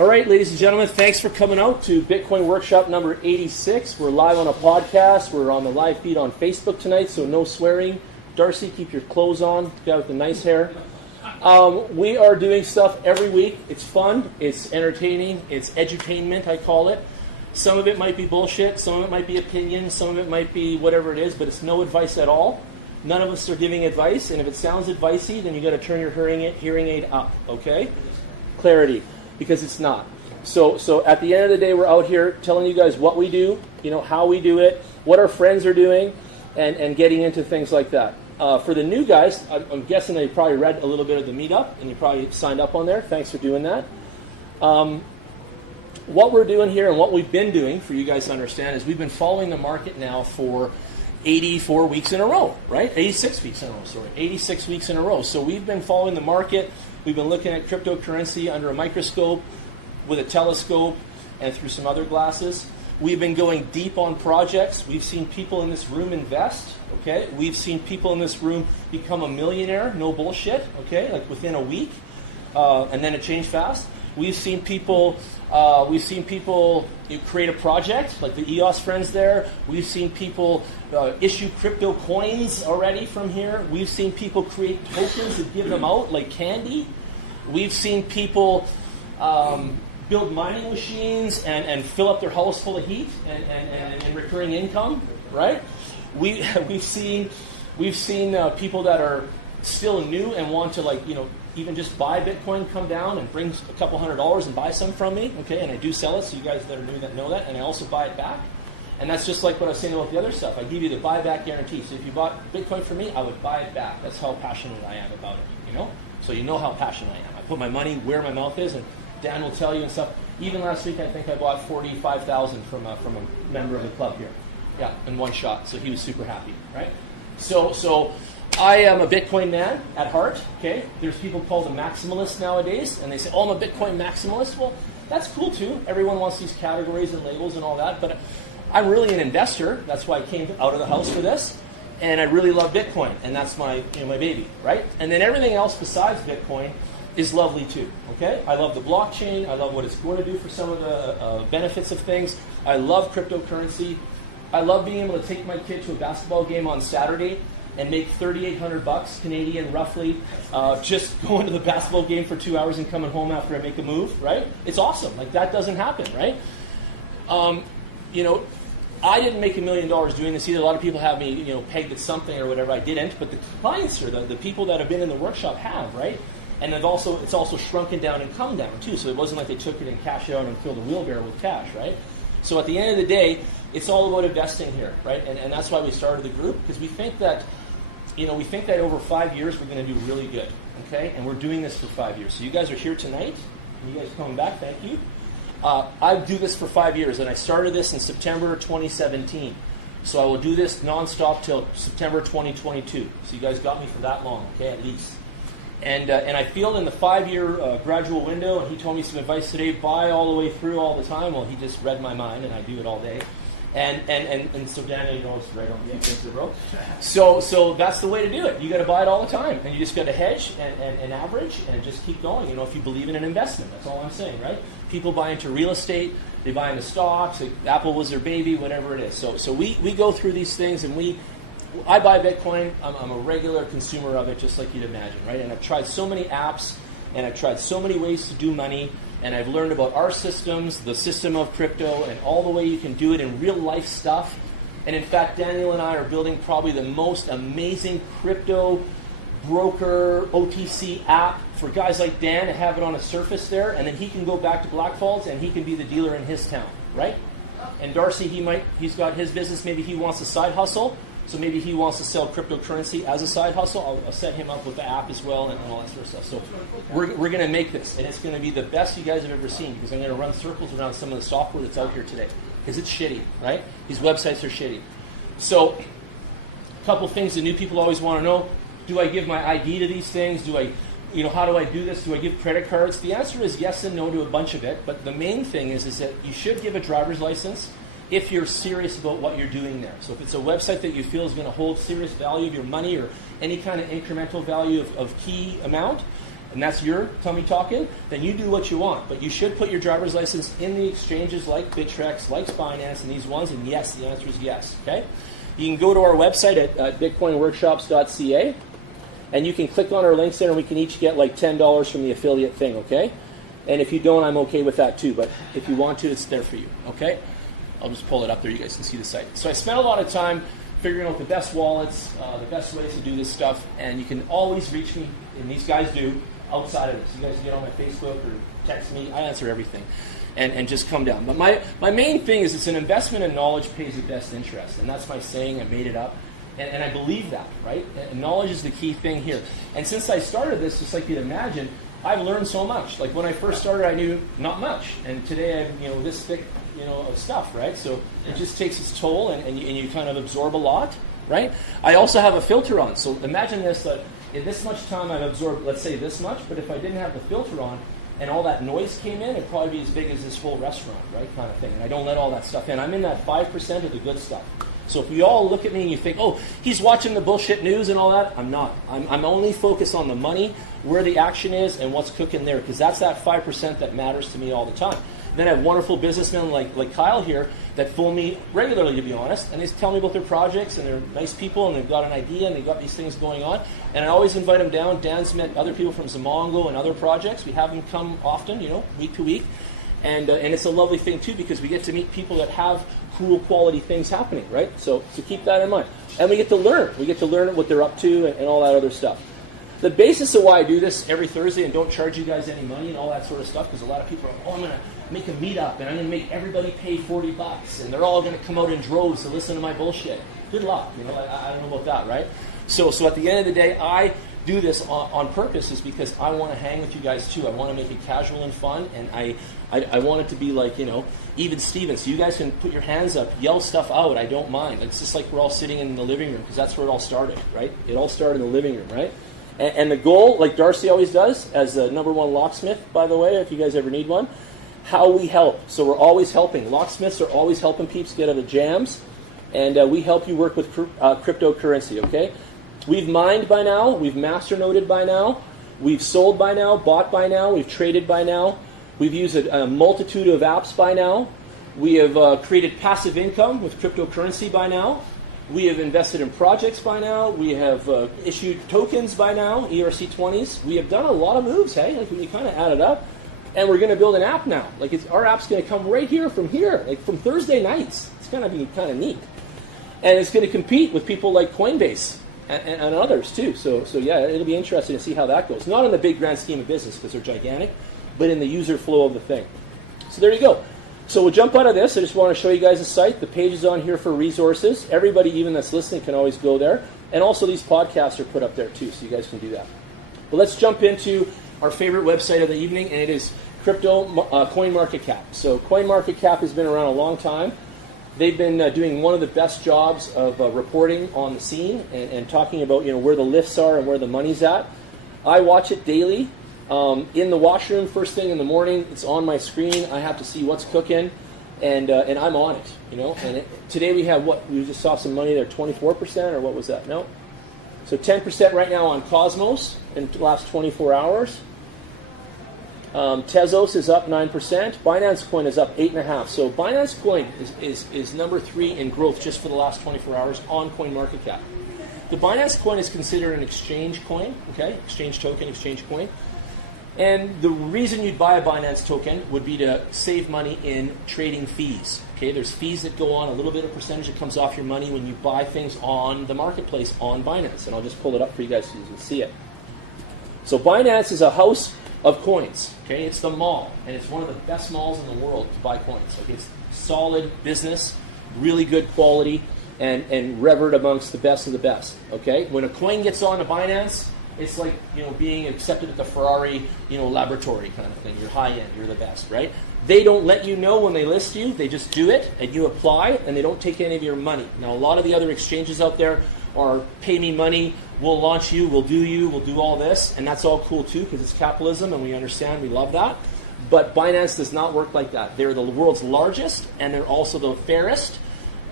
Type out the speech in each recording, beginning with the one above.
All right, ladies and gentlemen, thanks for coming out to Bitcoin Workshop number 86. We're live on a podcast. We're on the live feed on Facebook tonight, so no swearing. Darcy, keep your clothes on. The guy with the nice hair. We are doing stuff every week. It's fun. It's entertaining. It's edutainment, I call it. Some of it might be bullshit. Some of it might be opinion. Some of it might be whatever it is, but it's no advice at all. None of us are giving advice, and if it sounds advicey, then you got to turn your hearing aid up, okay? Clarity. Because it's not. So at the end of the day, we're out here telling you guys what we do, how we do it, what our friends are doing, and getting into things like that. For the new guys, I'm guessing that you probably read a little bit of the meetup, and you probably signed up on there. Thanks for doing that. What we're doing here and what we've been doing, for you guys to understand, is we've been following the market now for 84 weeks in a row, right? 86 weeks in a row, sorry. 86 weeks in a row. So we've been following the market. We've been looking at cryptocurrency under a microscope, with a telescope, and through some other glasses. We've been going deep on projects. We've seen people in this room invest, okay? We've seen people in this room become a millionaire, no bullshit, okay? Like within a week, and then it changed fast. We've seen people create a project, like the EOS friends there. We've seen people issue crypto coins already from here. We've seen people create tokens and give them out like candy. We've seen people build mining machines and fill up their house full of heat and recurring income, right? We've seen people that are still new and want to even just buy Bitcoin, come down and bring a couple $100 and buy some from me, okay? And I do sell it, so you guys that are new that know that, and I also buy it back. And that's just like what I was saying about the other stuff. I give you the buyback guarantee. So if you bought Bitcoin from me, I would buy it back. That's how passionate I am about it, So you know how passionate I am. I put my money where my mouth is, and Dan will tell you and stuff. Even last week, I think I bought $45,000 from a member of the club here. Yeah, in one shot. So he was super happy, right? So I am a Bitcoin man at heart, okay? There's people called a maximalist nowadays, and they say, I'm a Bitcoin maximalist. Well, that's cool too. Everyone wants these categories and labels and all that, but I'm really an investor. That's why I came out of the house for this, and I really love Bitcoin, and that's my my baby, right? And then everything else besides Bitcoin is lovely too, okay? I love the blockchain. I love what it's going to do for some of the benefits of things. I love cryptocurrency. I love being able to take my kid to a basketball game on Saturday and make $3,800 Canadian roughly, just going to the basketball game for 2 hours and coming home after I make a move, right? It's awesome. Like, that doesn't happen, right? I didn't make $1 million doing this either. A lot of people have me, pegged at something or whatever. I didn't, but the clients or the people that have been in the workshop have, right? And it's also shrunken down and come down too. So it wasn't like they took it and cashed it out and filled a wheelbarrow with cash, right? So at the end of the day, it's all about investing here, right? And that's why we started the group, because we think that over 5 years we're going to do really good, okay? And we're doing this for 5 years. So you guys are here tonight. You guys are coming back. Thank you. I do this for 5 years, and I started this in September 2017. So I will do this nonstop till September 2022. So you guys got me for that long, okay, at least. And I feel in the 5-year gradual window, and he told me some advice today, buy all the way through all the time. Well, he just read my mind, and I do it all day. And so Daniel knows right on the answer, bro. So that's the way to do it. You got to buy it all the time, and you just got to hedge and average and just keep going. If you believe in an investment, that's all I'm saying, right? People buy into real estate, they buy into stocks. Apple was their baby, whatever it is. So we go through these things, and I buy Bitcoin. I'm a regular consumer of it, just like you'd imagine, right? And I've tried so many apps, and I've tried so many ways to do money. And I've learned about our systems, the system of crypto, and all the way you can do it in real life stuff. And in fact, Daniel and I are building probably the most amazing crypto broker OTC app for guys like Dan to have it on a surface there, and then he can go back to Blackfalds and he can be the dealer in his town, right? And Darcy, he's got his business, maybe he wants a side hustle. So maybe he wants to sell cryptocurrency as a side hustle. I'll set him up with the app as well and all that sort of stuff. So we're going to make this, and it's going to be the best you guys have ever seen, because I'm going to run circles around some of the software that's out here today, because it's shitty, right? These websites are shitty. So a couple things that new people always want to know. Do I give my ID to these things? How do I do this? Do I give credit cards? The answer is yes and no to a bunch of it, but the main thing is that you should give a driver's license if you're serious about what you're doing there. So if it's a website that you feel is going to hold serious value of your money or any kind of incremental value of key amount, and that's your tummy talking, then you do what you want. But you should put your driver's license in the exchanges like Bittrex, like Binance, and these ones, and yes, the answer is yes, okay? You can go to our website at bitcoinworkshops.ca, and you can click on our links there, and we can each get like $10 from the affiliate thing, okay? And if you don't, I'm okay with that too, but if you want to, it's there for you, okay? I'll just pull it up there, you guys can see the site. So I spent a lot of time figuring out the best wallets, the best ways to do this stuff, and you can always reach me, and these guys do, outside of this. You guys can get on my Facebook or text me. I answer everything. And just come down. But my main thing is it's an investment in knowledge pays the best interest. And that's my saying. I made it up. And I believe that, right? And knowledge is the key thing here. And since I started this, just like you'd imagine, I've learned so much. Like when I first started, I knew not much. And today I'm this thick of stuff, right? So it just takes its toll, and you kind of absorb a lot, right? I also have a filter on. So imagine this, that in this much time I've absorbed, let's say this much, but if I didn't have the filter on and all that noise came in, it'd probably be as big as this whole restaurant, right, kind of thing. And I don't let all that stuff in. I'm in that 5% of the good stuff. So if we all look at me and you think, oh, he's watching the bullshit news and all that, I'm not. I'm only focused on the money, where the action is, and what's cooking there, because that's that 5% that matters to me all the time. Then I have wonderful businessmen like Kyle here that phone me regularly, to be honest, and they tell me about their projects, and they're nice people, and they've got an idea, and they've got these things going on. And I always invite them down. Dan's met other people from Zamongo and other projects. We have them come often, week to week. And it's a lovely thing, too, because we get to meet people that have cool quality things happening, right? So keep that in mind. And we get to learn. We get to learn what they're up to and all that other stuff. The basis of why I do this every Thursday and don't charge you guys any money and all that sort of stuff, because a lot of people are, I'm going to make a meetup and I'm going to make everybody pay $40 and they're all going to come out in droves to listen to my bullshit. Good luck. I don't know about that, right? So at the end of the day, I do this on purpose is because I want to hang with you guys too. I want to make it casual and fun, and I want it to be like, even Steven. So you guys can put your hands up, yell stuff out. I don't mind. It's just like we're all sitting in the living room, because that's where it all started, right? It all started in the living room, right? And the goal, like Darcy always does, as the #1 locksmith, by the way, if you guys ever need one, how we help. So we're always helping. Locksmiths are always helping peeps get out of jams, and we help you work with cryptocurrency, okay? We've mined by now. We've masternoded by now. We've sold by now, bought by now. We've traded by now. We've used a multitude of apps by now. We have created passive income with cryptocurrency by now. We have invested in projects by now. We have issued tokens by now, ERC20s. We have done a lot of moves, hey? Like when you kind of add it up. And we're going to build an app now. Like our app's going to come right here, like from Thursday nights. It's going to be kind of neat. And it's going to compete with people like Coinbase and others too. So yeah, it'll be interesting to see how that goes. Not in the big grand scheme of business because they're gigantic, but in the user flow of the thing. So there you go. So we'll jump out of this. I just want to show you guys the site. The page is on here for resources. Everybody, even that's listening, can always go there. And also these podcasts are put up there too, so you guys can do that. But let's jump into our favorite website of the evening, and it is CoinMarketCap. So CoinMarketCap has been around a long time. They've been doing one of the best jobs of reporting on the scene and talking about where the lifts are and where the money's at. I watch it daily. In the washroom, first thing in the morning, it's on my screen. I have to see what's cooking, and I'm on it, And today we have we just saw some money there, 24%, or what was that? No. So 10% right now on Cosmos in the last 24 hours. Tezos is up 9%. Binance Coin is up 8.5%. So Binance Coin is number 3 in growth just for the last 24 hours on CoinMarketCap. The Binance Coin is considered an exchange coin, okay? Exchange token, exchange coin. And the reason you'd buy a Binance token would be to save money in trading fees. Okay, there's fees that go on, a little bit of percentage that comes off your money when you buy things on the marketplace on Binance. And I'll just pull it up for you guys so you can see it. So Binance is a house of coins. Okay, it's the mall, and it's one of the best malls in the world to buy coins. Okay, it's solid business, really good quality, and revered amongst the best of the best. Okay, when a coin gets on to Binance, it's like being accepted at the Ferrari laboratory kind of thing. You're high end, you're the best, right? They don't let you know when they list you. They just do it, and you apply, and they don't take any of your money. Now, a lot of the other exchanges out there are pay me money, we'll launch you, we'll do all this, and that's all cool too because it's capitalism, and we understand, we love that. But Binance does not work like that. They're the world's largest, and they're also the fairest,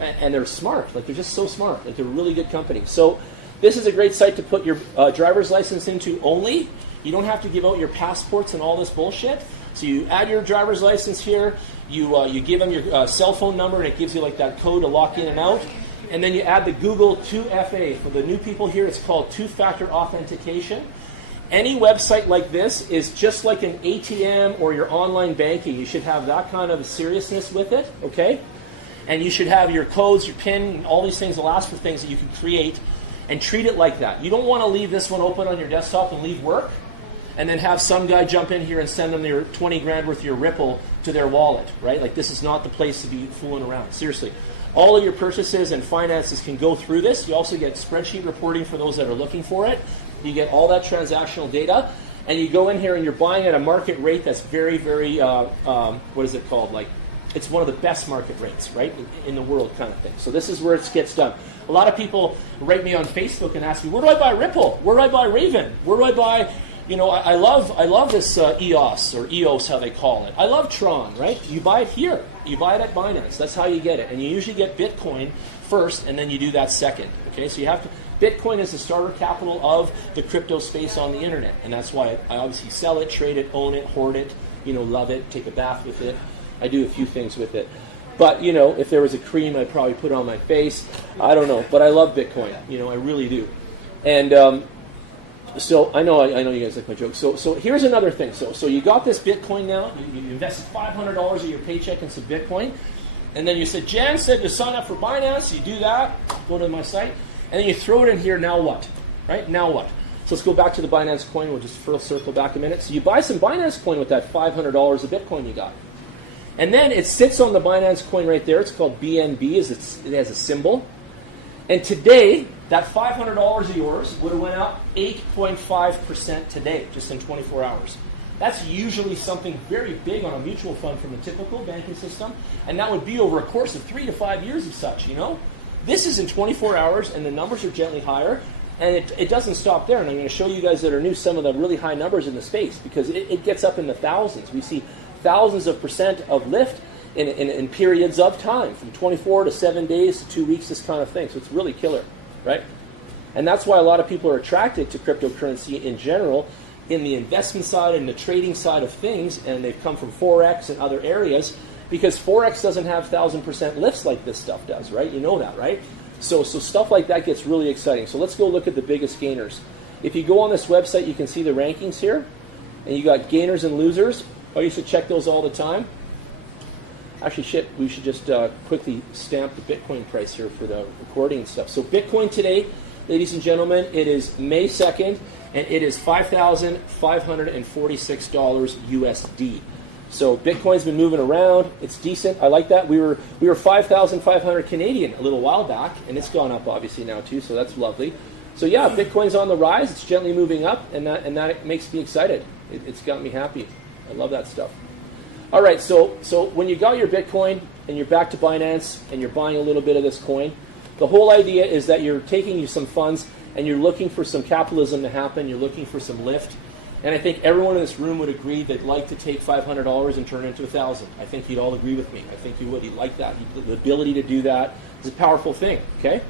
and they're smart. Like they're just so smart. Like they're a really good company. So this is a great site to put your driver's license into only. You don't have to give out your passports and all this bullshit. So you add your driver's license here, you give them your cell phone number, and it gives you like that code to lock in and out. And then you add the Google 2FA. For the new people here, it's called two-factor authentication. Any website like this is just like an ATM or your online banking. You should have that kind of seriousness with it, okay? And you should have your codes, your PIN, and all these things will ask for things that you can create, and treat it like that. You don't want to leave this one open on your desktop and leave work, and then have some guy jump in here and send them their 20 grand worth of your Ripple to their wallet, right? Like, this is not the place to be fooling around. Seriously. All of your purchases and finances can go through this. You also get spreadsheet reporting for those that are looking for it. You get all that transactional data, and you go in here and you're buying at a market rate that's very, very, what is it called? Like, it's one of the best market rates, right, in the world kind of thing. So this is where it gets done. A lot of people write me on Facebook and ask me, where do I buy Ripple? Where do I buy Raven? Where do I buy, you know, I love this EOS, or EOS, how they call it. I love Tron, right? You buy it here. You buy it at Binance. That's how you get it. And you usually get Bitcoin first, and then you do that second. Okay, so you have to. Bitcoin is the starter capital of the crypto space on the internet, and that's why I obviously sell it, trade it, own it, hoard it, you know, love it, take a bath with it. I do a few things with it. But, you know, if there was a cream, I'd probably put it on my face. I don't know. But I love Bitcoin. You know, I really do. And so I know you guys like my jokes. So here's another thing. So you got this Bitcoin now. You invested $500 of your paycheck in some Bitcoin. And then you said, Jan said to sign up for Binance. You do that. Go to my site. And then you throw it in here. Now what? Right? Now what? So let's go back to the Binance coin. We'll just first circle back a minute. So you buy some Binance coin with that $500 of Bitcoin you got. And then it sits on the Binance coin right there. It's called BNB. It has a symbol. And today, that $500 of yours would have went up 8.5% today, just in 24 hours. That's usually something very big on a mutual fund from a typical banking system. And that would be over a course of 3 to 5 years of such, you know. This is in 24 hours, and the numbers are gently higher. And it doesn't stop there. And I'm going to show you guys that are new some of the really high numbers in the space, because it gets up in the thousands. We see thousands of percent of lift in periods of time, from 24 to 7 days to 2 weeks, this kind of thing. So it's really killer, right? And that's why a lot of people are attracted to cryptocurrency in general, in the investment side and the trading side of things, and they've come from Forex and other areas, because Forex doesn't have 1,000% lifts like this stuff does, right? You know that, right? So stuff like that gets really exciting. So let's go look at the biggest gainers. If you go on this website, you can see the rankings here, and you got gainers and losers. I used to check those all the time. Actually, we should just quickly stamp the Bitcoin price here for the recording and stuff. So Bitcoin today, ladies and gentlemen, it is May 2nd, and it is $5,546 USD. So Bitcoin's been moving around. It's decent. I like that. We were 5,500 Canadian a little while back, and it's gone up obviously now too. So that's lovely. So yeah, Bitcoin's on the rise. It's gently moving up, and that makes me excited. It's got me happy. I love that stuff. All right, so when you got your Bitcoin and you're back to Binance and you're buying a little bit of this coin, the whole idea is that you're taking you some funds and you're looking for some capitalism to happen. You're looking for some lift. And I think everyone in this room would agree they'd like to take $500 and turn it into $1,000. I think you'd all agree with me. I think you would. You'd like that. The ability to do that is a powerful thing, okay?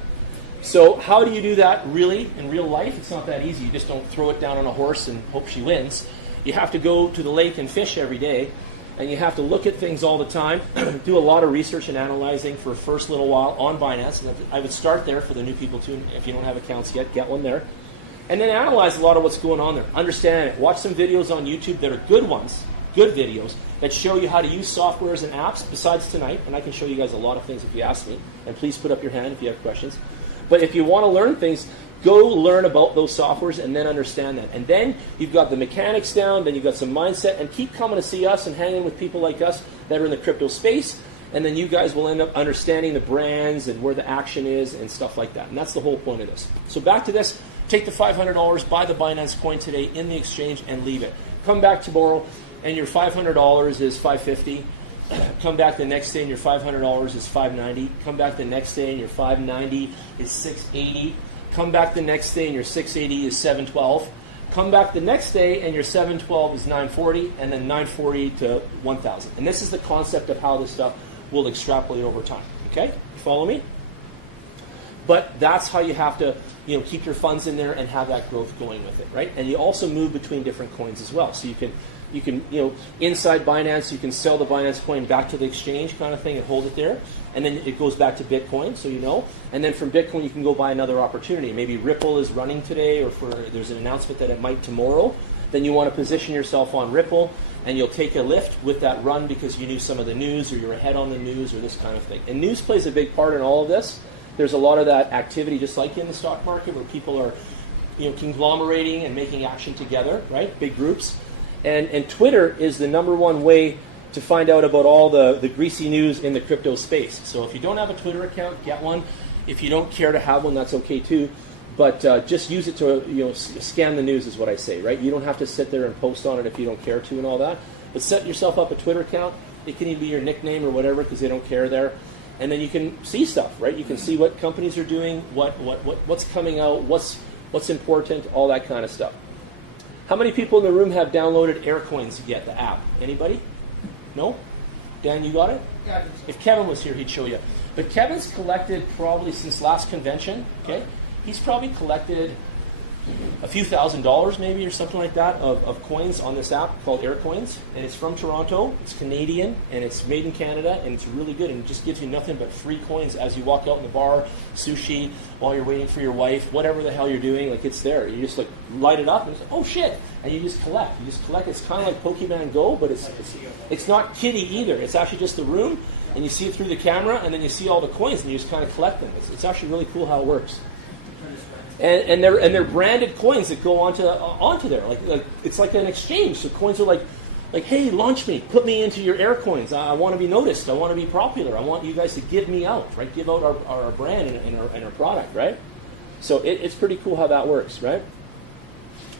So how do you do that really in real life? It's not that easy. You just don't throw it down on a horse and hope she wins. You have to go to the lake and fish every day, and you have to look at things all the time, do a lot of research and analyzing for the first little while on Binance. And I would start there for the new people too. If you don't have accounts yet, get one there. And then analyze a lot of what's going on there. Understand it. Watch some videos on YouTube that are good ones, good videos, that show you how to use softwares and apps besides tonight. And I can show you guys a lot of things if you ask me. And please put up your hand if you have questions. But if you want to learn things, go learn about those softwares and then understand that. And then you've got the mechanics down, then you've got some mindset, and keep coming to see us and hanging with people like us that are in the crypto space. And then you guys will end up understanding the brands and where the action is and stuff like that. And that's the whole point of this. So back to this. Take the $500, buy the Binance coin today in the exchange, and leave it. Come back tomorrow, and your $500 is $550. Come back the next day, and your $500 is $590. Come back the next day, and your $590 is $680. Come back the next day, and your $680 is $712. Come back the next day, and your $712 is $940, and then $940 to $1,000. And this is the concept of how this stuff will extrapolate over time. Okay? You follow me? but that's how you have to, keep your funds in there and have that growth going with it, right? And you also move between different coins as well. So you can, inside Binance, you can sell the Binance coin back to the exchange kind of thing and hold it there. And then it goes back to Bitcoin, so you know. And then from Bitcoin, you can go buy another opportunity. Maybe Ripple is running today, or there's an announcement that it might tomorrow. Then you want to position yourself on Ripple, and you'll take a lift with that run because you knew some of the news, or you're ahead on the news, or this kind of thing. And news plays a big part in all of this. There's a lot of that activity, just like in the stock market, where people are, conglomerating and making action together, right? Big groups. And Twitter is the #1 way to find out about all the greasy news in the crypto space. So if you don't have a Twitter account, get one. If you don't care to have one, that's okay too. But just use it to scan the news is what I say, right? You don't have to sit there and post on it if you don't care to and all that. But set yourself up a Twitter account. It can even be your nickname or whatever because they don't care there. And then you can see stuff, right? You can see what companies are doing, what's coming out, what's important, all that kind of stuff. How many people in the room have downloaded Aircoins yet, the app? Anybody? No? Dan, you got it? Yeah. If Kevin was here, he'd show you. But Kevin's collected probably since last convention, okay? He's probably collected a few $1,000s maybe or something like that of coins on this app called Aircoins. And it's from Toronto, it's Canadian, and it's made in Canada, and it's really good. And it just gives you nothing but free coins as you walk out in the bar, sushi, while you're waiting for your wife, whatever the hell you're doing, like it's there. You just like light it up and it's like, oh shit, and you just collect. It's kind of like Pokemon Go, but it's not kiddie either. It's actually just a room, and you see it through the camera, and then you see all the coins, and you just kind of collect them. It's actually really cool how it works. And they're branded coins that go onto there. Like it's like an exchange. So coins are like, hey, launch me, put me into your Aircoins. I want to be noticed. I want to be popular. I want you guys to give me out, right? Give out our brand and our product, right? So it's pretty cool how that works, right?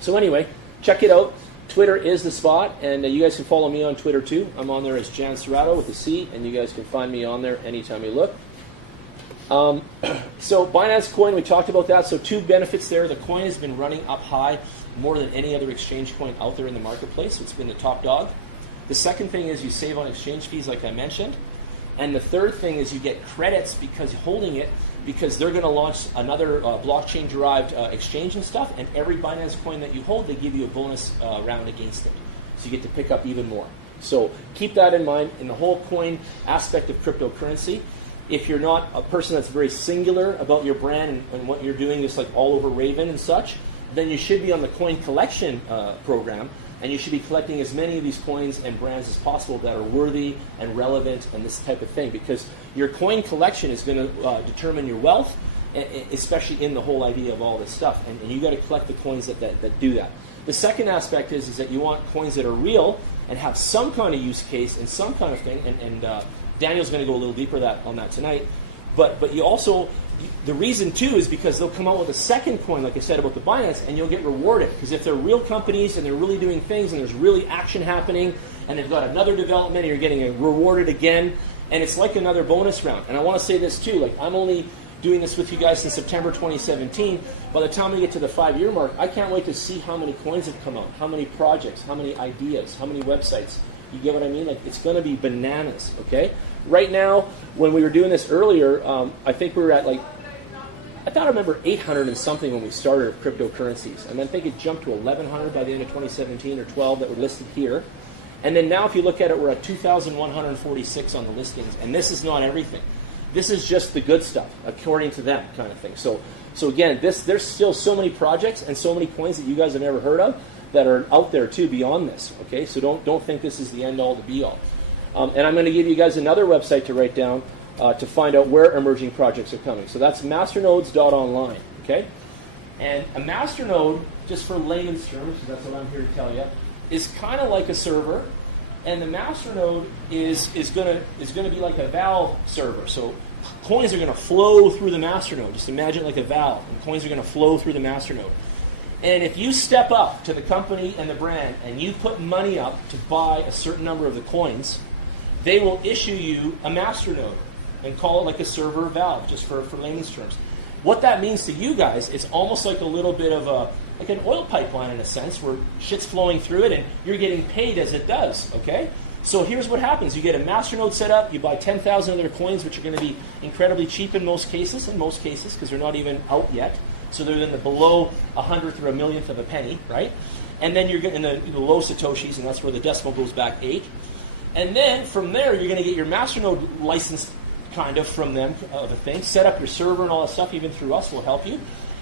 So anyway, check it out. Twitter is the spot, and you guys can follow me on Twitter too. I'm on there as Jan Serrato with a C, and you guys can find me on there anytime you look. So Binance Coin, we talked about that. So 2 benefits there. The coin has been running up high more than any other exchange coin out there in the marketplace. So it's been the top dog. The second thing is you save on exchange fees like I mentioned. And the third thing is you get credits because you're holding it, because they're going to launch another blockchain-derived exchange and stuff. And every Binance coin that you hold, they give you a bonus round against it. So you get to pick up even more. So keep that in mind in the whole coin aspect of cryptocurrency. If you're not a person that's very singular about your brand and what you're doing, just like all over Raven and such, then you should be on the coin collection program, and you should be collecting as many of these coins and brands as possible that are worthy and relevant and this type of thing, because your coin collection is going to determine your wealth, especially in the whole idea of all this stuff. And you got to collect the coins that do that. The second aspect is that you want coins that are real and have some kind of use case and some kind of thing, and Daniel's going to go a little deeper on that tonight. But you also, the reason too is because they'll come out with a second coin, like I said about the Binance, and you'll get rewarded. Because if they're real companies and they're really doing things and there's really action happening and they've got another development and you're getting rewarded again, and it's like another bonus round. And I want to say this too, like I'm only doing this with you guys since September 2017. By the time we get to the 5-year mark, I can't wait to see how many coins have come out, how many projects, how many ideas, how many websites. You get what I mean? Like it's going to be bananas, okay? Right now, when we were doing this earlier, I think we were at I thought I remember 800 and something when we started of cryptocurrencies. And then I think it jumped to 1,100 by the end of 2017 or 12 that were listed here. And then now if you look at it, we're at 2,146 on the listings. And this is not everything. This is just the good stuff, according to them, kind of thing. So again, there's still so many projects and so many coins that you guys have never heard of that are out there too beyond this. Okay, so don't think this is the end all, the be all. And I'm going to give you guys another website to write down to find out where emerging projects are coming. So that's masternodes.online. Okay, and a masternode, just for layman's terms, because that's what I'm here to tell you, is kind of like a server. And the masternode is going to be like a Valve server. So coins are going to flow through the masternode. Just imagine like a valve, and coins are going to flow through the masternode. And if you step up to the company and the brand and you put money up to buy a certain number of the coins, they will issue you a masternode and call it like a server valve, just for layman's terms. What that means to you guys, it's almost like a little bit of like an oil pipeline in a sense, where shit's flowing through it and you're getting paid as it does, okay? So here's what happens. You get a masternode set up, you buy 10,000 of their coins, which are going to be incredibly cheap in most cases, because they're not even out yet. So they're in the below 100th or a millionth of a penny, right? And then you're getting the low Satoshis, and that's where the decimal goes back 8. And then from there, you're going to get your masternode license kind of from them, the thing, set up your server and all that stuff, even through us will help you.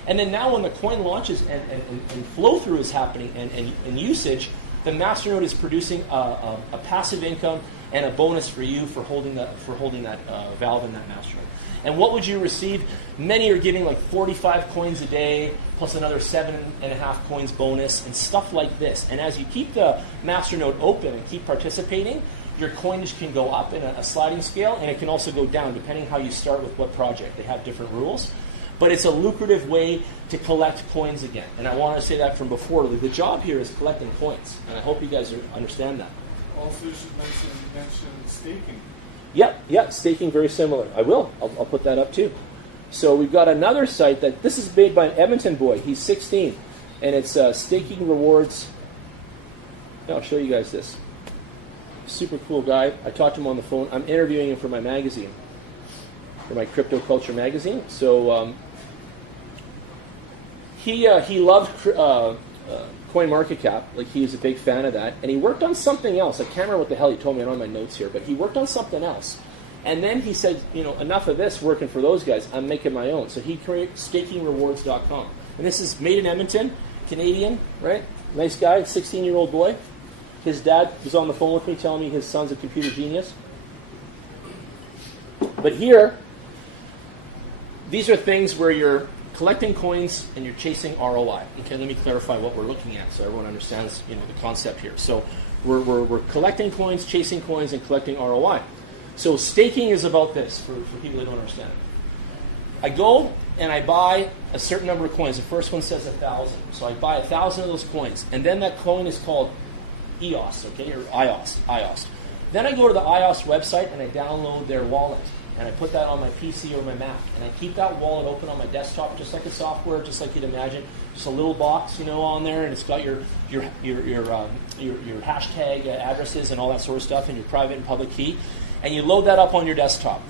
And then now when the coin launches and flow through is happening and usage, the masternode is producing a passive income and a bonus for you for holding that valve in that masternode. And what would you receive? Many are giving like 45 coins a day plus another 7.5 coins bonus and stuff like this. And as you keep the masternode open and keep participating, your coinage can go up in a sliding scale, and it can also go down depending how you start with what project. They have different rules. But it's a lucrative way to collect coins again. And I want to say that from before. The job here is collecting coins. And I hope you guys understand that. Also, you should mention staking. Yep, staking, very similar. I will. I'll put that up too. So we've got another site that, this is made by an Edmonton boy. He's 16. And it's Staking Rewards. I'll show you guys this. Super cool guy. I talked to him on the phone. I'm interviewing him for my magazine, for my crypto culture magazine. So he loved CoinMarketCap. Like, he was a big fan of that. And he worked on something else. I can't remember what the hell he told me. I don't have my notes here. But he worked on something else. And then he said, enough of this working for those guys. I'm making my own. So he created StakingRewards.com. And this is made in Edmonton, Canadian, right? Nice guy, 16-year-old boy. His dad was on the phone with me telling me his son's a computer genius. But here, these are things where you're collecting coins and you're chasing ROI. Okay, let me clarify what we're looking at so everyone understands, the concept here. So we're collecting coins, chasing coins, and collecting ROI. So staking is about this for people that don't understand it. I go and I buy a certain number of coins. The first one says 1,000. So I buy 1,000 of those coins, and then that coin is called EOS, okay, or IOS. Then I go to the IOS website and I download their wallet, and I put that on my PC or my Mac, and I keep that wallet open on my desktop, just like a software, just like you'd imagine, just a little box, on there, and it's got your hashtag addresses and all that sort of stuff, and your private and public key, and you load that up on your desktop.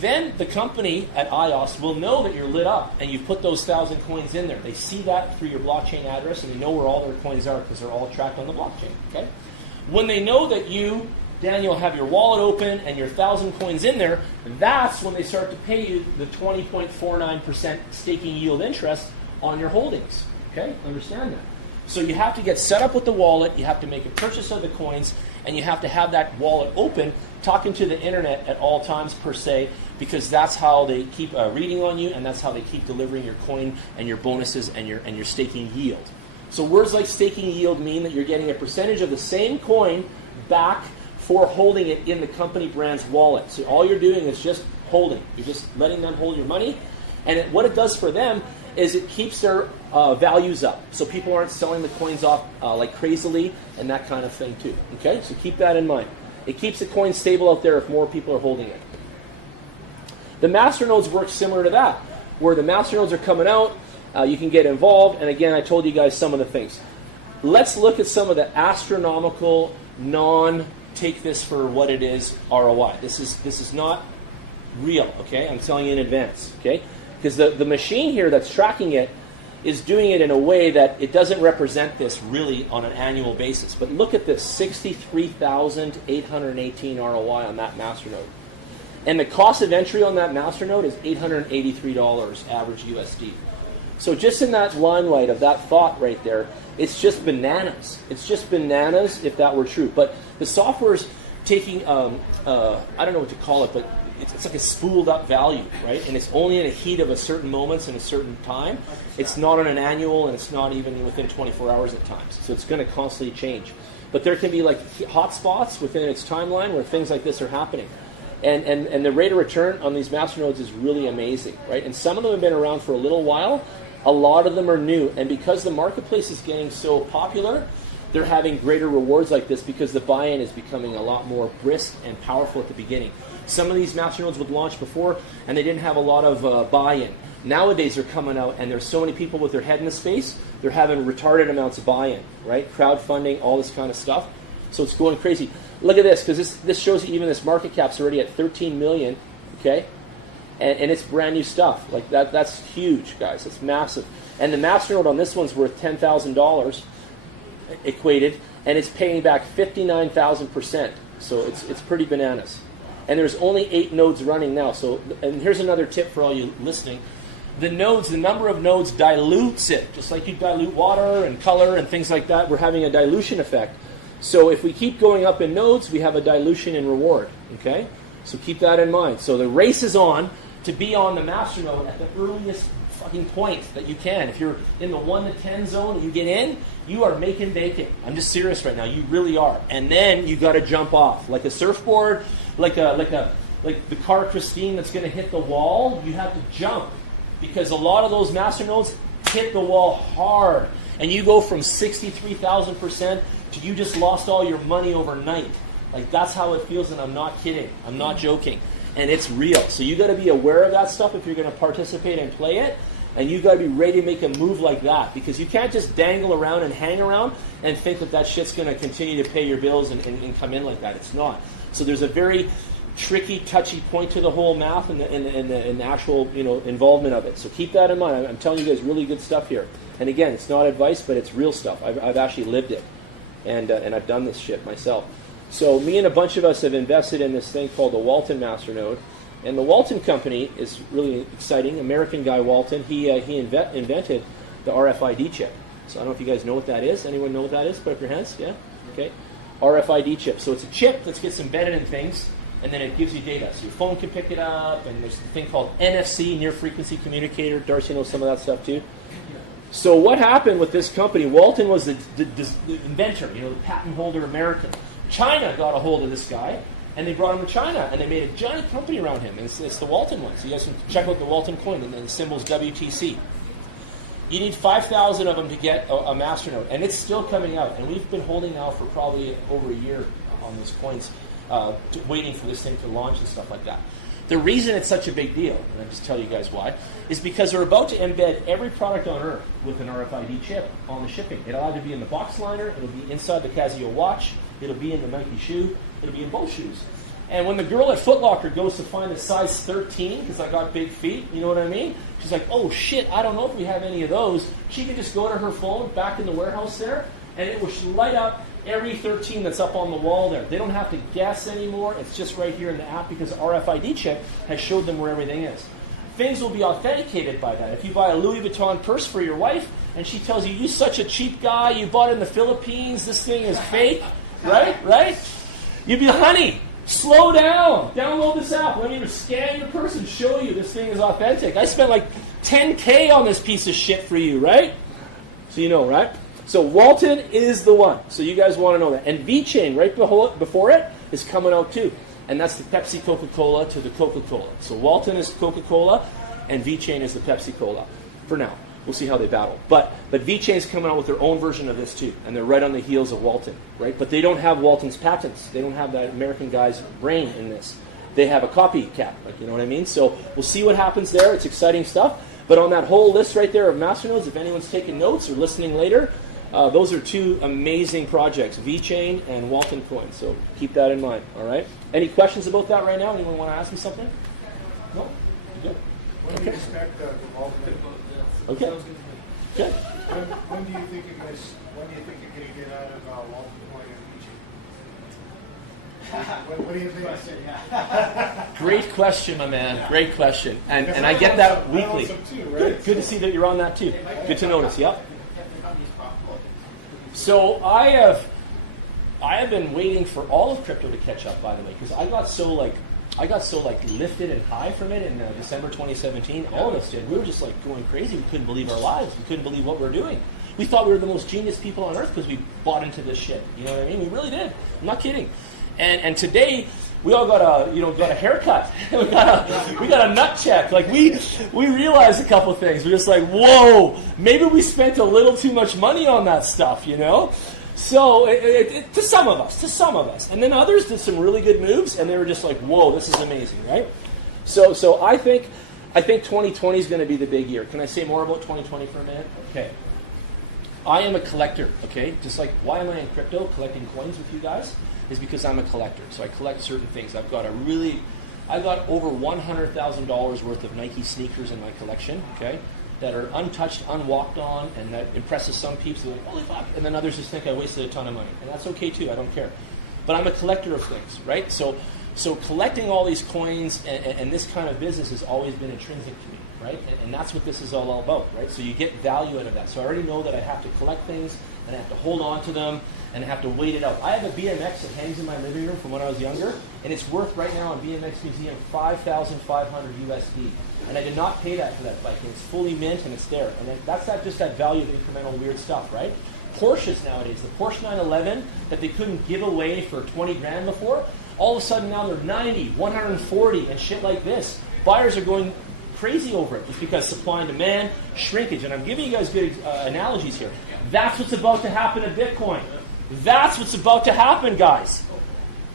Then the company at IOS will know that you're lit up and you've put those 1,000 coins in there. They see that through your blockchain address, and they know where all their coins are because they're all tracked on the blockchain. Okay? When they know that you, Daniel, have your wallet open and your 1,000 coins in there, that's when they start to pay you the 20.49% staking yield interest on your holdings. Okay? Understand that. So you have to get set up with the wallet, you have to make a purchase of the coins, and you have to have that wallet open, talking to the internet at all times per se, because that's how they keep reading on you, and that's how they keep delivering your coin and your bonuses and your staking yield. So words like staking yield mean that you're getting a percentage of the same coin back for holding it in the company brand's wallet. So all you're doing is just holding. You're just letting them hold your money, and what it does for them is it keeps their values up. So people aren't selling the coins off like crazily and that kind of thing too. Okay, so keep that in mind. It keeps the coin stable out there if more people are holding it. The masternodes work similar to that, where the masternodes are coming out, you can get involved, and again, I told you guys some of the things. Let's look at some of the astronomical, take this for what it is ROI. This is not real, okay? I'm telling you in advance, okay? Because the machine here that's tracking it is doing it in a way that it doesn't represent this really on an annual basis. But look at this, 63,818 ROI on that masternode. And the cost of entry on that masternode is $883 average USD. So just in that limelight of that thought right there, it's just bananas. It's just bananas if that were true. But the software's taking, I don't know what to call it, but it's like a spooled up value, right? And it's only in a heat of a certain moments and a certain time. It's not on an annual, and it's not even within 24 hours at times. So it's going to constantly change. But there can be like hot spots within its timeline where things like this are happening. And the rate of return on these masternodes is really amazing, right? And some of them have been around for a little while. A lot of them are new. And because the marketplace is getting so popular, they're having greater rewards like this because the buy-in is becoming a lot more brisk and powerful at the beginning. Some of these masternodes would launch before, and they didn't have a lot of buy-in. Nowadays, they're coming out, and there's so many people with their head in the space, they're having retarded amounts of buy-in, right? Crowdfunding, all this kind of stuff. So it's going crazy. look at this, because this shows you even this market cap's already at 13 million, okay? And it's brand new stuff. Like that's huge, guys. It's massive. And the masternode on this one's worth $10,000 equated, and it's paying back 59,000%. So it's pretty bananas. And there's only 8 nodes running now. So, and here's another tip for all you listening. The nodes, the number of nodes dilutes it, just like you dilute water and color and things like that. We're having a dilution effect. So if we keep going up in nodes, we have a dilution in reward. Okay? So keep that in mind. So the race is on to be on the masternode at the earliest fucking point that you can. If you're in the 1 to 10 zone and you get in, you are making bacon. I'm just serious right now. You really are. And then you got to jump off like a surfboard, like the car Christine that's going to hit the wall. You have to jump because a lot of those masternodes hit the wall hard, and you go from 63,000% to you just lost all your money overnight. Like that's how it feels, and I'm not kidding. I'm not joking. And it's real. So you got to be aware of that stuff if you're going to participate and play it. And you got to be ready to make a move like that, because you can't just dangle around and hang around and think that shit's going to continue to pay your bills and come in like that. It's not. So there's a very tricky, touchy point to the whole math and the actual involvement of it. So keep that in mind. I'm telling you guys really good stuff here. And again, it's not advice, but it's real stuff. I've actually lived it, and I've done this shit myself. So me and a bunch of us have invested in this thing called the Walton Masternode. And the Walton company is really exciting. American guy Walton, he invented the RFID chip. So I don't know if you guys know what that is. Anyone know what that is? Put up your hands. Yeah? Okay. RFID chip. So it's a chip that gets embedded in things, and then it gives you data. So your phone can pick it up, and there's a thing called NFC, Near Frequency Communicator. Darcy knows some of that stuff too. So what happened with this company? Walton was the inventor, the patent holder American. China got a hold of this guy, and they brought him to China, and they made a giant company around him. And it's the Walton one. So you guys can check out the Walton coin, and the symbol's WTC. You need 5,000 of them to get a masternode, and it's still coming out. And we've been holding now for probably over a year on those coins, waiting for this thing to launch and stuff like that. The reason it's such a big deal, and I'll just tell you guys why, is because they're about to embed every product on Earth with an RFID chip on the shipping. It'll either be in the box liner, it'll be inside the Casio watch, it'll be in the Nike shoe, it'll be in both shoes. And when the girl at Foot Locker goes to find a size 13, because I got big feet, you know what I mean? She's like, oh shit, I don't know if we have any of those. She can just go to her phone back in the warehouse there, and it will light up every 13 that's up on the wall there. They don't have to guess anymore. It's just right here in the app, because the RFID chip has showed them where everything is. Things will be authenticated by that. If you buy a Louis Vuitton purse for your wife, and she tells you, you're such a cheap guy, you bought it in the Philippines, this thing is fake, right? You'd be, honey, slow down. Download this app. Let me scan your purse and show you this thing is authentic. I spent like $10K on this piece of shit for you, right? So you know, right? So Walton is the one. So you guys want to know that. And VeChain, right before it, is coming out too. And that's the Pepsi Coca-Cola to the Coca-Cola. So Walton is Coca-Cola, and VeChain is the Pepsi Cola. For now. We'll see how they battle. But VeChain's coming out with their own version of this too. And they're right on the heels of Walton, right? But they don't have Walton's patents. They don't have that American guy's brain in this. They have a copycat, like, you know what I mean? So we'll see what happens there. It's exciting stuff. But on that whole list right there of masternodes, if anyone's taking notes or listening later, those are two amazing projects, VeChain and Walton Coin. So keep that in mind, all right? Any questions about that right now? Anyone want to ask me something? No? You good? When do you expect the Walton? Okay. Good. When do you think you're going to get out of Walton Coin and VeChain? What do you think? Great question, my man. Great question. And I get that weekly. Too, right? Good to see that you're on that too. Good to notice. Yep. So I have been waiting for all of crypto to catch up, by the way, because I got so lifted and high from it in December 2017. All of us did. We were just like going crazy. We couldn't believe our lives. We couldn't believe what we were doing. We thought we were the most genius people on earth because we bought into this shit. You know what I mean? We really did. I'm not kidding. And today we all got a haircut. we got a nut check. Like we realized a couple things. We're just like, whoa, maybe we spent a little too much money on that stuff, you know? So to some of us, and then others did some really good moves, and they were just like, "Whoa, this is amazing!" Right? So I think 2020 is going to be the big year. Can I say more about 2020 for a minute? Okay. I am a collector, okay? Just like, why am I in crypto collecting coins with you guys? Is because I'm a collector. So I collect certain things. I've got over $100,000 worth of Nike sneakers in my collection, okay? That are untouched, unwalked on, and that impresses some peeps. They're like, holy fuck. And then others just think I wasted a ton of money. And that's okay too, I don't care. But I'm a collector of things, right? So collecting all these coins and this kind of business has always been intrinsic to me, right? And that's what this is all about, right? So you get value out of that. So I already know that I have to collect things, and I have to hold on to them, and I have to wait it out. I have a BMX that hangs in my living room from when I was younger, and it's worth right now in BMX Museum $5,500 USD. And I did not pay that for that bike, and it's fully mint, and it's there. And that's just that value of incremental weird stuff, right? Porsches nowadays, the Porsche 911 that they couldn't give away for 20 grand before, all of a sudden now they're 90, 140, and shit like this. Buyers are going crazy over it just because supply and demand, shrinkage. And I'm giving you guys good analogies here. That's what's about to happen to Bitcoin. That's what's about to happen, guys.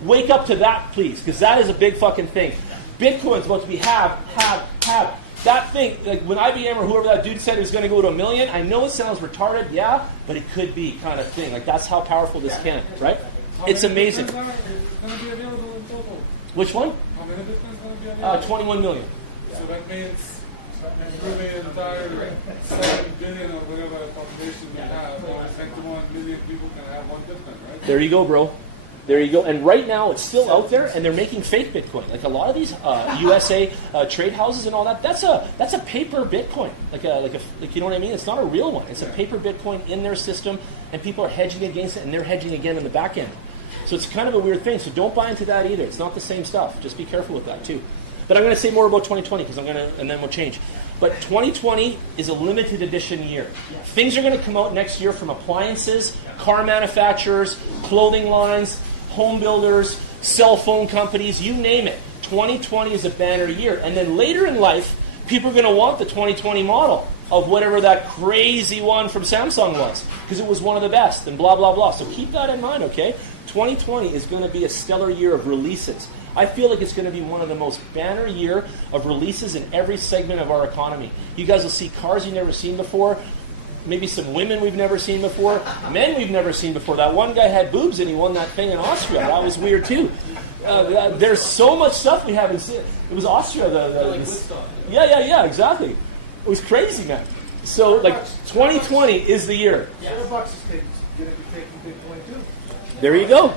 Wake up to that, please, because that is a big fucking thing. Bitcoin's about to be have. That thing, like when IBM or whoever that dude said it was going to go to 1 million, I know it sounds retarded, yeah, but it could be kind of thing. Like that's how powerful this can, right? It's amazing. It's going to be available in total. Which one? How many Bitcoins going to be available? 21 million. So that means through the entire 7 billion or whatever population we have, 21 million people can have one Bitcoin, right? There you go, bro. There you go. And right now it's still out there, and they're making fake Bitcoin. Like a lot of these USA trade houses and all that. That's a paper Bitcoin. Like you know what I mean? It's not a real one. It's a paper Bitcoin in their system, and people are hedging against it, and they're hedging again in the back end. So it's kind of a weird thing. So don't buy into that either. It's not the same stuff. Just be careful with that too. But I'm going to say more about 2020 because and then we'll change. But 2020 is a limited edition year. Things are going to come out next year from appliances, car manufacturers, clothing lines, home builders, cell phone companies, you name it. 2020 is a banner year. And then later in life, people are going to want the 2020 model of whatever that crazy one from Samsung was, because it was one of the best, and blah, blah, blah. So keep that in mind, okay? 2020 is going to be a stellar year of releases. I feel like it's going to be one of the most banner year of releases in every segment of our economy. You guys will see cars you've never seen before, maybe some women we've never seen before, men we've never seen before. That one guy had boobs and he won that thing in Austria. That was weird too. There's so much stuff we haven't seen. It was Austria. Yeah, exactly. It was crazy, man. So, like, 2020 is the year. Starbucks is going to be taking Bitcoin too. There you go.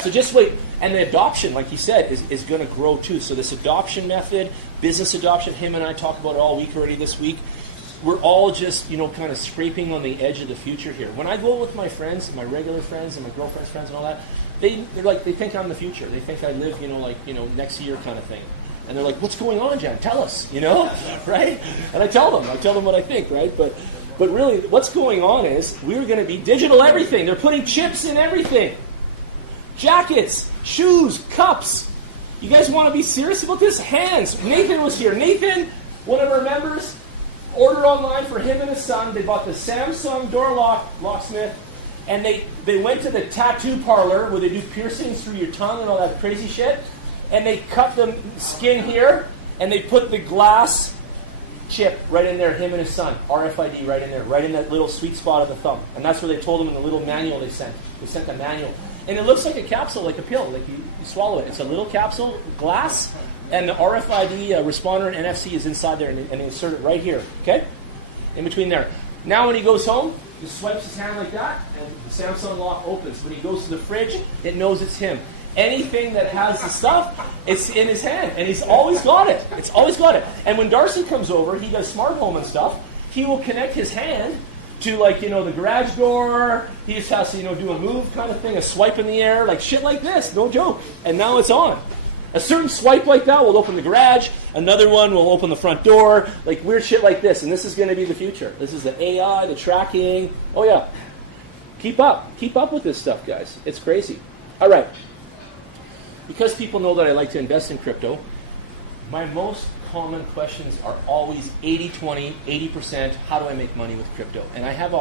So just wait. And the adoption, like he said, is going to grow too. So this adoption method, business adoption, him and I talk about it all week already this week. We're all just, kind of scraping on the edge of the future here. When I go with my friends, my regular friends and my girlfriend's friends and all that, they think I'm the future. They think I live, next year kind of thing. And they're like, what's going on, Jan? Tell us, right? And I tell them what I think, right? But really, what's going on is we're going to be digital everything. They're putting chips in everything. Jackets, shoes, cups. You guys want to be serious about this? Hands. Nathan was here. Nathan, one of our members, ordered online for him and his son. They bought the Samsung door locksmith, and they went to the tattoo parlor where they do piercings through your tongue and all that crazy shit, and they cut the skin here, and they put the glass chip right in there, him and his son, RFID right in there, right in that little sweet spot of the thumb. And that's where they told him in the little manual they sent. They sent a manual. And it looks like a capsule, like a pill, like you swallow it. It's a little capsule, glass, and the RFID responder and NFC is inside there, and they insert it right here, okay? In between there. Now when he goes home, he swipes his hand like that, and the Samsung lock opens. When he goes to the fridge, it knows it's him. Anything that has the stuff, it's in his hand, and he's always got it. It's always got it. And when Darcy comes over, he does smart home and stuff, he will connect his hand to, the garage door. He just has to, do a move kind of thing, a swipe in the air, like shit like this, no joke. And now it's on. A certain swipe like that will open the garage. Another one will open the front door, like weird shit like this. And this is going to be the future. This is the AI, the tracking. Oh, yeah. Keep up with this stuff, guys. It's crazy. All right. Because people know that I like to invest in crypto, my most common questions are always 80-20, 80%, how do I make money with crypto? And I have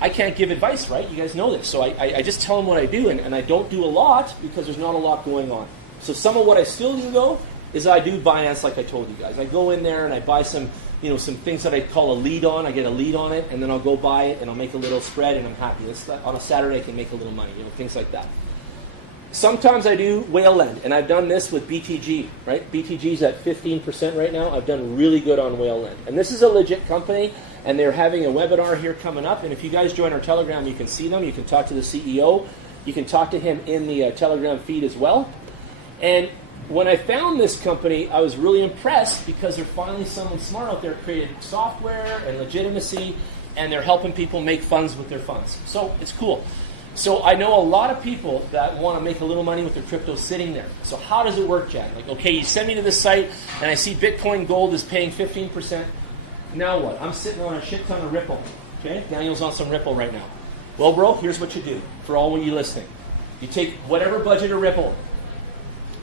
I can't give advice, right? You guys know this. So I just tell them what I do, and I don't do a lot because there's not a lot going on. So some of what I still do, though, is I do Binance like I told you guys. I go in there and I buy some, some things that I call a lead on. I get a lead on it, and then I'll go buy it, and I'll make a little spread, and I'm happy. On a Saturday, I can make a little money, things like that. Sometimes I do whale lend, and I've done this with BTG, right? BTG's at 15% right now. I've done really good on whale lend. And this is a legit company, and they're having a webinar here coming up. And if you guys join our Telegram, you can see them. You can talk to the CEO. You can talk to him in the Telegram feed as well. And when I found this company, I was really impressed because they're finally someone smart out there created software and legitimacy, and they're helping people make funds with their funds. So it's cool. So I know a lot of people that want to make a little money with their crypto sitting there. So how does it work, Chad? Like, okay, you send me to this site, and I see Bitcoin Gold is paying 15%. Now what? I'm sitting on a shit ton of Ripple. Okay, Daniel's on some Ripple right now. Well, bro, here's what you do for all of you listening. You take whatever budget of Ripple,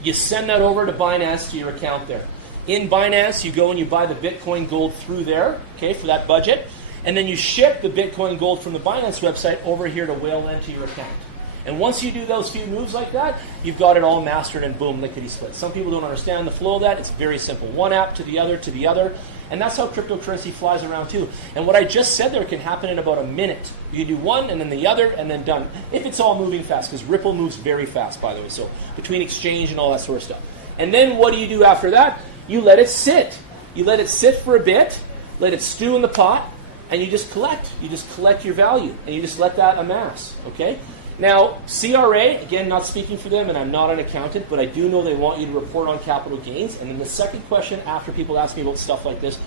you send that over to Binance to your account there. In Binance, you go and you buy the Bitcoin Gold through there, okay, for that budget. And then you ship the Bitcoin Gold from the Binance website over here to whale lend to your account. And once you do those few moves like that, you've got it all mastered and boom, lickety-split. Some people don't understand the flow of that. It's very simple. One app to the other to the other. And that's how cryptocurrency flies around too. And what I just said there can happen in about a minute. You can do one and then the other and then done. If it's all moving fast, because Ripple moves very fast, by the way. So between exchange and all that sort of stuff. And then what do you do after that? You let it sit. You let it sit for a bit, let it stew in the pot, and you just collect. You just collect your value, and you just let that amass, okay? Now, CRA, again, not speaking for them, and I'm not an accountant, but I do know they want you to report on capital gains. And then the second question after people ask me about stuff like this,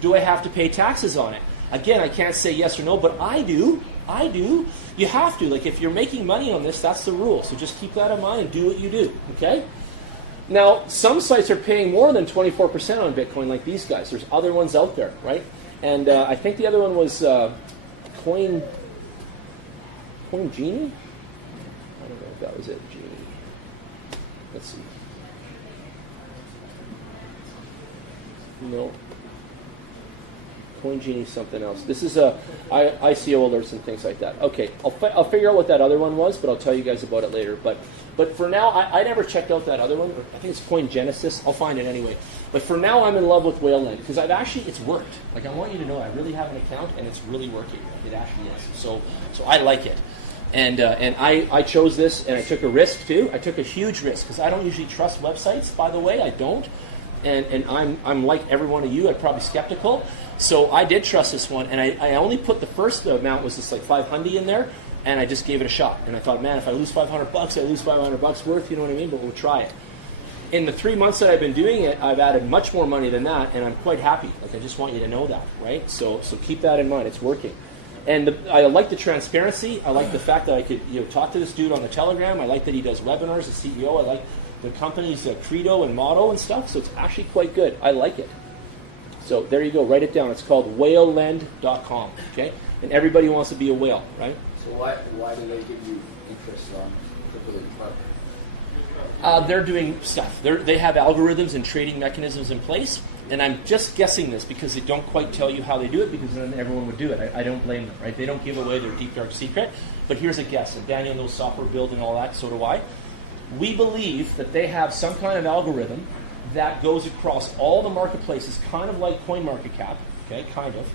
do I have to pay taxes on it? Again, I can't say yes or no, but I do. I do. You have to. Like, if you're making money on this, that's the rule. So just keep that in mind and do what you do, okay? Now, some sites are paying more than 24% on Bitcoin, like these guys. There's other ones out there, right? And I think the other one was Coin Genie? I don't know if that was it, Genie. Let's see. No. Coin Genie something else. This is ICO alerts and things like that. Okay, I'll figure out what that other one was, but I'll tell you guys about it later. But for now, I never checked out that other one. I think it's Coin Genesis. I'll find it anyway. But for now, I'm in love with whale lend because it's worked. Like, I want you to know I really have an account and it's really working. It actually is. So I like it. And I chose this and I took a risk too. I took a huge risk because I don't usually trust websites, by the way. I don't. And I'm like every one of you. I'm probably skeptical. So I did trust this one. And I only put the first amount was just like $500 in there. And I just gave it a shot. And I thought, man, if I lose $500, I lose $500 worth, you know what I mean? But we'll try it. In the 3 months that I've been doing it, I've added much more money than that, and I'm quite happy. Like, I just want you to know that, right? So keep that in mind. It's working. And I like the transparency. I like the fact that I could talk to this dude on the Telegram. I like that he does webinars, the CEO. I like the company's credo and motto and stuff. So it's actually quite good. I like it. So there you go. Write it down. It's called whalelend.com, okay? And everybody wants to be a whale, right? So why do they give you interest on crypto? They're doing stuff. They have algorithms and trading mechanisms in place, and I'm just guessing this because they don't quite tell you how they do it because then everyone would do it. I don't blame them, right? They don't give away their deep, dark secret, but here's a guess. And Daniel knows software build and all that, so do I. We believe that they have some kind of algorithm that goes across all the marketplaces, kind of like CoinMarketCap, okay, kind of.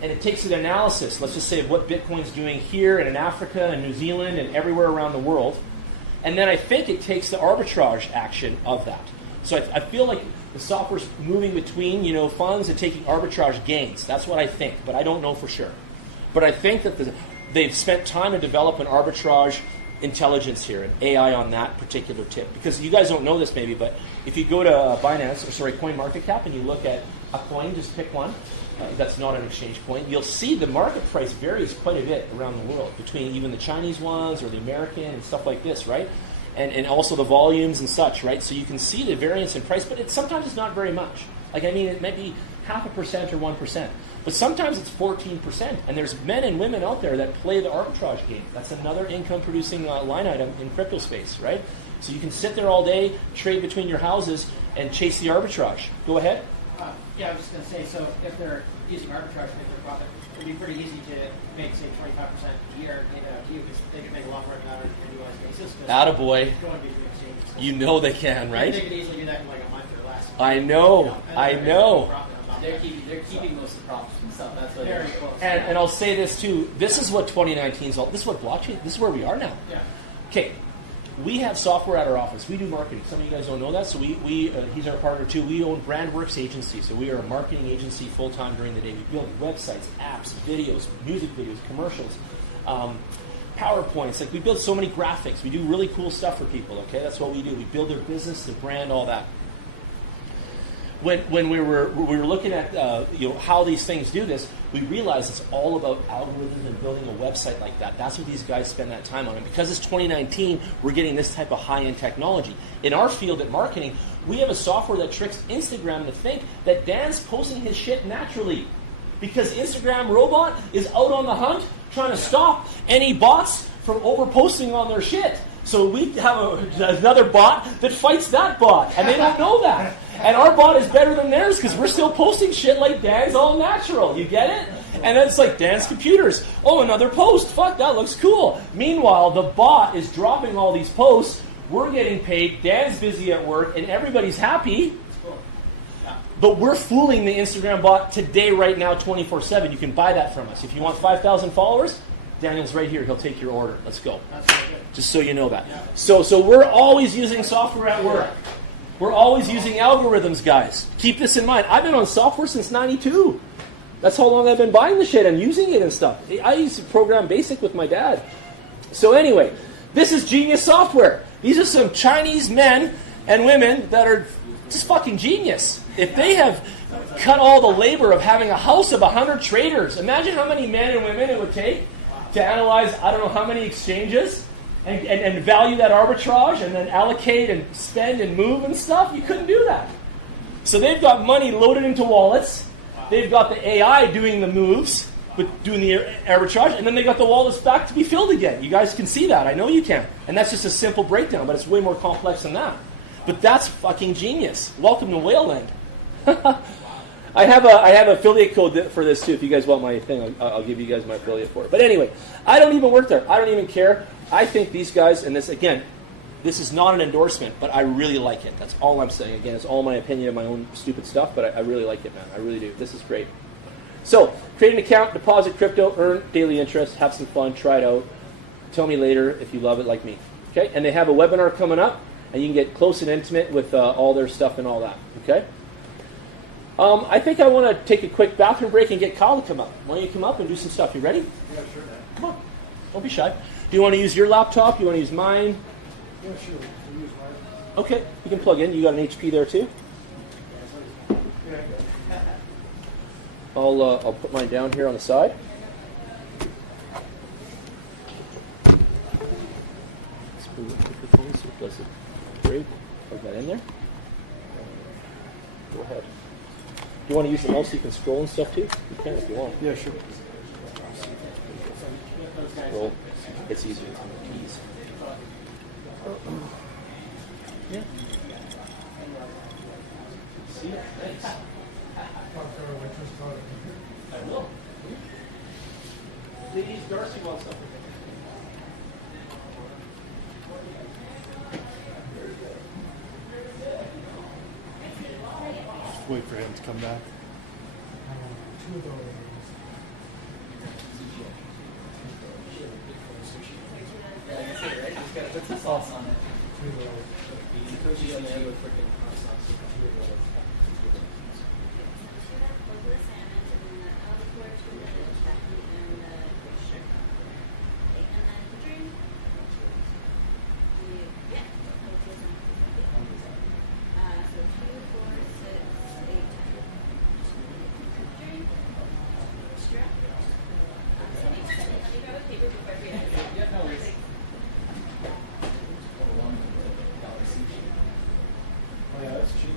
And it takes an analysis, let's just say, of what Bitcoin's doing here and in Africa and New Zealand and everywhere around the world. And then I think it takes the arbitrage action of that. So I feel like the software's moving between, funds and taking arbitrage gains. That's what I think, but I don't know for sure. But I think that they've spent time to develop an arbitrage intelligence here, an AI on that particular tip. Because you guys don't know this maybe, but if you go to CoinMarketCap and you look at a coin, just pick one, that's not an exchange coin, you'll see the market price varies quite a bit around the world between even the Chinese ones or the American and stuff like this, right? And also the volumes and such, right? So you can see the variance in price, but sometimes it's not very much. Like, I mean, it might be 0.5% or 1%. But sometimes it's 14%. And there's men and women out there that play the arbitrage game. That's another income-producing line item in crypto space, right? So you can sit there all day, trade between your houses, and chase the arbitrage. Go ahead. Yeah, I was just going to say, so if they're using arbitrage to make their profit, it would be pretty easy to make, say, 25% a year to you, because they could make a lot more than that on an annualized basis. Attaboy. Going between exchanges. You know they can, right? They could easily do that in like a month or less. I know. they're keeping most of the profits themselves. That's what Very close. And I'll say this too. This is what 2019 is all. This is what blockchain. This is where we are now. Yeah. Okay, we have software at our office. We do marketing. Some of you guys don't know that. So he's our partner too. We own BrandWorks Agency. So we are a marketing agency full time during the day. We build websites, apps, videos, music videos, commercials, PowerPoints. Like we build so many graphics. We do really cool stuff for people. Okay, that's what we do. We build their business, their brand, all that. When we were looking at how these things do this, we realized it's all about algorithms and building a website like that. That's what these guys spend that time on. And because it's 2019, we're getting this type of high-end technology. In our field at marketing, we have a software that tricks Instagram to think that Dan's posting his shit naturally. Because Instagram robot is out on the hunt trying to stop any bots from over-posting on their shit. So we have another bot that fights that bot, and they don't know that. And our bot is better than theirs because we're still posting shit like Dan's all natural. You get it? And then it's like Dan's computers. Oh, another post. Fuck, that looks cool. Meanwhile, the bot is dropping all these posts. We're getting paid. Dan's busy at work, and everybody's happy. But we're fooling the Instagram bot today, right now, 24/7. You can buy that from us. If you want 5,000 followers, Daniel's right here. He'll take your order. Let's go. That's really good. Just so you know that. Yeah. So we're always using software at work. We're always using algorithms, guys. Keep this in mind. I've been on software since '92. That's how long I've been buying the shit and using it and stuff. I used to program BASIC with my dad. So anyway, this is genius software. These are some Chinese men and women that are just fucking genius. If they have cut all the labor of having a house of 100 traders, imagine how many men and women it would take to analyze, I don't know how many exchanges and value that arbitrage and then allocate and spend and move and stuff. You couldn't do that. So they've got money loaded into wallets. They've got the AI doing the moves, but doing the arbitrage, and then they got the wallets back to be filled again. You guys can see that. I know you can. And that's just a simple breakdown, but it's way more complex than that. But that's fucking genius. Welcome to Whaleland. I have affiliate code for this too. If you guys want my thing, I'll give you guys my affiliate for it. But anyway, I don't even work there. I don't even care. I think these guys, and this again, this is not an endorsement, but I really like it. That's all I'm saying. Again, it's all my opinion of my own stupid stuff, but I really like it, man. I really do. This is great. So, create an account, deposit crypto, earn daily interest, have some fun, try it out. Tell me later if you love it like me. Okay? And they have a webinar coming up, and you can get close and intimate with all their stuff and all that. Okay? I think I want to take a quick bathroom break and get Kyle to come up. Why don't you come up and do some stuff? You ready? Yeah, sure, man. Come on. Don't be shy. Do you want to use your laptop? You want to use mine? Yeah, sure. We'll use mine. Okay. You can plug in. You got an HP there too? Yeah. I'll put mine down here on the side. Let's move the microphone so it doesn't break. Plug that in there. Go ahead. Do you want to use the mouse so you can scroll and stuff too? You can if you want. Yeah, sure. Scroll. It's easier. It's on the keys. Yeah. See it? Thanks. I will. Please, Darcy wants something. Wait for him to come back. Just gotta put some sauce on it. Sushi on there with freaking hot sauce. Oh, yeah, that's cheap.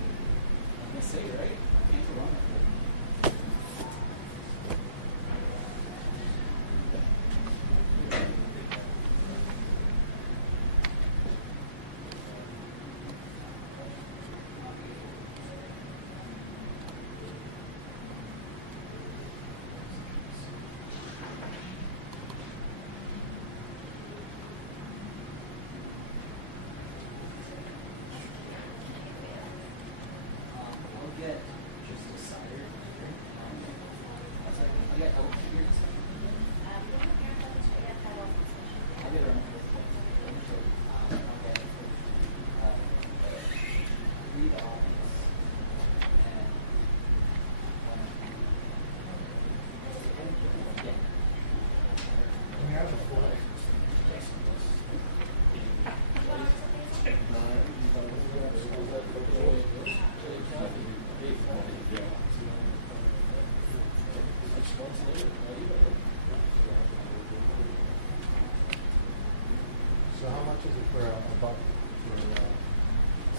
much is it for a buck?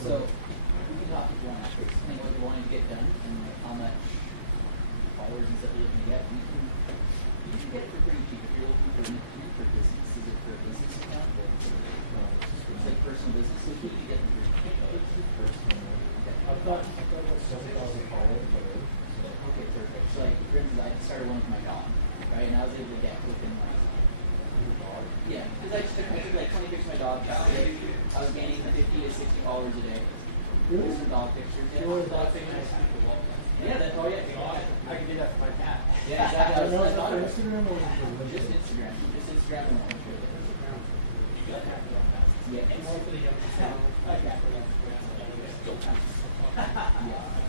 So we can talk if you want to explain what you're wanting to get done and like how much followers and stuff you're looking to get. You can get it for pretty cheap if you're looking for for business. Is it for a business account? It's like personal business. So you can get it for personal. I've got about 7,000 followers already. Okay, perfect. So like for instance, I started one with my dog, right? And I was able to get within like yeah, because I took like 20 pictures of my dog. I was gaining 50 to 60 followers a day. Really? Some dog pictures. Yeah. Dog pictures. Yeah, that's oh yeah. I can do that for my cat. Yeah, exactly. I know, is I it thought for of it. Instagram or is it for LinkedIn? Just Instagram. Just Instagram and Twitter. Yeah.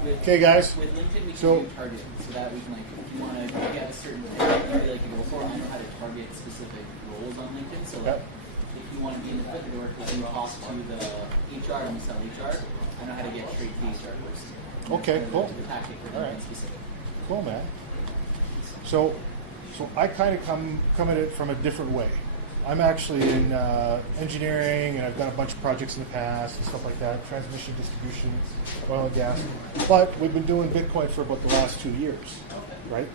Yeah. Okay, guys. With LinkedIn, we can So- do target so that we can like, if you want to get a certain thing that you like to go for, I know how to target specific roles on LinkedIn. So like, Yep. if you want to be in the foot door, because you talk to the HR and sell HR, I know how to get straight to HR first. Okay, cool. The tactic for All LinkedIn right. specific. Cool, man. So I kind of come at it from a different way. I'm actually in engineering, and I've done a bunch of projects in the past and stuff like that, transmission, distribution, oil and gas. But we've been doing Bitcoin for about the last 2 years, right?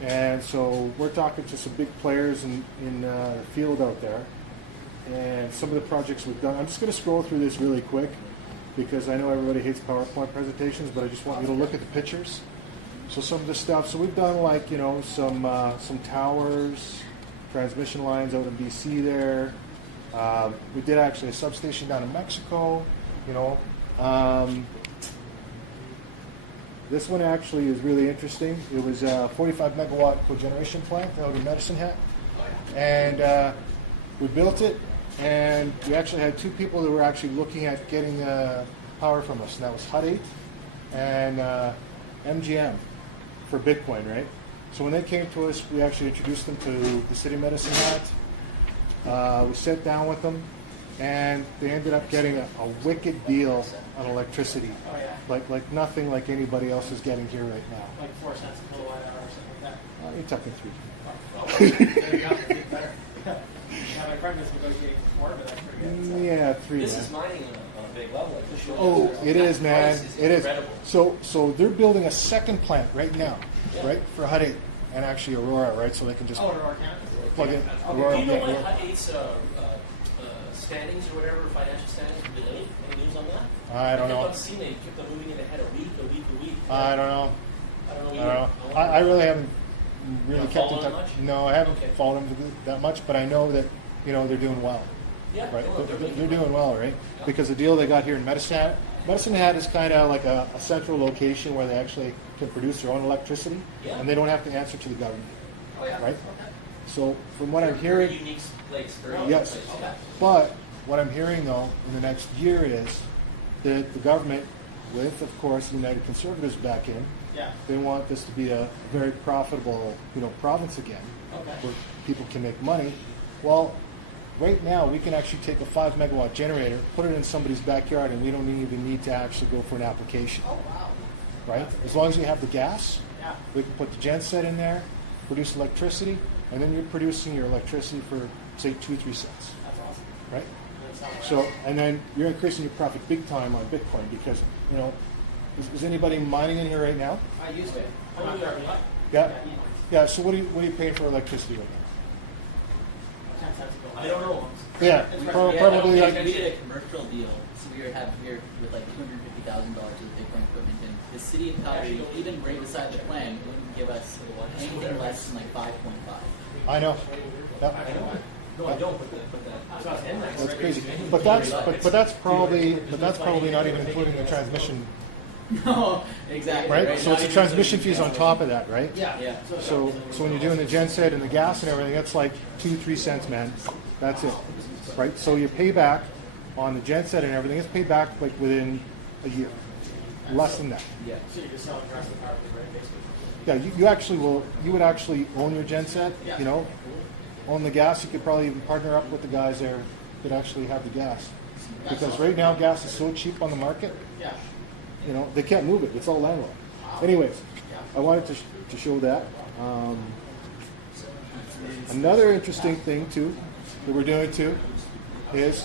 And so we're talking to some big players in the field out there. And some of the projects we've done, I'm just going to scroll through this really quick because I know everybody hates PowerPoint presentations, but I just want you to look at the pictures. So some of the stuff, so we've done like, you know, some towers, transmission lines out in BC there. We did actually a substation down in Mexico, you know. This one actually is really interesting. It was a 45 megawatt cogeneration plant out in Medicine Hat. And we built it, and we actually had two people that were actually looking at getting power from us, and that was Hut 8 and MGM for Bitcoin, right? So when they came to us, we actually introduced them to the city of Medicine Hat. We sat down with them, and they ended up getting a wicked deal on electricity, Oh yeah. like nothing like anybody else is getting here right now. Like 4 cents a kilowatt hour or something like that. You're talking 3. Oh, there you go. That's better. Yeah, my friend was negotiating for 4, but that's pretty good. Yeah, 3. This man. is mining on a big level. Like this Oh, it is, man. Price It is. incredible. So they're building a second plant right now, Yeah. right, for Hut 8 and actually Aurora, right? So they can just Oh, Aurora County. plug in Do Aurora. you know yeah, why Aurora. Hut 8's standings or whatever, financial standings are delayed? Any news on that? I don't think know. I've seen they kept on moving it ahead a week. I don't know. I don't know. I don't know. either. I really haven't really Not kept in following touch. much? No, I haven't Okay. followed them that much, but I know that, you know, they're doing well. Yeah, Right, no, they're doing well, right? Because the deal they got here in Medicine Hat is kind of like a central location where they actually can produce their own electricity, Yeah. and they don't have to answer to the government, Oh yeah. right? So from what I'm Very hearing, unique place. Very yes, unique place. Okay. but what I'm hearing though in the next year is that the government, with of course the United Conservatives back in, Yeah. they want this to be a very profitable, you know, province again, Okay. where people can make money. Well, right now we can actually take a 5 megawatt generator, put it in somebody's backyard, and we don't even need to actually go for an application, Oh wow. right? As long as you have the gas, Yeah. we can put the gen set in there, produce electricity, and then you're producing your electricity for say 2-3 cents, That's awesome. right? That sounds So, and then you're increasing your profit big time on Bitcoin because, you know, is anybody mining in here right now? I used it. Oh, I'm you not are, sure. Yeah. you know, Yeah. So what are you paying for electricity right 10 cents a kilowatt. I don't know. now? Yeah, It's probably I don't like. think We did a commercial deal, so we have here with like $250,000 of Bitcoin equipment, and the city of Calgary, even right beside the plan, wouldn't give us anything less than like 5.5. I know. Yeah. I know. No, I don't. But that's 10 nights. That's crazy. But that's probably not even including the transmission, No, exactly. right? So Not it's a even transmission including fees on gas. top of that, right? Yeah. Yeah. So when you're doing the gen set and the gas and everything, that's like 2-3 cents, man. That's it, right? So your payback on the gen set and everything is paid back like within a year, less than that. Yeah. So you're just selling the rest of the power, right? Basically. Yeah, you would actually own your gen set, you know, own the gas. You could probably even partner up with the guys there that actually have the gas. Because right now gas is so cheap on the market, Yeah. you know, they can't move it. It's all landlord. Anyways, I wanted to show that. Another interesting thing too that we're doing too is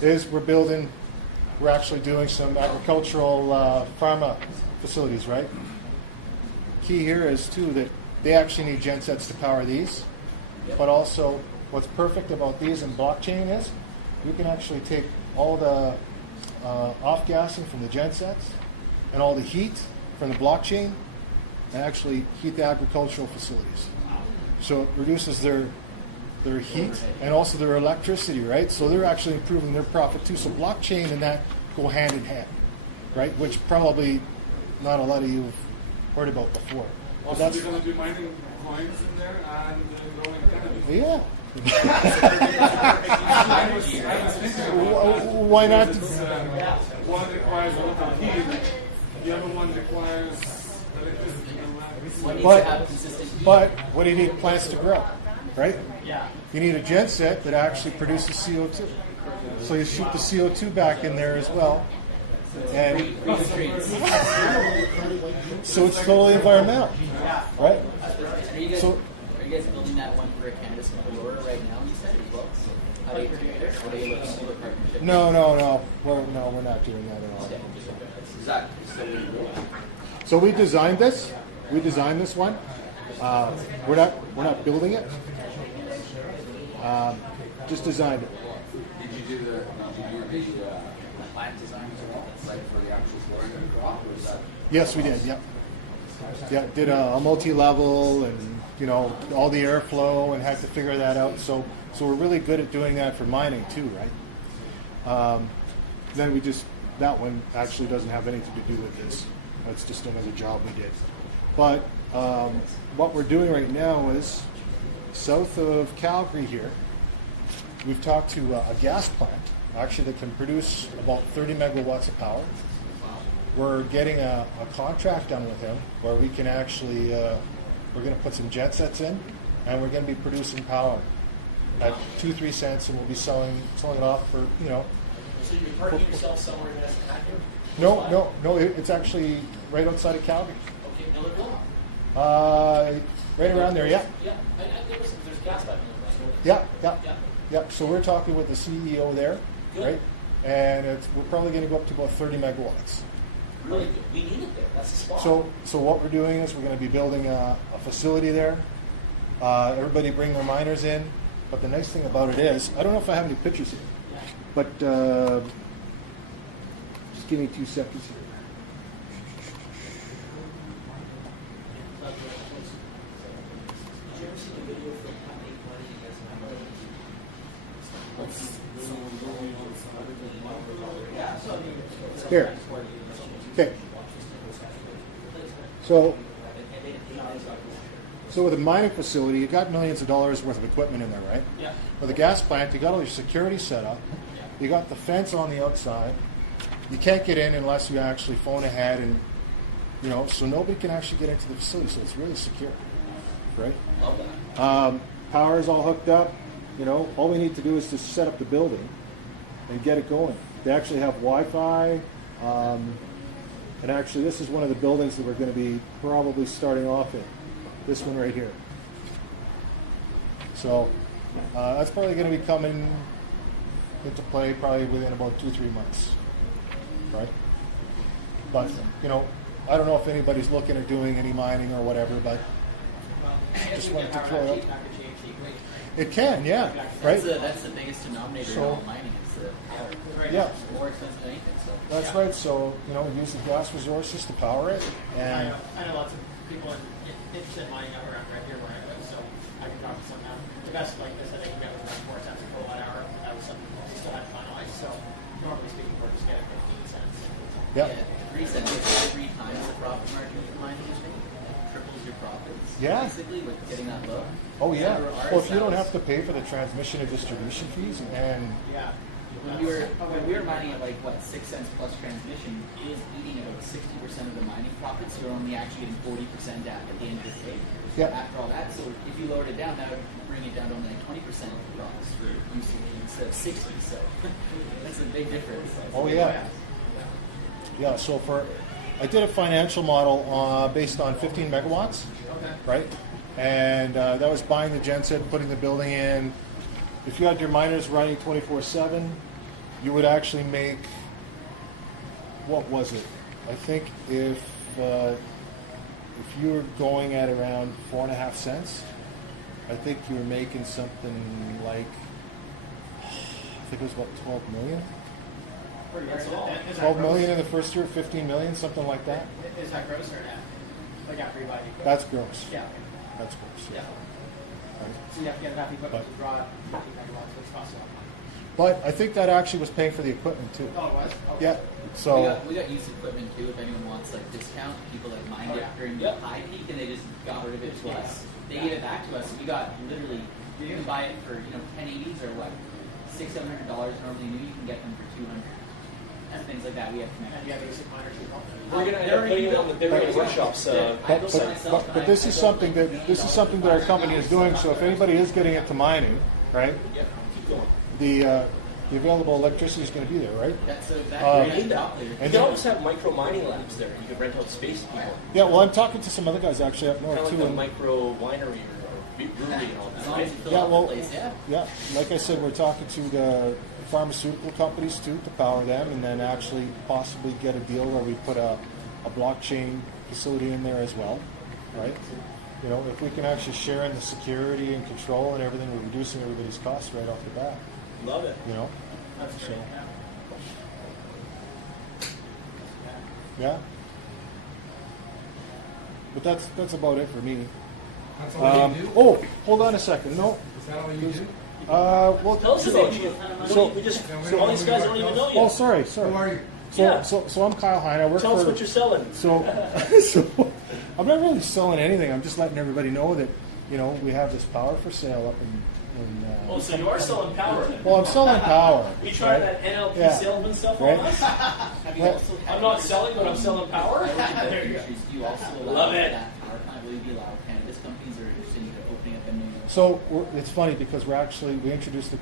is we're actually doing some agricultural pharma facilities, right? Key here is too that they actually need gen sets to power these, but also what's perfect about these in blockchain is you can actually take all the off-gassing from the gen sets and all the heat from the blockchain and actually heat the agricultural facilities. So it reduces their heat and also their electricity, right? So they're actually improving their profit too. So blockchain and that go hand in hand, right? Which probably not a lot of you have heard about before. But Also, they're going to be mining coins in there and growing cannabis. yeah. I was thinking Why not? one requires a lot of heat, the other one requires electricity. One needs to have But, consistent. but what do you need plants to grow, right? Yeah. You need a gen set that actually produces CO2. So you shoot the CO2 back in there as well. And so it's totally environmental, right? Are you guys, So- are you guys building that one for a cannabis grower right now? You said as well. How do you look solar partnership? No. We're not doing that at all. Is that so we will? So we designed this. We designed this one. We're not building it. Just designed it. Did you do the plant design as well? Like for the actual flooring of the crop, or is that? Yes, we did. Yep. Yeah, did a multi-level and all the airflow and had to figure that out. So we're really good at doing that for mining too, right? Then that one actually doesn't have anything to do with this. That's just another job we did. But what we're doing right now is south of Calgary here. We've talked to a gas plant actually that can produce about 30 megawatts of power. We're getting a contract done with him where we can actually, we're going to put some gen sets in and we're going to be producing power at 2-3 cents and we'll be selling it off for, So you're parking yourself somewhere that's active? No, it's actually right outside of Calgary. Okay, Millerville? Right around there, yeah. Yeah, there's gas back there, right? Yeah. So we're talking with the CEO there, Good. right? And we're probably going to go up to about 30 megawatts. Really good. We need it there. That's the spot. So what we're doing is we're going to be building a facility there. Everybody bring their miners in. But the nice thing about it is, I don't know if I have any pictures here, Yeah. but just give me 2 seconds here. Did you ever see the video from how many money you guys have? Yeah, so I mean, Here. Okay. So with a mining facility, you got millions of dollars worth of equipment in there, right? Yeah. With a gas plant, you got all your security set up. You got the fence on the outside. You can't get in unless you actually phone ahead and, so nobody can actually get into the facility. So it's really secure, right? Love that. Power is all hooked up. All we need to do is just set up the building and get it going. They actually have Wi-Fi. And actually, this is one of the buildings that we're going to be probably starting off in. This one right here. So that's probably going to be coming into play probably within about 2-3 months, right? But I don't know if anybody's looking at doing any mining or whatever, but just wanted to throw it out. It can, yeah, right? That's the biggest denominator in all mining. It's the power. Yeah. It's more expensive than anything. So That's right. So we use the gas resources to power it, and I know lots of people interested in mining around right here where I live, so I can talk to some now. The best like this, I think we got was about 4 cents a kilowatt hour. That was something we still had to finalize. So normally speaking, we're just getting 15 cents. yep. 3 cents is 3 times the profit margin for mining. I think triples your profits. Yeah. Basically, with getting that low. Oh yeah. So our Well, if you don't cells- have to pay for the transmission and distribution fees, and Yeah. When we were mining at 6 cents plus transmission, it was eating about 60% of the mining profits. So you're only actually getting 40% at the end of the day. Yeah. After all that, so if you lowered it down, that would bring it down to only 20% of the profits for usage instead of 60. So that's a big difference. oh yeah, yeah. So I did a financial model based on 15 megawatts, right? And that was buying the genset, putting the building in. If you had your miners running 24/7, you would actually make, what was it? I think if you were going at around 4.5 cents, I think you were making something like, I think it was about 12 million. That's all. 12 million in the first year, 15 million, something like that. Is that gross or net? Like after you buy the equipment? That's gross. Yeah. That's gross. Yeah. Right. So you have to get enough equipment to draw 50 megawatts, which costs a lot of money. But I think that actually was paying for the equipment too. Oh, it was? Okay. Yeah. So we got used equipment too. If anyone wants like discount, people like mined it during Yeah. the high peak, and they just got rid of it to us. They gave it back to us. We got literally, you can buy it for 1080s or what, $600-700 normally new. You can get them for 200 and things like that. We have And connected. you have basic miners as well? We're going to end up putting it on the Bitcoin Workshop's but this is something that our company is doing. So if anybody is getting into mining, right, Yeah, keep going. the available electricity is going to be there, right? That's You exactly need that. there. You And can always have micro mining labs there. You can rent out space to people. Yeah. Well, I'm talking to some other guys actually up Kind north of like too. the and- micro winery or brewery and all As that. long Right? as you fill Yeah, out well, the place, yeah. yeah, like I said, we're talking to the pharmaceutical companies too to power them, and then actually possibly get a deal where we put a blockchain facility in there as well, right? If we can actually share in the security and control and everything, we're reducing everybody's costs right off the bat. Love it. That's So, great. yeah. But that's about it for me. That's all you do? Oh, hold on a second. No. Is that all you do? Well, Tell us about you. So- We just, all these guys don't even know oh, you. sorry. Who are you? Yeah. So I'm Kyle Hine. I work Tell us for. what you're selling. So I'm not really selling anything. I'm just letting everybody know that we have this power for sale up in. Oh, so you are selling power. Well, I'm selling power. We trying right? that NLP Yeah. salesman stuff Right. on us? Have you Well, also I'm not selling, but I'm selling power. There you go. Do you also allow Love it. that power plant? Will you be allowed cannabis companies or interested in opening up a new? So it's funny because we introduced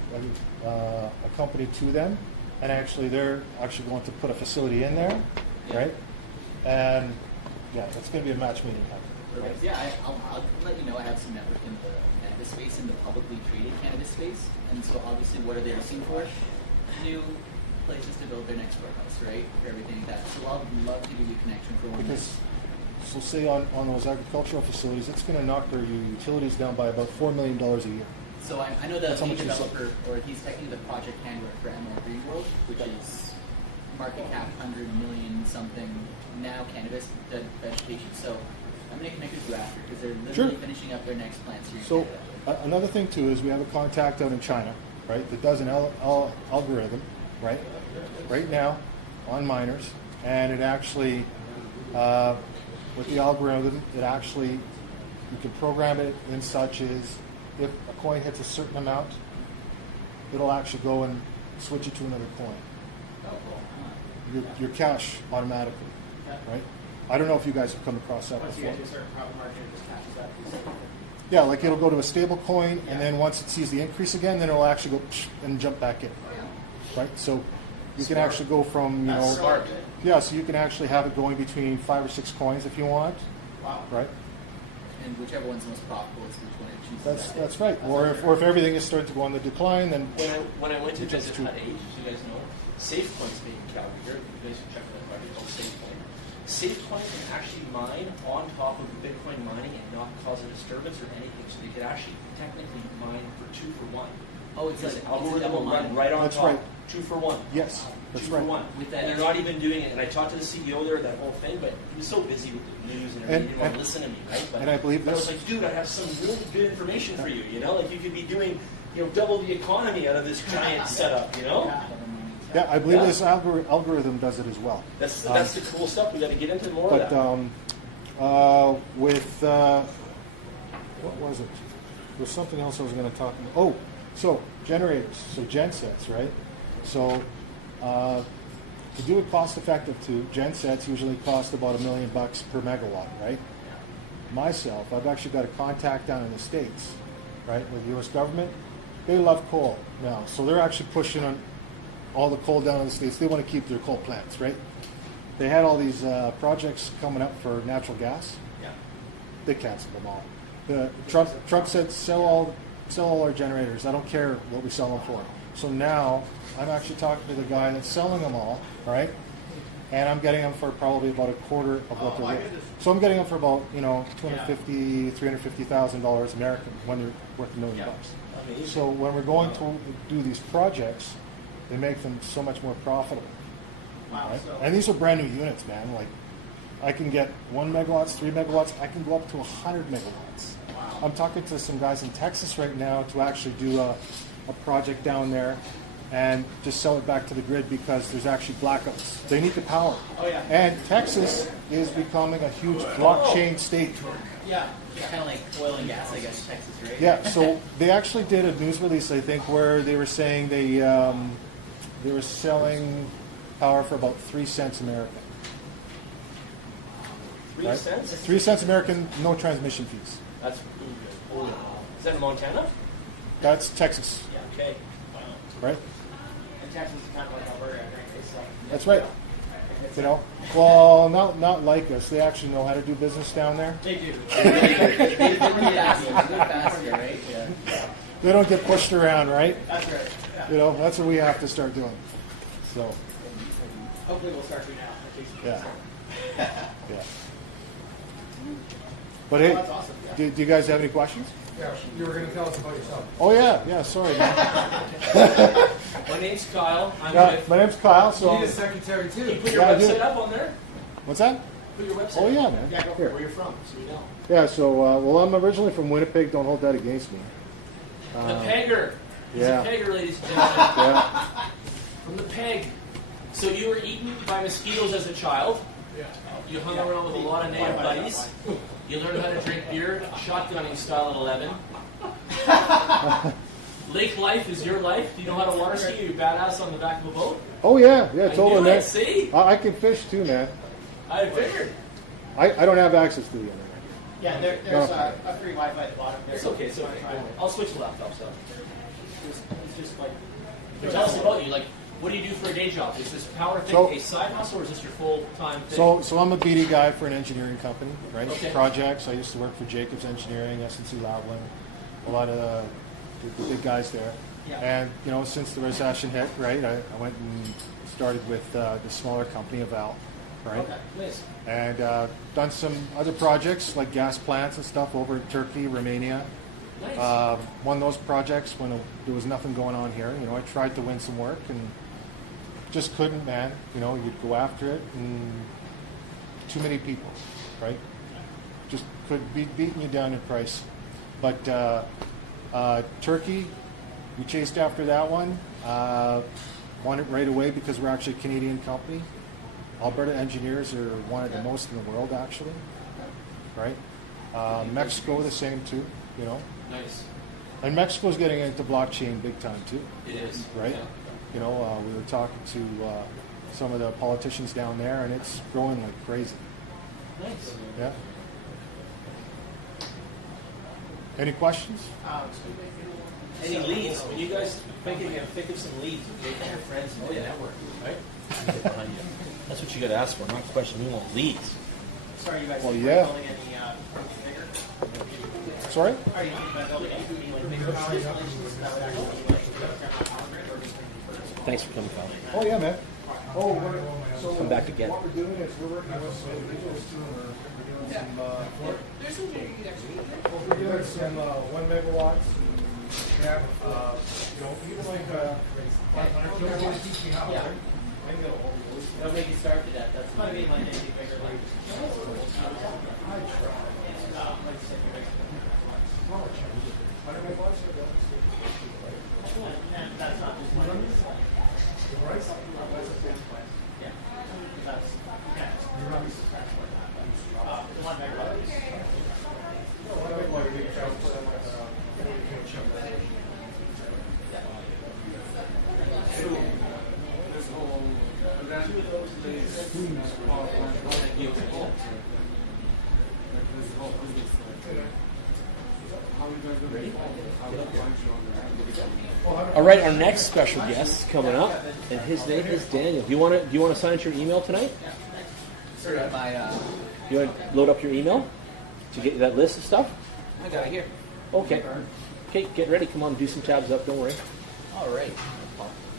a company to them, and actually they're actually going to put a facility in there, right? And yeah, it's going to be a match meeting. Right. Yeah, I'll let you know. I have some network in the cannabis space, in the publicly traded cannabis space, and so obviously, what are they looking for? New places to build their next warehouse, right? For everything like that. So I'll love to give you a connection for one. Because, so say on those agricultural facilities, it's going to knock their utilities down by about $4 million a year. So I know the That's how lead much you sell. developer, or he's technically the project handler for ML Green World, which is market cap 100 million something now cannabis vegetation. So I'm going to connect with you after because they're literally Sure. finishing up their next plants here in So Canada. another thing too is we have a contact out in China, right, that does an algorithm, right now on miners, and it actually, with the algorithm, it actually, you can program it in such as if a coin hits a certain amount, it'll actually go and switch it to another coin. Oh, cool. Your cash automatically, right? I don't know if you guys have come across that Once you before. get to a certain profit margin, it just catches that. Yeah, like it'll go to a stable coin, and then once it sees the increase again, then it'll actually go and jump back in. Right? So you can actually go from, Smart. yeah, so you can actually have it going between 5 or 6 coins if you want. Wow. Right? And whichever one's most profitable is which one it chooses. That's right. Or if everything is starting to go on the decline, then When I went to Which is visit true. Hut 8, you guys know, SafeCoin's made in Calgary here. You guys should check that project called SafeCoin. SafeCoin can actually mine on top of Bitcoin mining and not cause a disturbance or anything. So they could actually technically mine for 2 for 1. Oh, it's Because like the algorithm will run mine. right on That's top. right. 2 for 1. yes, that's 2 right. for 1. With that And they're not even doing it. And I talked to the CEO there, that whole thing, but he was so busy with the news and everything, he didn't want to listen to me, right? But and I believe I was this- like, dude, I have some really good information for you. Like you could be doing, double the economy out of this giant setup. Yeah, I believe Yeah. this algorithm does it as well. That's the cool stuff. We got to get into more But of that. with what was it? There was something else I was going to talk about. Oh, so generators, so gensets, right? So to do it cost effective, too, gensets usually cost about $1 million per megawatt, right? Myself, I've actually got a contact down in the States, right, with the U.S. government. They love coal now, so they're actually pushing on all the coal down in the States. They want to keep their coal plants, right? They had all these projects coming up for natural gas. Yeah. They canceled them all. Trump said sell sell all our generators. I don't care what we sell them for. So now I'm actually talking to the guy that's selling them all, right? And I'm getting them for probably about a quarter of what they're worth. So I'm getting them for about, you know, $250,000, $350,000 American when they're worth $1 million. So when we're going to do these projects, they make them so much more profitable. Wow. Right? So And these are brand new units, man. Like, I can get 1 megawatts, 3 megawatts. I can go up to 100 megawatts. wow. I'm talking to some guys in Texas right now to actually do a project down there and just sell it back to the grid because there's actually blackouts. They need the power. Oh yeah. And Texas is becoming a huge blockchain state. Yeah. Kind of like oil and gas, I guess, Texas, right? Yeah, so they actually did a news release, I think, where they were saying they were selling power for about 3 cents American. 3 Right? cents? 3 cents American, no transmission fees. That's good. Is that in Montana? That's Texas, Yeah. Okay. Wow. right? And Texas is kind of like Alberta, I think. So, That's right. You know, well, not like us. They actually know how to do business down there. they do. They move faster, right? Yeah. They don't get pushed around, right? That's right. Yeah. You know, that's what we have to start doing. So, Hopefully we'll start to now. At least. yeah, yeah. But hey, That's awesome. Yeah. do you guys have any questions? Yeah, you were going to tell us about yourself. Oh yeah, sorry, man. My name's Kyle. I'm Yeah, with. my name's Kyle. You So, need a secretary You too. put your Yeah, I do. website up on there? what's that? Put your website Oh up. yeah, man. Yeah, go for Here. it. Where you're from, so we know. Yeah. So, well, I'm originally from Winnipeg. Don't hold that against me. The Pegger. He's yeah. a Pegger, ladies and gentlemen. Yeah. From the Peg. So you were eaten by mosquitoes as a child. Yeah. You hung around with a lot of native buddies. You learned how to drink beer, shotgunning style at 11. Lake life is your life. Do you know how to water ski? Are you badass on the back of a boat? Oh yeah, I totally, knew man. it, see? I can fish too, man. I figured. I don't have access to the internet. Yeah, there's No. a free Wi-Fi at the bottom there. It's okay, it's okay. I'll switch the laptop stuff. It's just like. Tell us about you. Like, what do you do for a day job? Is this power thing So- a side hustle or is this your full-time thing? So I'm a BD guy for an engineering company, right? Okay. Projects. I used to work for Jacobs Engineering, S&C Lavalin, a lot of the big guys there. Yeah. And you know, since the recession hit, right, I went and started with the smaller company, Aval, right? Okay, nice. And done some other projects like gas plants and stuff over in Turkey, Romania. Nice. Won those projects when there was nothing going on here. You know, I tried to win some work and just couldn't, man. You know, you'd go after it and too many people, right? Just could be beating you down in price. But Turkey, we chased after that one. Won it right away because we're actually a Canadian company. Alberta engineers are one of the most in the world, actually, right? Mexico, the same too, you know. Nice. And Mexico's getting into blockchain big time too, It is. right? Yeah. You know, we were talking to some of the politicians down there, and it's growing like crazy. Nice. Yeah. Any questions? Any leads? When you guys think of some leads, make your friends and your network, right? Get behind you. That's what you got to ask for, not a question. We want leads. Sorry, you guys. Well, are yeah. building any bigger? Sorry? Are you thinking about building anything like bigger power installations that would actually be like or just Thanks for coming, Kyle. Oh yeah, man. Oh, so Come back again. What we're doing is we're working with some individuals too. We're doing some 1 megawatts. We have, you know, even like 500 kilowatts. Yeah. It'll make you starve to death. That's what I mean, like anything bigger. Like, and that's not just one. Yeah. That's, yeah. The 1 megawatt is. This whole that place called this whole business. How are you guys gonna be? How will I find you on there? All right, our next special guest is coming up, and his name is Daniel. Do you want to sign into your email tonight? You want to load up your email to get that list of stuff? I got it here. Okay. Okay, get ready. Come on, do some tabs up. Don't worry. All right.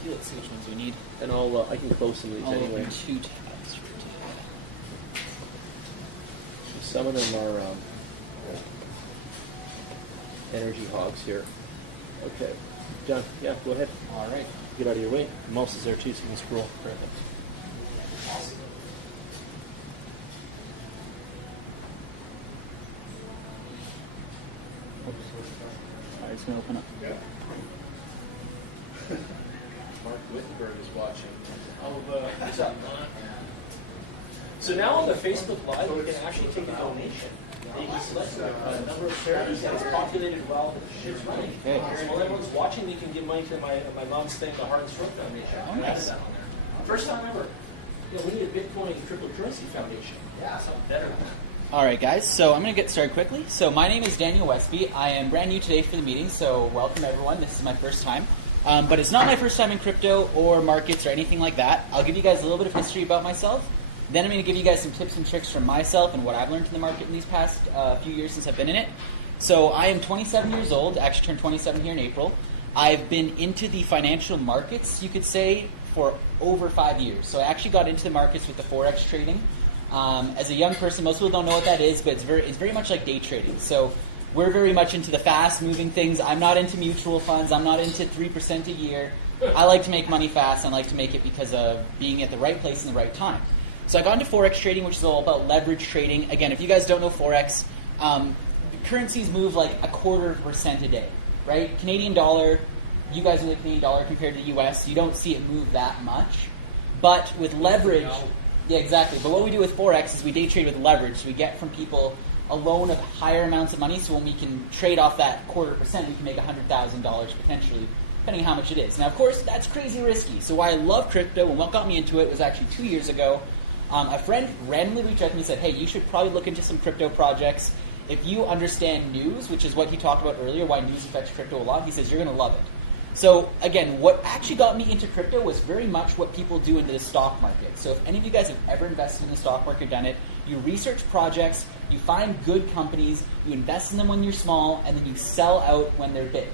Let's see which ones we need. And I can close some of these I'll anyway. open 2 tabs for today. Some of them are energy hogs here. Okay, John. Yeah, go ahead. All right. Get out of your way. The mouse is there too, so you can scroll. Perfect. All right, it's going to open up. Mark Wittenberg is watching. What's up? So now on the Facebook Live, you can actually take a donation. You can select a number of charities, and it's populated while the shit's running. Okay. So while everyone's watching, you can give money to my mom's thing, the Heart and Stroke Foundation. Oh, I added nice. that on there. First time ever. We need a Bitcoin cryptocurrency foundation. Yeah, something better than that. All right, guys, so I'm going to get started quickly. So my name is Daniel Westby. I am brand new today for the meeting, so welcome, everyone. This is my first time. But it's not my first time in crypto or markets or anything like that. I'll give you guys a little bit of history about myself. Then I'm going to give you guys some tips and tricks from myself and what I've learned in the market in these past few years since I've been in it. So I am 27 years old, actually turned 27 here in April. I've been into the financial markets, you could say, for over 5 years. So I actually got into the markets with the Forex trading. As a young person, most people don't know what that is, but it's very much like day trading. So we're very much into the fast-moving things. I'm not into mutual funds. I'm not into 3% a year. I like to make money fast, and I like to make it because of being at the right place in the right time. So I got into Forex trading, which is all about leverage trading. Again, if you guys don't know Forex, currencies move like 0.25% a day, right? Canadian dollar, you guys know the Canadian dollar compared to the US, you don't see it move that much. But with leverage, yeah, exactly. But what we do with Forex is we day trade with leverage. So we get from people a loan of higher amounts of money, so when we can trade off that 0.25%, we can make $100,000 potentially, depending on how much it is. Now, of course, that's crazy risky. So why I love crypto and what got me into it was actually 2 years ago. A friend randomly reached out to me and said, hey, you should probably look into some crypto projects. If you understand news, which is what he talked about earlier, why news affects crypto a lot, he says, you're going to love it. So again, what actually got me into crypto was very much what people do into the stock market. So if any of you guys have ever invested in the stock market, done it, you research projects, you find good companies, you invest in them when you're small, and then you sell out when they're big,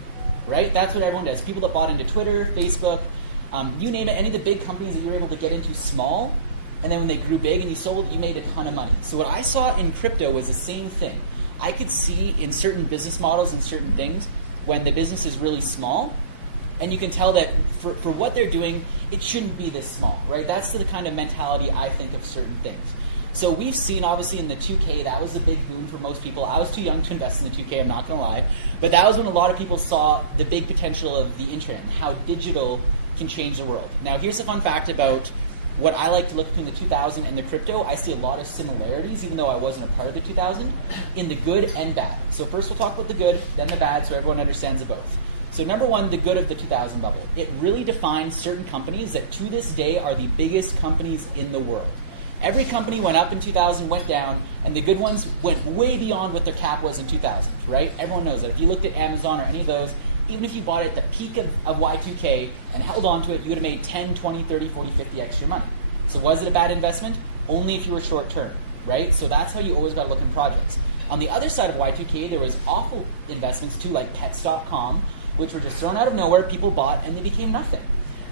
right? That's what everyone does. People that bought into Twitter, Facebook, you name it, any of the big companies that you were able to get into small, and then when they grew big and you sold, you made a ton of money. So what I saw in crypto was the same thing. I could see in certain business models and certain things when the business is really small, and you can tell that for what they're doing, it shouldn't be this small, right? That's the kind of mentality I think of certain things. So we've seen, obviously, in the 2K, that was a big boom for most people. I was too young to invest in the 2K, I'm not going to lie. But that was when a lot of people saw the big potential of the internet and how digital can change the world. Now, here's a fun fact about what I like to look between the 2000 and the crypto. I see a lot of similarities, even though I wasn't a part of the 2000, in the good and bad. So first we'll talk about the good, then the bad, so everyone understands the both. So number one, the good of the 2000 bubble. It really defined certain companies that to this day are the biggest companies in the world. Every company went up in 2000, went down, and the good ones went way beyond what their cap was in 2000, right? Everyone knows that. If you looked at Amazon or any of those, even if you bought it at the peak of Y2K and held on to it, you would have made 10, 20, 30, 40, 50 extra money. So was it a bad investment? Only if you were short term, right? So that's how you always got to look in projects. On the other side of Y2K, there was awful investments too, like Pets.com, which were just thrown out of nowhere, people bought, and they became nothing.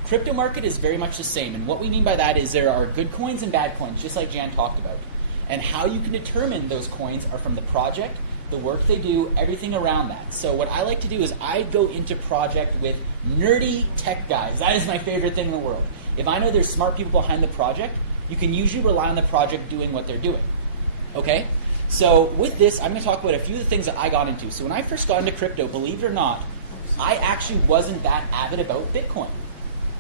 Crypto market is very much the same, and what we mean by that is there are good coins and bad coins, just like Jan talked about. And how you can determine those coins are from the project, the work they do, everything around that. So what I like to do is I go into project with nerdy tech guys. That is my favorite thing in the world. If I know there's smart people behind the project, you can usually rely on the project doing what they're doing. Okay? So with this, I'm going to talk about a few of the things that I got into. So when I first got into crypto, believe it or not, I actually wasn't that avid about Bitcoin.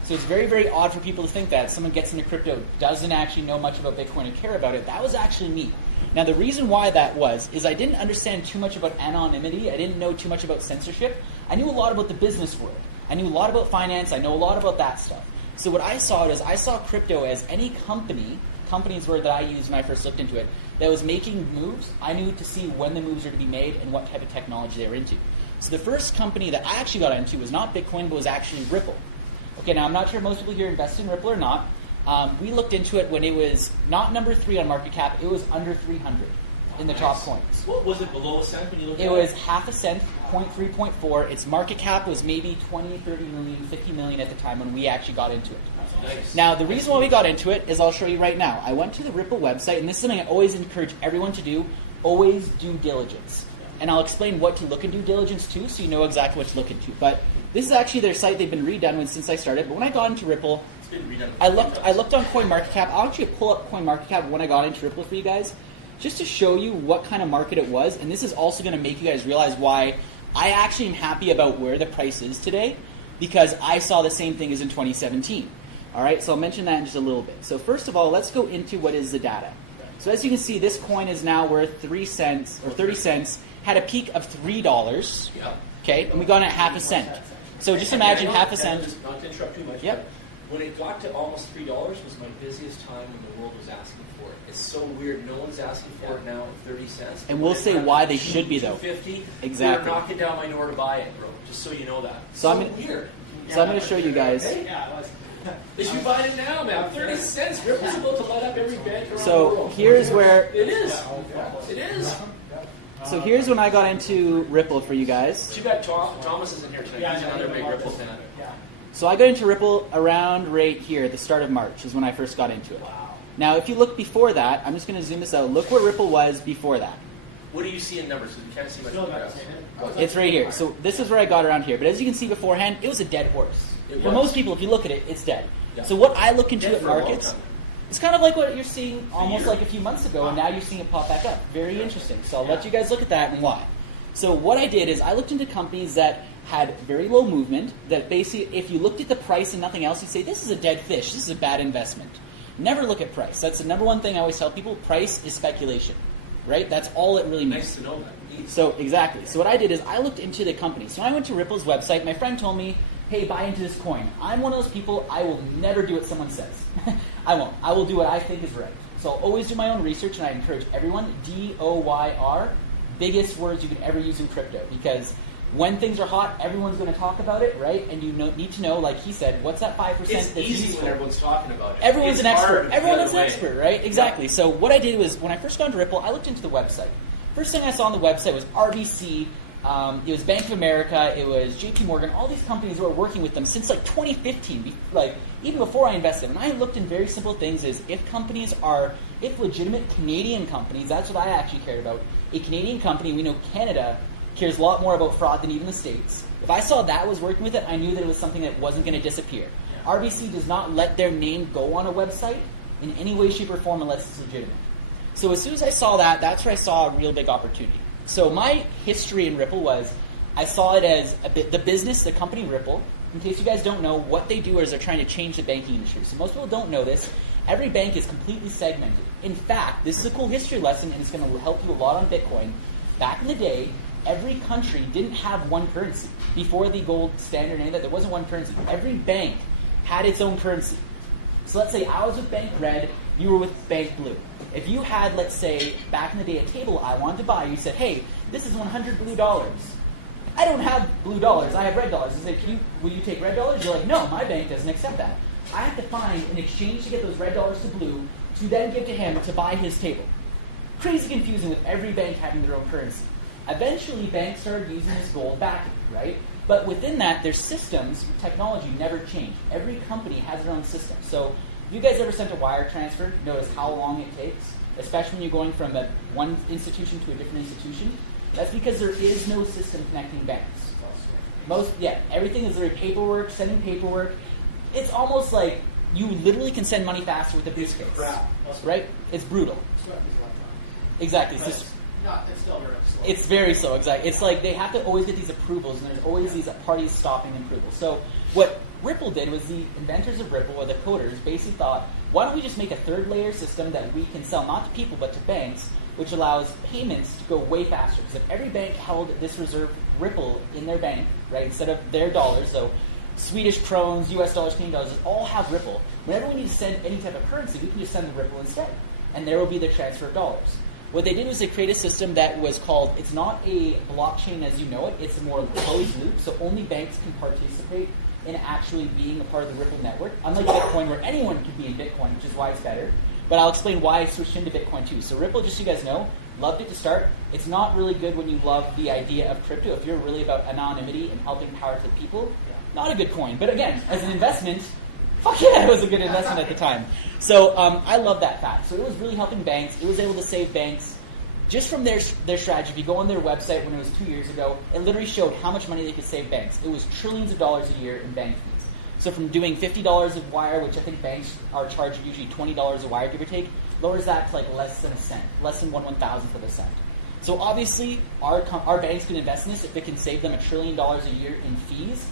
So it's very, very odd for people to think that someone gets into crypto, doesn't actually know much about Bitcoin and care about it. That was actually me. Now the reason why that was is I didn't understand too much about anonymity. I didn't know too much about censorship. I knew a lot about the business world. I knew a lot about finance. I know a lot about that stuff. So what I saw is I saw crypto as any company's word that I used when I first looked into it, that was making moves. I knew to see when the moves are to be made and what type of technology they were into. So the first company that I actually got into was not Bitcoin, but was actually Ripple. Okay, now I'm not sure if most people here invest in Ripple or not. We looked into it when it was not number 3 on market cap. It was under 300. in the top coins. What was it below a cent when you looked at It it? was half a cent, 0.3, 0.4. Its market cap was maybe 20, 30 million, 50 million at the time when we actually got into it. Nice. Now, the reason why we got into it is I'll show you right now. I went to the Ripple website, and this is something I always encourage everyone to do. Always due diligence. And I'll explain what to look in due diligence to so you know exactly what to look into. But this is actually their site. They've been redone since I started. But when I got into Ripple, It's been redone. I looked on CoinMarketCap. I'll actually pull up CoinMarketCap when I got into Ripple for you guys, just to show you what kind of market it was. And this is also going to make you guys realize why I actually am happy about where the price is today, because I saw the same thing as in 2017. All right, so I'll mention that in just a little bit. So first of all, let's go into what is the data. So as you can see, this coin is now worth 3 cents or 30 cents. Had a peak of $3. Yeah. Okay, and we got in at half a cent. So just imagine half a cent. Not to interrupt too much. Yep. But when it got to almost $3 was my busiest time when the world was asking for it. It's so weird. No one's asking for it now at 30 cents. And we'll say why they should be, though. $2.50. Exactly. They're knocking down my door to buy it, bro. Just so you know that. So I'm weird. So I'm going to show you guys. Yeah, it was. They should be buying it now, man. 30 cents. Ripple's about to light up every bank around the So world. here's where. It is. It is. So here's when I got into Ripple for you guys. Too bad Thomas isn't here tonight. Yeah, He's another big Ripple fan. Yeah. So I got into Ripple around right here at the start of March is when I first got into it. Wow. Now, if you look before that, I'm just going to zoom this out. Look where Ripple was before that. What do you see in numbers? Because you can't see much Still in got graphs. the same. It's right here. So this is where I got around here. But as you can see beforehand, it was a dead horse. It For was. most people, if you look at it, it's dead. Yeah. So what I look into Dead at for a long markets, time. it's kind of like what you're seeing almost like a few months ago, and now you're seeing it pop back up. Very interesting. So I'll let you guys look at that and why. So what I did is I looked into companies that had very low movement, that basically, if you looked at the price and nothing else, you'd say, this is a dead fish, this is a bad investment. Never look at price. That's the number one thing I always tell people. Price is speculation, right? That's all it really means. Nice to know that. So exactly. So what I did is I looked into the company. So when I went to Ripple's website, my friend told me, hey, buy into this coin. I'm one of those people, I will never do what someone says. I won't. I will do what I think is right. So I'll always do my own research, and I encourage everyone, DOYR, biggest words you can ever use in crypto, because when things are hot, everyone's going to talk about it, right? And you need to know, like he said, what's that 5% It's that's easy useful? when everyone's talking about it. Everyone's It's an expert. hard the Everyone's other an way. expert, right? Exactly. So what I did was, when I first got into Ripple, I looked into the website. First thing I saw on the website was RBC, it was Bank of America, it was JP Morgan, all these companies who were working with them since like 2015, like even before I invested. And I looked in very simple things is if legitimate Canadian companies, that's what I actually cared about. A Canadian company, we know Canada cares a lot more about fraud than even the States. If I saw that was working with it, I knew that it was something that wasn't going to disappear. RBC does not let their name go on a website in any way, shape, or form unless it's legitimate. So as soon as I saw that, that's where I saw a real big opportunity. So my history in Ripple was, I saw it as the business, the company Ripple. In case you guys don't know, what they do is they're trying to change the banking industry. So most people don't know this. Every bank is completely segmented. In fact, this is a cool history lesson, and it's going to help you a lot on Bitcoin. Back in the day, every country didn't have one currency. Before the gold standard and any of that, there wasn't one currency. Every bank had its own currency. So let's say I was with Bank Red, you were with Bank Blue. If you had, let's say, back in the day, a table I wanted to buy, you said, hey, this is 100 blue dollars. I don't have blue dollars, I have red dollars. I said, will you take red dollars? You're like, no, my bank doesn't accept that. I have to find an exchange to get those red dollars to blue to then give to him to buy his table. Crazy confusing with every bank having their own currency. Eventually, banks started using this gold backing, right? But within that, their systems, technology never changed. Every company has their own system. So if you guys ever sent a wire transfer, notice how long it takes, especially when you're going from one institution to a different institution. That's because there is no system connecting banks. Everything is very paperwork, sending paperwork. It's almost like you literally can send money faster with a briefcase. Right? It's brutal. Exactly. But it's still very slow. It's very slow, exactly. It's like they have to always get these approvals, and there's always these parties stopping approvals. So what Ripple did was the inventors of Ripple, or the coders, basically thought, why don't we just make a third layer system that we can sell not to people but to banks, which allows payments to go way faster. Because if every bank held this reserve Ripple in their bank, right, instead of their dollars, so Swedish krones, US dollars, Canadian dollars, all have Ripple. Whenever we need to send any type of currency, we can just send the Ripple instead. And there will be the transfer of dollars. What they did was they created a system that was called, it's not a blockchain as you know it, it's a more closed loop, so only banks can participate in actually being a part of the Ripple network. Unlike Bitcoin, where anyone can be in Bitcoin, which is why it's better. But I'll explain why I switched into Bitcoin too. So Ripple, just so you guys know, Loved it to start. It's not really good when you love the idea of crypto. If you're really about anonymity and helping power to the people, not a good coin. But again, as an investment, fuck yeah, it was a good investment at the time. So I love that fact. So it was really helping banks. It was able to save banks just from their strategy. If you go on their website when it was 2 years ago, it literally showed how much money they could save banks. It was trillions of dollars a year in bank fees. So from doing $50 a wire, which I think banks are charging usually $20 a wire, give or take, lowers that to like less than a cent, less than 1/1000th of a cent. So obviously, our banks can invest in this if it can save them $1 trillion a year in fees.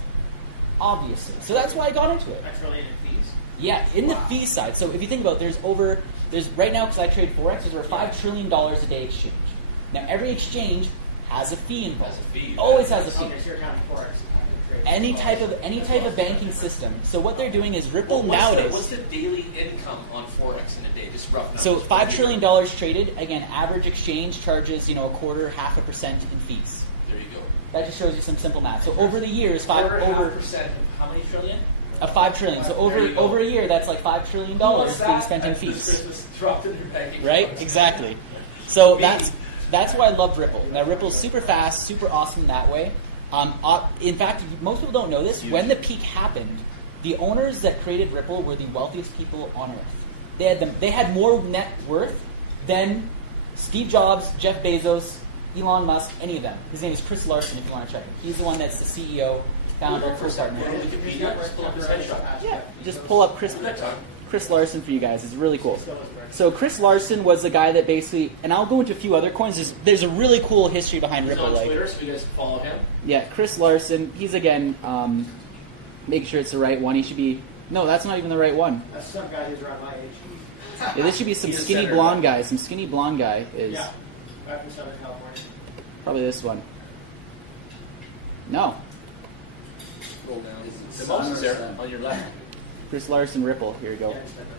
Obviously, so that's why I got into it. $1 trillion in fees. Yeah, in the fee side. So if you think about it, there's right now, because I trade Forex, there's over $5 trillion a day exchange. Now every exchange has a fee involved. Always has a fee. Okay, so you're counting Forex. Any type of banking system. So what they're doing is Ripple nowadays. What's the daily income on Forex in a day? Just rough numbers. So $5 trillion traded. Again, average exchange charges 1/4, 0.5% in fees. There you go. That just shows you some simple math. So over the years, Over 0.5% of how many trillion? Of $5 trillion. So over a year, that's like $5 trillion being spent in fees. Christmas dropped in their bank account. Right? Exactly. So that's why I love Ripple. Now Ripple's super fast, super awesome that way. In fact, most people don't know this. When the peak happened, the owners that created Ripple were the wealthiest people on earth. They had more net worth than Steve Jobs, Jeff Bezos, Elon Musk, any of them. His name is Chris Larson, if you want to check him. He's the one that's the CEO, founder, first partner. Yeah, just pull up Chris Larson for you guys. It's really cool. So Chris Larson was the guy that basically, and I'll go into a few other coins. There's a really cool history behind He's Ripple. on Twitter, so you guys can follow him. Yeah, Chris Larson. He's again, make sure it's the right one. He should be. No, that's not even the right one. That's some guy who's around my age. Yeah, this should be some He's a skinny senator. blonde guy. Some skinny blonde guy is Yeah, back from Southern California. probably this one. No, Roll down. Is The it mouse sun is or there sun? on your left. Chris Larson Ripple. Here we go. Yeah, just like that.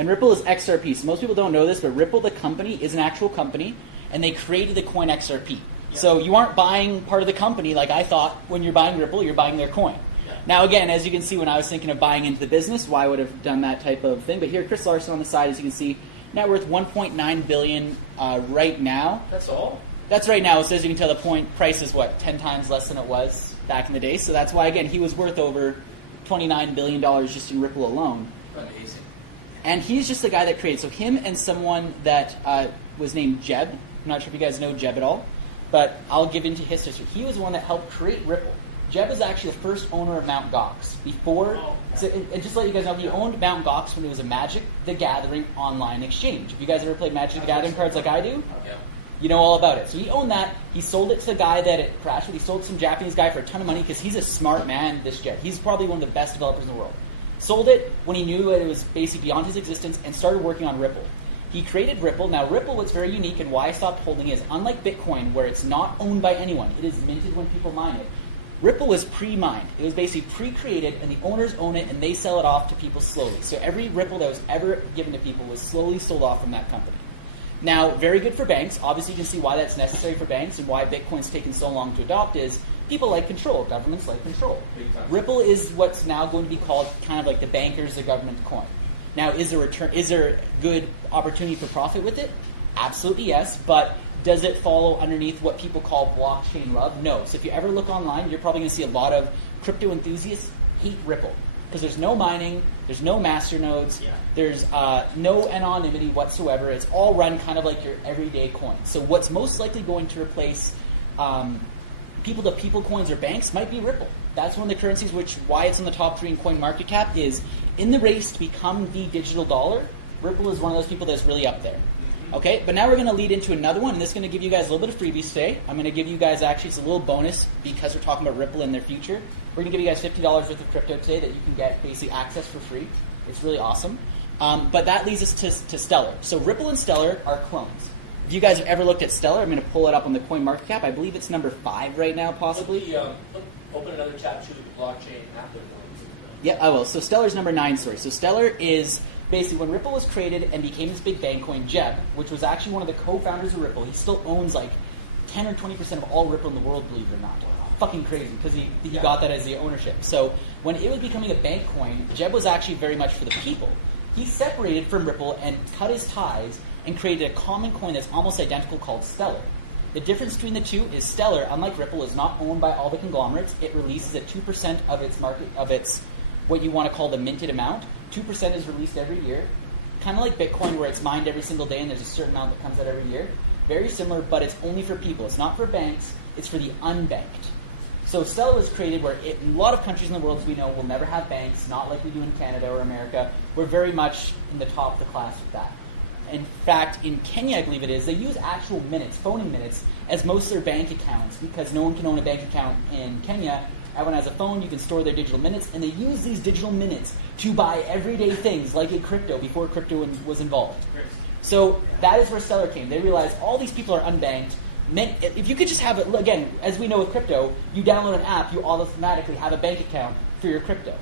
And Ripple is XRP. So most people don't know this, but Ripple, the company, is an actual company, and they created the coin XRP. So you aren't buying part of the company like I thought. When you're buying Ripple, you're buying their coin. Now, again, as you can see, when I was thinking of buying into the business, why I would have done that type of thing. But here, Chris Larson on the side, as you can see, net worth $1.9 billion right now. That's all? That's right now. So as you can tell, the point price is, 10 times less than it was back in the day. So that's why, again, he was worth over $29 billion just in Ripple alone. Amazing. And he's just the guy that created. So him and someone that was named Jeb. I'm not sure if you guys know Jeb at all, but I'll give into his history. He was the one that helped create Ripple. Jeb was actually the first owner of Mt. Gox. And just to let you guys know, he owned Mt. Gox when it was a Magic the Gathering online exchange. Have you guys ever played Magic the Gathering cards like I do? Yeah. You know all about it. So he owned that. He sold it to the guy that it crashed with. He sold it to some Japanese guy for a ton of money because he's a smart man, this Jeb. He's probably one of the best developers in the world. Sold it when he knew that it was basically beyond his existence and started working on Ripple. He created Ripple. Now, Ripple, what's very unique and why I stopped holding is, unlike Bitcoin, where it's not owned by anyone, it is minted when people mine it. Ripple was pre-mined. It was basically pre-created, and the owners own it, and they sell it off to people slowly. So every Ripple that was ever given to people was slowly sold off from that company. Now, very good for banks. Obviously, you can see why that's necessary for banks and why Bitcoin's taken so long to adopt is people like control. Governments like control. Ripple is what's now going to be called kind of like the bankers, the government coin. Now, is there good opportunity for profit with it? Absolutely yes, but does it follow underneath what people call blockchain love? No. So if you ever look online, you're probably going to see a lot of crypto enthusiasts hate Ripple because there's no mining, there's no masternodes, there's no anonymity whatsoever. It's all run kind of like your everyday coin. So what's most likely going to replace people-to-people coins or banks might be Ripple. That's one of the currencies why it's in the top 3 in coin market cap is in the race to become the digital dollar. Ripple is one of those people that's really up there. Okay, but now we're going to lead into another one, and this is going to give you guys a little bit of freebies today. I'm going to give you guys actually, it's a little bonus because we're talking about Ripple in their future. We're going to give you guys $50 worth of crypto today that you can get basically access for free. It's really awesome. But that leads us to Stellar. So Ripple and Stellar are clones. If you guys have ever looked at Stellar, I'm going to pull it up on the coin market cap. I believe it's number 5 right now, possibly. Open another tab to the blockchain app. Yeah, I will. So Stellar's number 9, sorry. So Stellar is basically when Ripple was created and became this big bank coin, Jeb, which was actually one of the co-founders of Ripple, he still owns like 10 or 20% of all Ripple in the world, believe it or not. Fucking crazy, because he got that as the ownership. So when it was becoming a bank coin, Jeb was actually very much for the people. He separated from Ripple and cut his ties and created a common coin that's almost identical called Stellar. The difference between the two is Stellar, unlike Ripple, is not owned by all the conglomerates. It releases at 2% of its market, of its what you want to call the minted amount. 2% is released every year. Kind of like Bitcoin, where it's mined every single day and there's a certain amount that comes out every year. Very similar, but it's only for people. It's not for banks. It's for the unbanked. So Stellar was created where in a lot of countries in the world, as we know, will never have banks, not like we do in Canada or America. We're very much in the top of the class with that. In fact, in Kenya, I believe it is, they use actual minutes, phoning minutes, as most of their bank accounts, because no one can own a bank account in Kenya. Everyone has a phone, you can store their digital minutes, and they use these digital minutes to buy everyday things like in crypto before crypto was involved. So that is where Stellar came. They realized all these people are unbanked. If you could just have it, again, as we know with crypto, you download an app, you automatically have a bank account for your crypto.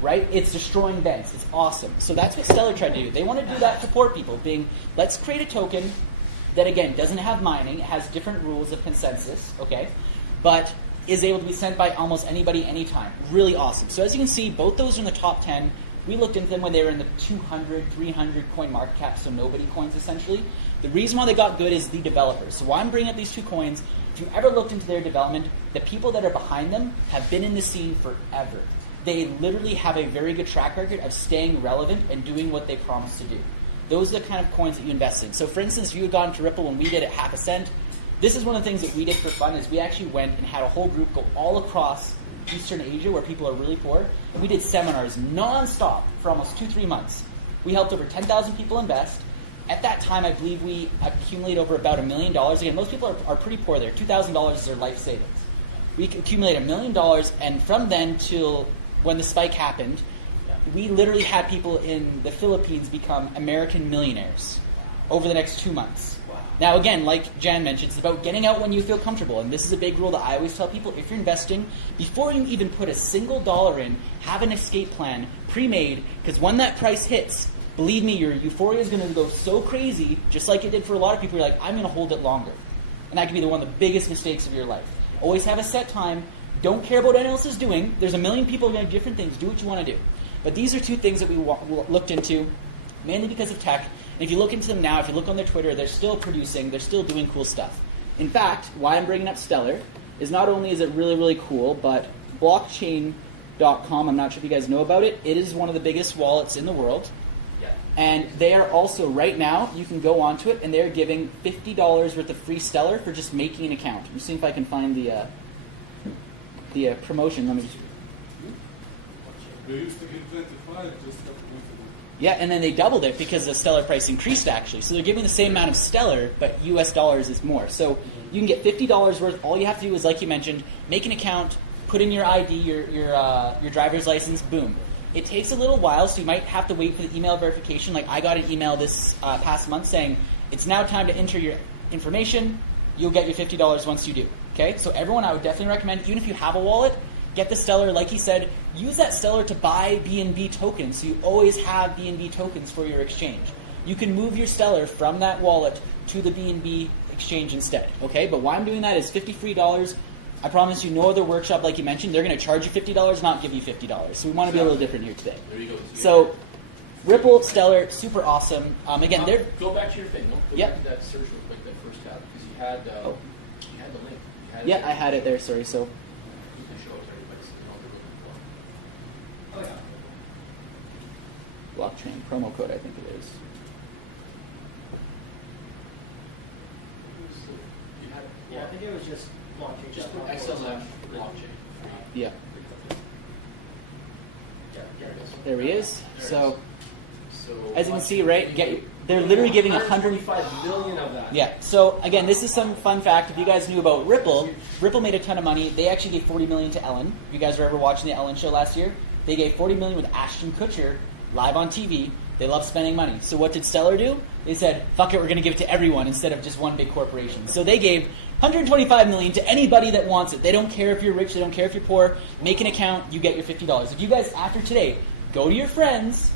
Right? It's destroying banks. It's awesome. So that's what Stellar tried to do. They want to do that for poor people, being, let's create a token that, again, doesn't have mining. It has different rules of consensus, okay? But is able to be sent by almost anybody, anytime. Really awesome. So as you can see, both those are in the top 10. We looked into them when they were in the 200, 300 coin market cap, so nobody coins essentially. The reason why they got good is the developers. So why I'm bringing up these two coins, if you ever looked into their development, the people that are behind them have been in the scene forever. They literally have a very good track record of staying relevant and doing what they promise to do. Those are the kind of coins that you invest in. So for instance, if you had gone to Ripple when we did it half a cent, this is one of the things that we did for fun is we actually went and had a whole group go all across Eastern Asia where people are really poor. And we did seminars non-stop for almost 2-3 months. We helped over 10,000 people invest. At that time, I believe we accumulated over about $1 million. Again, most people are pretty poor there. $2,000 is their life savings. We accumulated $1 million, and from then till when the spike happened, we literally had people in the Philippines become American millionaires over the next 2 months. Wow. Now, again, like Jan mentioned, it's about getting out when you feel comfortable. And this is a big rule that I always tell people. If you're investing, before you even put a single dollar in, have an escape plan pre-made, because when that price hits, believe me, your euphoria is going to go so crazy, just like it did for a lot of people. You're like, I'm going to hold it longer. And that can be one of the biggest mistakes of your life. Always have a set time. Don't care about what anyone else is doing. There's a million people doing different things. Do what you want to do. But these are two things that we looked into, mainly because of tech. And if you look into them now, if you look on their Twitter, they're still producing, they're still doing cool stuff. In fact, why I'm bringing up Stellar is not only is it really, really cool, but blockchain.com, I'm not sure if you guys know about it, it is one of the biggest wallets in the world. And they are also, right now, you can go onto it, and they're giving $50 worth of free Stellar for just making an account. I'm seeing if I can find the promotion. Let me just... They used to give 25 just a couple months ago. Yeah, and then they doubled it because the Stellar price increased, actually. So they're giving the same amount of Stellar, but US dollars is more. So you can get $50 worth. All you have to do is, like you mentioned, make an account, put in your ID, your driver's license, boom. It takes a little while, so you might have to wait for the email verification. Like I got an email this past month saying, it's now time to enter your information. You'll get your $50 once you do. Okay? So everyone, I would definitely recommend, even if you have a wallet, get the Stellar. Like he said, use that Stellar to buy BNB tokens, so you always have BNB tokens for your exchange. You can move your Stellar from that wallet to the BNB exchange instead. Okay? But why I'm doing that is $50 free. I promise you, no other workshop, like you mentioned, they're going to charge you $50, not give you $50. So we want to be a little different here today. There you go. So Ripple, Stellar, super awesome. Again, they're... Go back to your thing. Go Yep. back to that search real quick, that first tab, because you had the link. You had it Yeah, there. I had it there, sorry. So You can show it to everybody so they know what they're looking for. blockchain, promo code, I think it is. You had Yeah, I think it was just blockchain. just put XLM blockchain. Yeah, There it is. there he is. There it So So as you can see, right, they're literally giving 125 million of that. Yeah, so again, this is some fun fact. If you guys knew about Ripple, Ripple made a ton of money. They actually gave $40 million to Ellen. If you guys were ever watching the Ellen show last year, they gave $40 million with Ashton Kutcher live on TV. They love spending money. So what did Stellar do? They said, fuck it, we're going to give it to everyone instead of just one big corporation. So they gave $125 million to anybody that wants it. They don't care if you're rich. They don't care if you're poor. Make an account. You get your $50. If you guys, after today, go to your friends,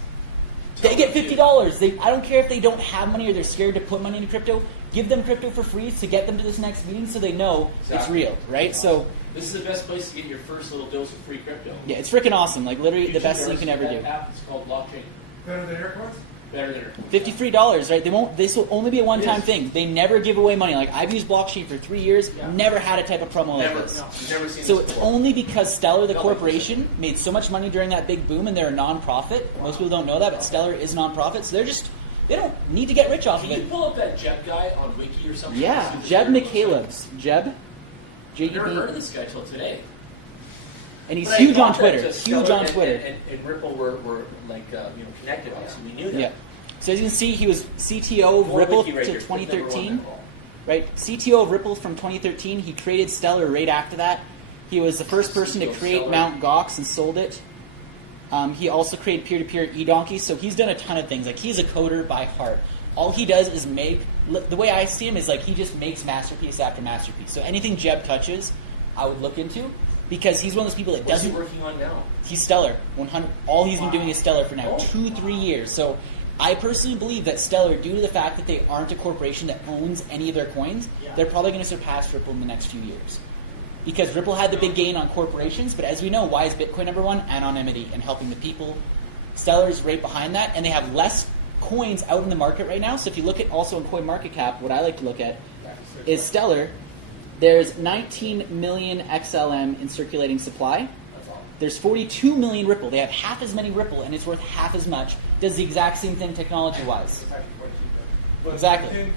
they get $50. I don't care if they don't have money or they're scared to put money into crypto. Give them crypto for free to get them to this next meeting so they know it's real, right? So this is the best place to get your first little dose of free crypto. yeah, it's freaking awesome. Like literally the best thing you can ever do. App, it's called blockchain. Better than airports? Better than her. $53, right? They won't. This will only be a one-time thing. They never give away money. Like I've used blockchain for 3 years, never had a type of promo like this. Never seen So this it's before. only because Stellar, the corporation, made so much money during that big boom, and they're a non-profit. Most people don't know that, but Stellar is non-profit, so they don't need to get rich off of Can you it. pull up that Jeb guy on Wiki or something? Yeah, Super Jeb serious? McCaleb's. Jeb, I've never heard of J-E-B, this guy till today. and he's But I huge thought on Twitter. that Huge Stellar on Twitter. And Ripple were like connected, so we knew that. Yeah. So as you can see, he was CTO of More Ripple Wiki right to here. Click number 2013. one. Right, CTO of Ripple from 2013. He created Stellar right after that. He was the first person to CTO of create Stellar. Mt. Gox and sold it. He also created peer-to-peer eDonkey, so he's done a ton of things. Like he's a coder by heart. All he does is make. The way I see him is like he just makes masterpiece after masterpiece. So anything Jeb touches, I would look into because he's one of those people that What's he doesn't. working on now? He's Stellar. 100. All he's been doing is Stellar for now 2-3 years. So I personally believe that Stellar, due to the fact that they aren't a corporation that owns any of their coins, they're probably going to surpass Ripple in the next few years. Because Ripple had the big gain on corporations, but as we know, why is Bitcoin number one? Anonymity and helping the people. Stellar's right behind that, and they have less coins out in the market right now. So if you look at also in CoinMarketCap, what I like to look at is Stellar. There's 19 million XLM in circulating supply. There's 42 million Ripple. They have half as many Ripple, and it's worth half as much. Does the exact same thing technology-wise. But Exactly. I think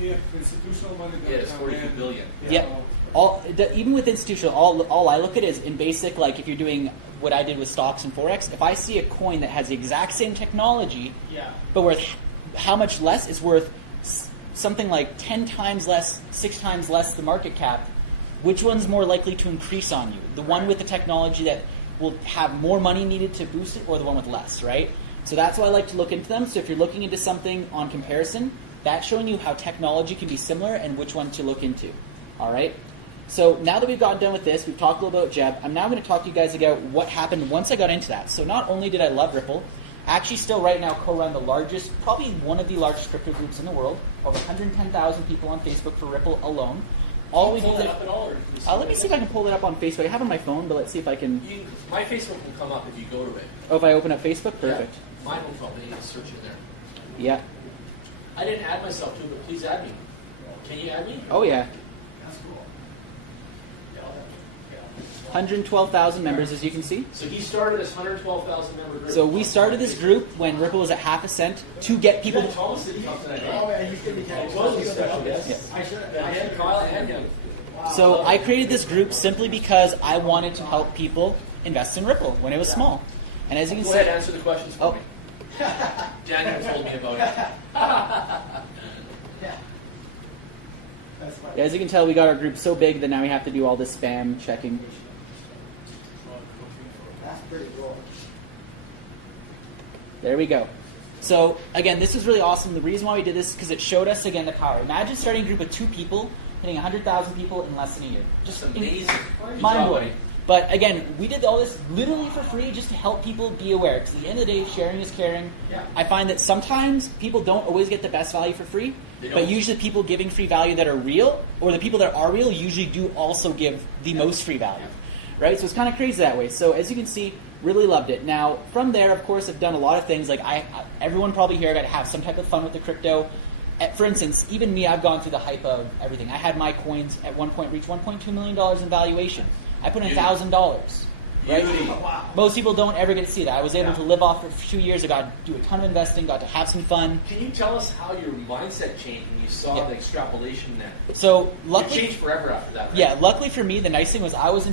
if institutional money Yeah, it's doesn't 42 come in, billion. Yeah. Even with institutional, all I look at is in basic, like if you're doing what I did with stocks and Forex, if I see a coin that has the exact same technology, but worth how much less, it's worth something like 10 times less, 6 times less the market cap, which one's more likely to increase on you? The one with the technology that will have more money needed to boost it, or the one with less, right? So that's why I like to look into them. So if you're looking into something on comparison, that's showing you how technology can be similar and which one to look into. All right? So now that we've gotten done with this, we've talked a little about Jeb, I'm now going to talk to you guys about what happened once I got into that. So not only did I love Ripple, I actually still right now co-run the largest, probably one of the largest crypto groups in the world, over 110,000 people on Facebook for Ripple alone. All we do Pull it is, up at all, or let me see if I can pull it up on Facebook. I have it on my phone, but let's see if I can. My Facebook will come up if you go to it. Oh, if I open up Facebook, perfect. Yeah. Mine will come up. I need to search in there. Yeah. I didn't add myself to it, but please add me. Can you add me? Oh yeah. That's cool. 112,000 members, as you can see. So he started this 112,000 member group. So we started this group when Ripple was at half a cent to get people. Thomas didn't come tonight. Oh, yeah, he's going to be Totally special guest. Yeah. I should And Kyle and him. So I created this group simply because I wanted to help people invest in Ripple when it was small. And as you can Go see, ahead, answer the questions for Oh. me. Daniel told me about it. Yeah. That's fine. as you can tell, we got our group so big that now we have to do all this spam checking. That's pretty cool. There we go. So again, this is really awesome. The reason why we did this is because it showed us again the power. Imagine starting a group of 2 people, hitting 100,000 people in less than a year. Just That's amazing. mind blowing. But again, we did all this literally for free just to help people be aware. Because at the end of the day, sharing is caring. Yeah. I find that sometimes people don't always get the best value for free, They but don't. usually people giving free value that are real, or the people that are real usually do also give the most free value. Right? So it's kind of crazy that way. So as you can see, really loved it. Now, from there, of course, I've done a lot of things. Like everyone probably here got to have some type of fun with the crypto. For instance, even me, I've gone through the hype of everything. I had my coins at one point reach $1.2 million in valuation. I put in $1,000. Right? Wow. Most people don't ever get to see that. I was able to live off for 2 years. I got to do a ton of investing, got to have some fun. Can you tell us how your mindset changed when you saw Yeah. the extrapolation there? So It luckily, changed forever after that, right? yeah, luckily for me, the nice thing was I was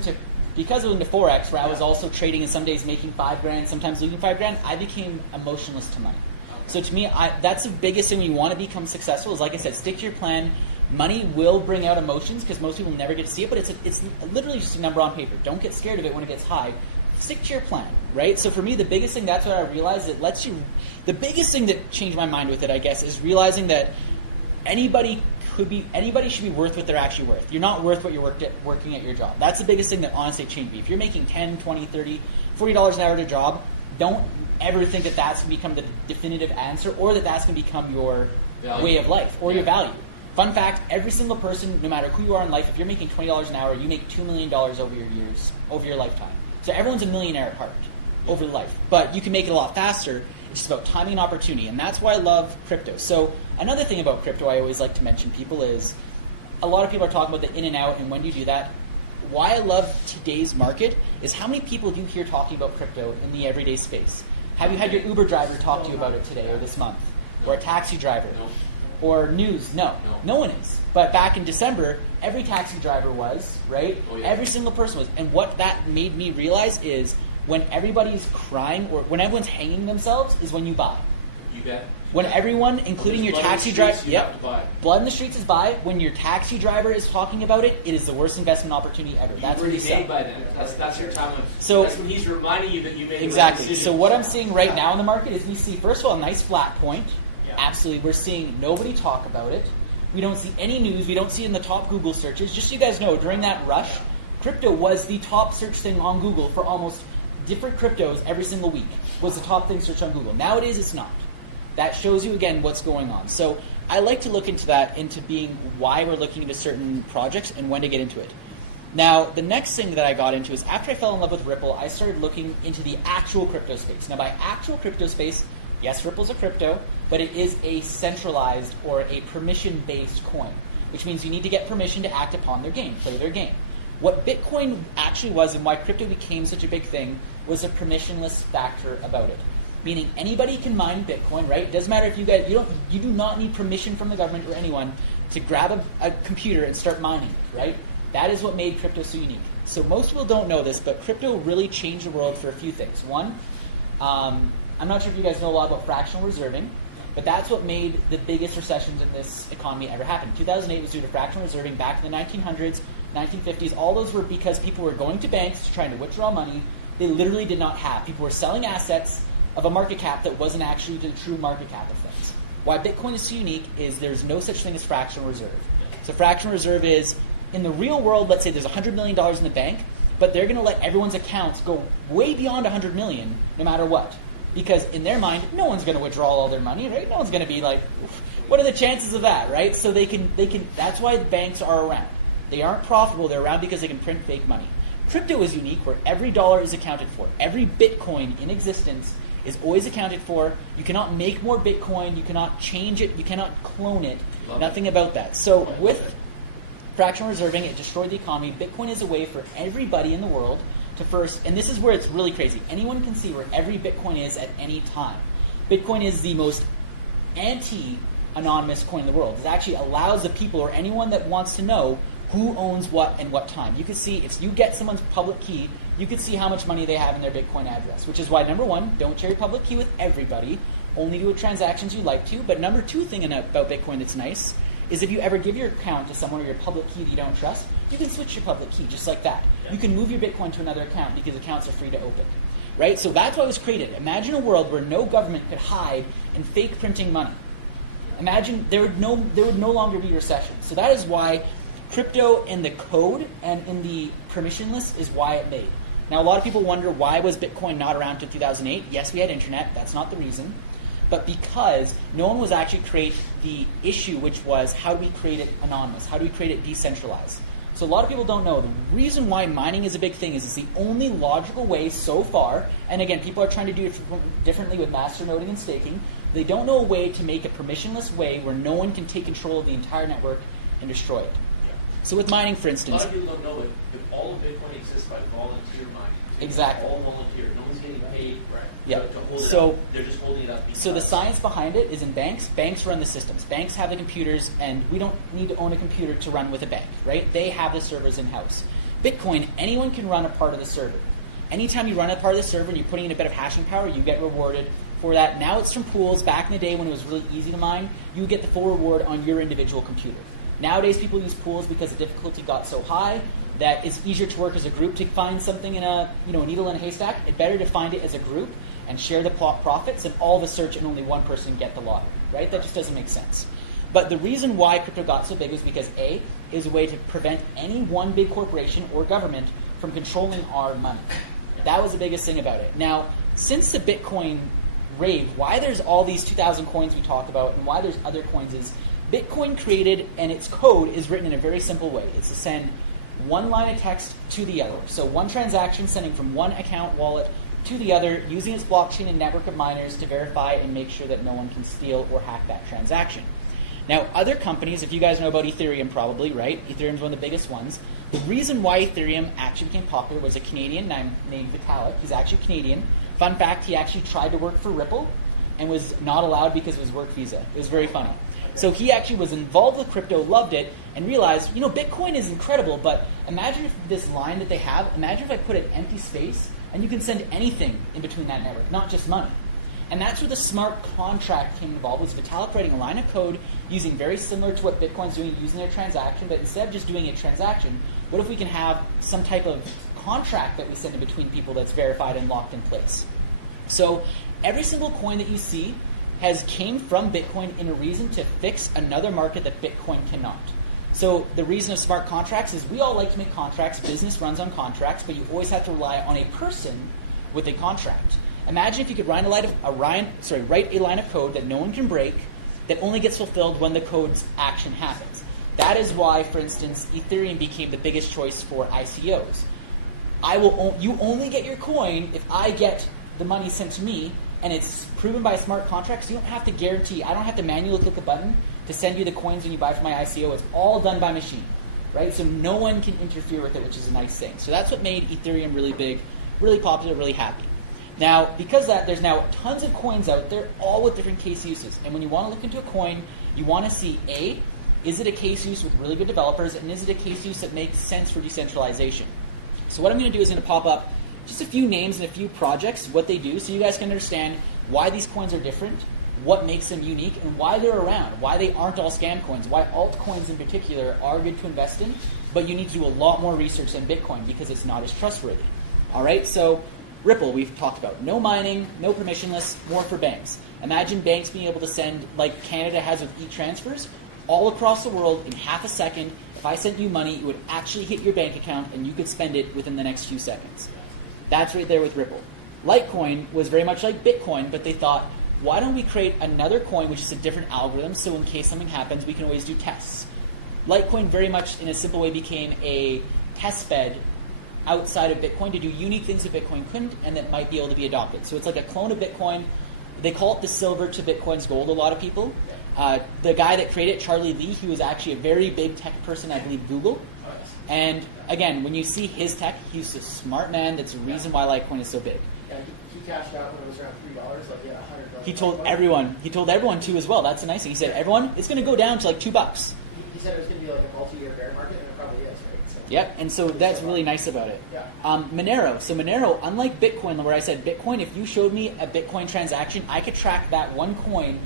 because I was into Forex, where I was also trading and some days making $5,000, sometimes losing $5,000, I became emotionless to money. So to me, that's the biggest thing when you want to become successful is, like I said, stick to your plan. Money will bring out emotions because most people never get to see it, but it's literally just a number on paper. Don't get scared of it when it gets high. Stick to your plan, right? So for me, the biggest thing, that's what I realized, the biggest thing that changed my mind with it, I guess, is realizing that anybody should be worth what they're actually worth. You're not worth what you're working at your job. That's the biggest thing that honestly changed me. If you're making $10, $20, $30, $40 an hour at a job, don't ever think that that's going to become the definitive answer or that that's going to become your Value. way of life or your value. Fun fact, every single person, no matter who you are in life, if you're making $20 an hour, you make $2 million over your lifetime. So everyone's a millionaire at heart. over life. But you can make it a lot faster. It's just about timing and opportunity, and that's why I love crypto. So another thing about crypto I always like to mention people is a lot of people are talking about the in and out and when do you do that. Why I love today's market is how many people do you hear talking about crypto in the everyday space? Have you had your Uber driver talk to you about it today or this month? Or a taxi driver? No. Or news? No one is. But back in December, every taxi driver was, right? Oh, yeah. Every single person was. And what that made me realize is when everybody's crying or when everyone's hanging themselves is when you buy. You bet. When everyone, including your There's blood in taxi the driver, streets, you have to buy. blood in the streets is buy. When your taxi driver is talking about it, it is the worst investment opportunity ever. That's what already you sell. made by then. That's your time. So- that's when he's reminding you that you made Exactly. the right decision. So what I'm seeing right now in the market is we see, first of all, a nice flat point. Yeah. Absolutely. We're seeing nobody talk about it. We don't see any news. We don't see it in the top Google searches. Just so you guys know, during that rush, crypto was the top search thing on Google for almost different cryptos every single week. Was the top thing searched on Google. Nowadays, it's not. That shows you, again, what's going on. So I like to look into that, into being why we're looking into certain projects and when to get into it. Now, the next thing that I got into is after I fell in love with Ripple, I started looking into the actual crypto space. Now, by actual crypto space, yes, Ripple's a crypto, but it is a centralized or a permission-based coin, which means you need to get permission to act upon their game, play their game. What Bitcoin actually was and why crypto became such a big thing was a permissionless factor about it. Meaning anybody can mine Bitcoin, right? It doesn't matter if you guys, you do not need permission from the government or anyone to grab a computer and start mining it, right? That is what made crypto so unique. So most people don't know this, but crypto really changed the world for a few things. One, I'm not sure if you guys know a lot about fractional reserving, but that's what made the biggest recessions in this economy ever happen. 2008 was due to fractional reserving back in the 1900s, 1950s. All those were because people were going to banks trying to withdraw money they literally did not have. People were selling assets of a market cap that wasn't actually the true market cap of things. Why Bitcoin is so unique is there's no such thing as fractional reserve. So fractional reserve is, in the real world, let's say there's $100 million in the bank, but they're going to let everyone's accounts go way beyond $100 million no matter what. Because in their mind, no one's going to withdraw all their money, right? No one's going to be like, what are the chances of that, right? So they can. That's why the banks are around. They aren't profitable, they're around because they can print fake money. Crypto is unique where every dollar is accounted for. Every Bitcoin in existence is always accounted for. You cannot make more Bitcoin. You cannot change it. You cannot clone it. Nothing about that. So with fractional reserving, it destroyed the economy. Bitcoin is a way for everybody in the world to first, and this is where it's really crazy. Anyone can see where every Bitcoin is at any time. Bitcoin is the most anti-anonymous coin in the world. It actually allows the people or anyone that wants to know who owns what and what time. You can see, if you get someone's public key, you can see how much money they have in their Bitcoin address, which is why, number one, don't share your public key with everybody. Only do transactions you like to. But number two thing about Bitcoin that's nice is if you ever give your account to someone or your public key that you don't trust, you can switch your public key just like that. Yeah. You can move your Bitcoin to another account because accounts are free to open. Right? So that's why it was created. Imagine a world where no government could hide in fake printing money. Imagine there would no longer be recession. So that is why crypto in the code and in the permissionless is why it made. Now a lot of people wonder, why was Bitcoin not around until 2008? Yes, we had internet. That's not the reason. But because no one was actually create the issue, which was how do we create it anonymous? How do we create it decentralized? So a lot of people don't know. The reason why mining is a big thing is it's the only logical way so far, and again, people are trying to do it differently with masternoding and staking. They don't know a way to make a permissionless way where no one can take control of the entire network and destroy it. Yeah. So with mining, for A instance... lot of people don't know it, but all of Bitcoin exists by volunteer mining. Exactly. All volunteer. No one's getting paid Yeah. to hold it So- up. They're just holding it up. So the science behind it is in banks. Banks run the systems. Banks have the computers, and we don't need to own a computer to run with a bank, right? They have the servers in-house. Bitcoin, anyone can run a part of the server. Anytime you run a part of the server and you're putting in a bit of hashing power, you get rewarded for that. Now it's from pools. Back in the day when it was really easy to mine, you would get the full reward on your individual computer. Nowadays people use pools because the difficulty got so high that it's easier to work as a group to find something in a needle in a haystack. It's better to find it as a group and share the profits and all the search and only one person get the lottery, right? That just doesn't make sense. But the reason why crypto got so big was because A, is a way to prevent any one big corporation or government from controlling our money. That was the biggest thing about it. Now, since the Bitcoin rave, why there's all these 2,000 coins we talk about and why there's other coins is Bitcoin created, and its code is written in a very simple way. It's to send one line of text to the other. So one transaction sending from one account wallet to the other using its blockchain and network of miners to verify and make sure that no one can steal or hack that transaction. Now, other companies, if you guys know about Ethereum probably, right? Ethereum's one of the biggest ones. The reason why Ethereum actually became popular was a Canadian named Vitalik. He's actually Canadian. Fun fact, he actually tried to work for Ripple and was not allowed because of his work visa. It was very funny. So he actually was involved with crypto, loved it, and realized, Bitcoin is incredible, but imagine if this line that they have, imagine if I put an empty space and you can send anything in between that network, not just money. And that's where the smart contract came involved, was Vitalik writing a line of code using very similar to what Bitcoin's doing, using their transaction, but instead of just doing a transaction, what if we can have some type of contract that we send in between people that's verified and locked in place? So every single coin that you see came from Bitcoin in a reason to fix another market that Bitcoin cannot. So the reason of smart contracts is we all like to make contracts, business runs on contracts, but you always have to rely on a person with a contract. Imagine if you could write a line of code that no one can break, that only gets fulfilled when the code's action happens. That is why, for instance, Ethereum became the biggest choice for ICOs. You only get your coin if I get the money sent to me, and it's proven by smart contracts. You don't have to guarantee. I don't have to manually click a button to send you the coins when you buy from my ICO. It's all done by machine, right? So no one can interfere with it, which is a nice thing. So that's what made Ethereum really big, really popular, really happy. Now, because of that, there's now tons of coins out there, all with different case uses. And when you want to look into a coin, you want to see, A, is it a case use with really good developers, and is it a case use that makes sense for decentralization? So what I'm going to do is going to pop up just a few names and a few projects, what they do, so you guys can understand why these coins are different, what makes them unique, and why they're around, why they aren't all scam coins, why altcoins in particular are good to invest in, but you need to do a lot more research than Bitcoin because it's not as trustworthy. All right, so Ripple, we've talked about. No mining, no permissionless, more for banks. Imagine banks being able to send, like Canada has with e-transfers, all across the world in half a second. If I sent you money, it would actually hit your bank account and you could spend it within the next few seconds. That's right there with Ripple. Litecoin was very much like Bitcoin, but they thought, why don't we create another coin which is a different algorithm, so in case something happens, we can always do tests. Litecoin very much in a simple way became a test bed outside of Bitcoin to do unique things that Bitcoin couldn't and that might be able to be adopted. So it's like a clone of Bitcoin. They call it the silver to Bitcoin's gold, a lot of people. The guy that created it, Charlie Lee, he was actually a very big tech person, I believe, Google. And again, when you see his tech, he's a smart man. That's the reason why Litecoin is so big. Yeah, he cashed out when it was around $3, like he had $100. He told everyone. He told everyone too as well. That's the nice thing. He said, everyone, it's going to go down to like $2. He said it was going to be like a multi-year bear market, and it probably is, right? So. Yep, and so that's really nice about it. Yeah. Monero. So Monero, unlike Bitcoin, where I said Bitcoin, if you showed me a Bitcoin transaction, I could track that one coin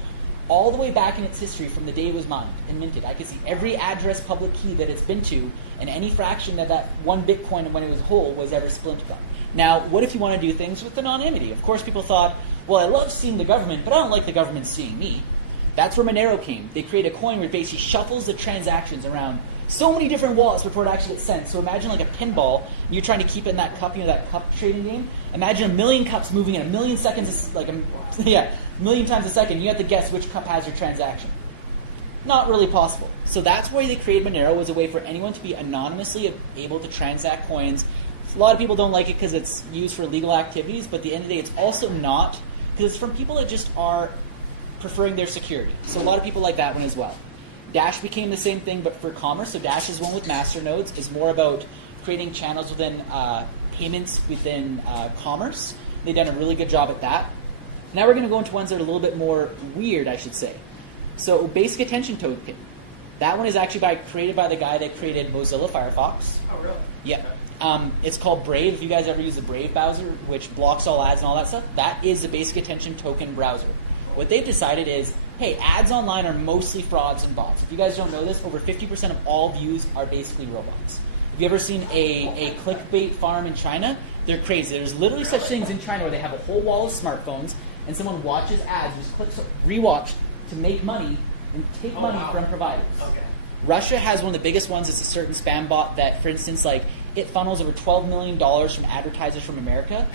all the way back in its history from the day it was mined and minted. I could see every address, public key that it's been to, and any fraction that one Bitcoin when it was whole was ever splintered on. Now, what if you want to do things with anonymity? Of course, people thought, well, I love seeing the government, but I don't like the government seeing me. That's where Monero came. They created a coin where it basically shuffles the transactions around so many different wallets before it actually gets sent. So imagine like a pinball, and you're trying to keep it in that cup, that cup trading game. Imagine a million cups moving in a million seconds, a million times a second. You have to guess which cup has your transaction. Not really possible. So that's why they created Monero, was a way for anyone to be anonymously able to transact coins. A lot of people don't like it because it's used for illegal activities, but at the end of the day, it's also not, because it's from people that just are preferring their security. So a lot of people like that one as well. Dash became the same thing, but for commerce. So Dash is one with masternodes. Is more about creating channels within payments within commerce. They've done a really good job at that. Now we're going to go into ones that are a little bit more weird, I should say. So Basic Attention Token. That one is actually created by the guy that created Mozilla Firefox. Oh, really? Yeah. It's called Brave. If you guys ever use the Brave browser, which blocks all ads and all that stuff, that is the Basic Attention Token browser. What they've decided is, hey, ads online are mostly frauds and bots. If you guys don't know this, over 50% of all views are basically robots. Have you ever seen a clickbait farm in China? They're crazy. There's literally such things in China where they have a whole wall of smartphones and someone watches ads, just clicks rewatch to make money and take money from providers. Okay. Russia has one of the biggest ones. It's a certain spam bot that, for instance, it funnels over $12 million from advertisers from America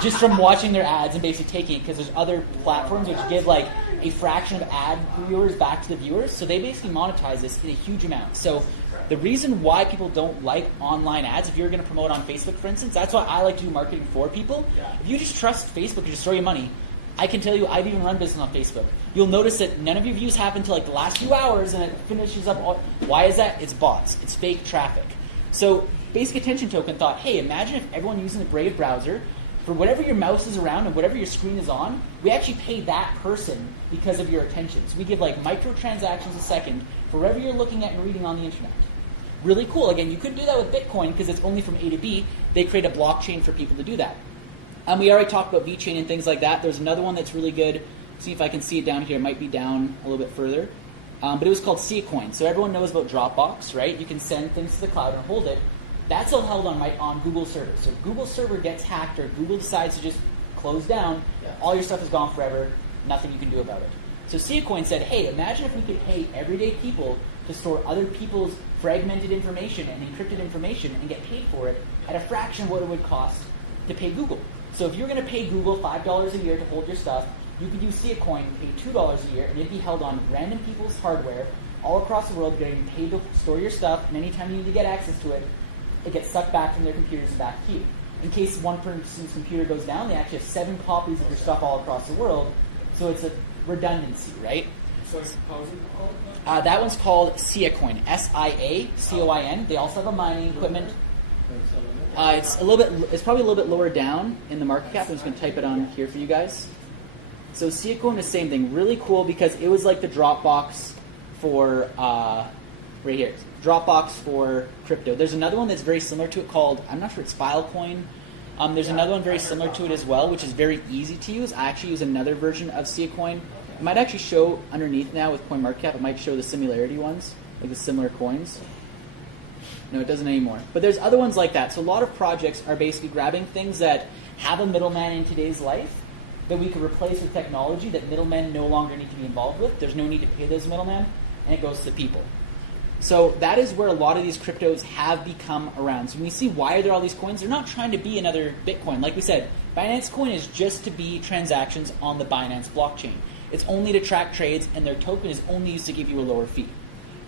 just from watching their ads and basically taking it, because there's other platforms which give a fraction of ad viewers back to the viewers. So they basically monetize this in a huge amount. So The reason why people don't like online ads, if you're going to promote on Facebook, for instance, that's why I like to do marketing for people. If you just trust Facebook and just throw your money, I can tell you I've even run business on Facebook. You'll notice that none of your views happen till like the last few hours and it finishes up. Why is that? It's bots. It's fake traffic. So Basic Attention Token thought, hey, imagine if everyone using the Brave browser, for whatever your mouse is around and whatever your screen is on, we actually pay that person because of your attention. So we give like microtransactions a second for whatever you're looking at and reading on the internet. Really cool. Again, you couldn't do that with Bitcoin because it's only from A to B. They create a blockchain for people to do that. We already talked about VeChain and things like that. There's another one that's really good. See if I can see it down here. It might be down a little bit further. But it was called Seacoin. So everyone knows about Dropbox, right? You can send things to the cloud and hold it. That's all held on Google server. So if Google server gets hacked or Google decides to just close down, all your stuff is gone forever. Nothing you can do about it. So Seacoin said, hey, imagine if we could pay everyday people to store other people's fragmented information and encrypted information and get paid for it at a fraction of what it would cost to pay Google. So if you're going to pay Google $5 a year to hold your stuff, you could use Seacoin and pay $2 a year, and it'd be held on random people's hardware all across the world, getting paid to store your stuff, and anytime you need to get access to it, it gets sucked back from their computers and back to you. In case one person's computer goes down, they actually have 7 copies of your stuff all across the world, so it's a redundancy, right? So how's it called? That one's called Seacoin, SIACOIN. They also have a mining equipment. It's probably a little bit lower down in the market cap. I'm just going to type it on here for you guys. So Seacoin, the same thing. Really cool because it was like the Dropbox for right here. Dropbox for crypto. There's another one that's very similar to it called, I'm not sure it's Filecoin. There's another one very similar to it as well, which is very easy to use. I actually use another version of Seacoin. It might actually show underneath now with CoinMarketCap. It might show the similarity ones, like the similar coins. No, it doesn't anymore. But there's other ones like that. So a lot of projects are basically grabbing things that have a middleman in today's life that we could replace with technology that middlemen no longer need to be involved with. There's no need to pay those middlemen, and it goes to people. So that is where a lot of these cryptos have become around. So when we see why are there all these coins, they're not trying to be another Bitcoin. Like we said, Binance Coin is just to be transactions on the Binance blockchain. It's only to track trades, and their token is only used to give you a lower fee.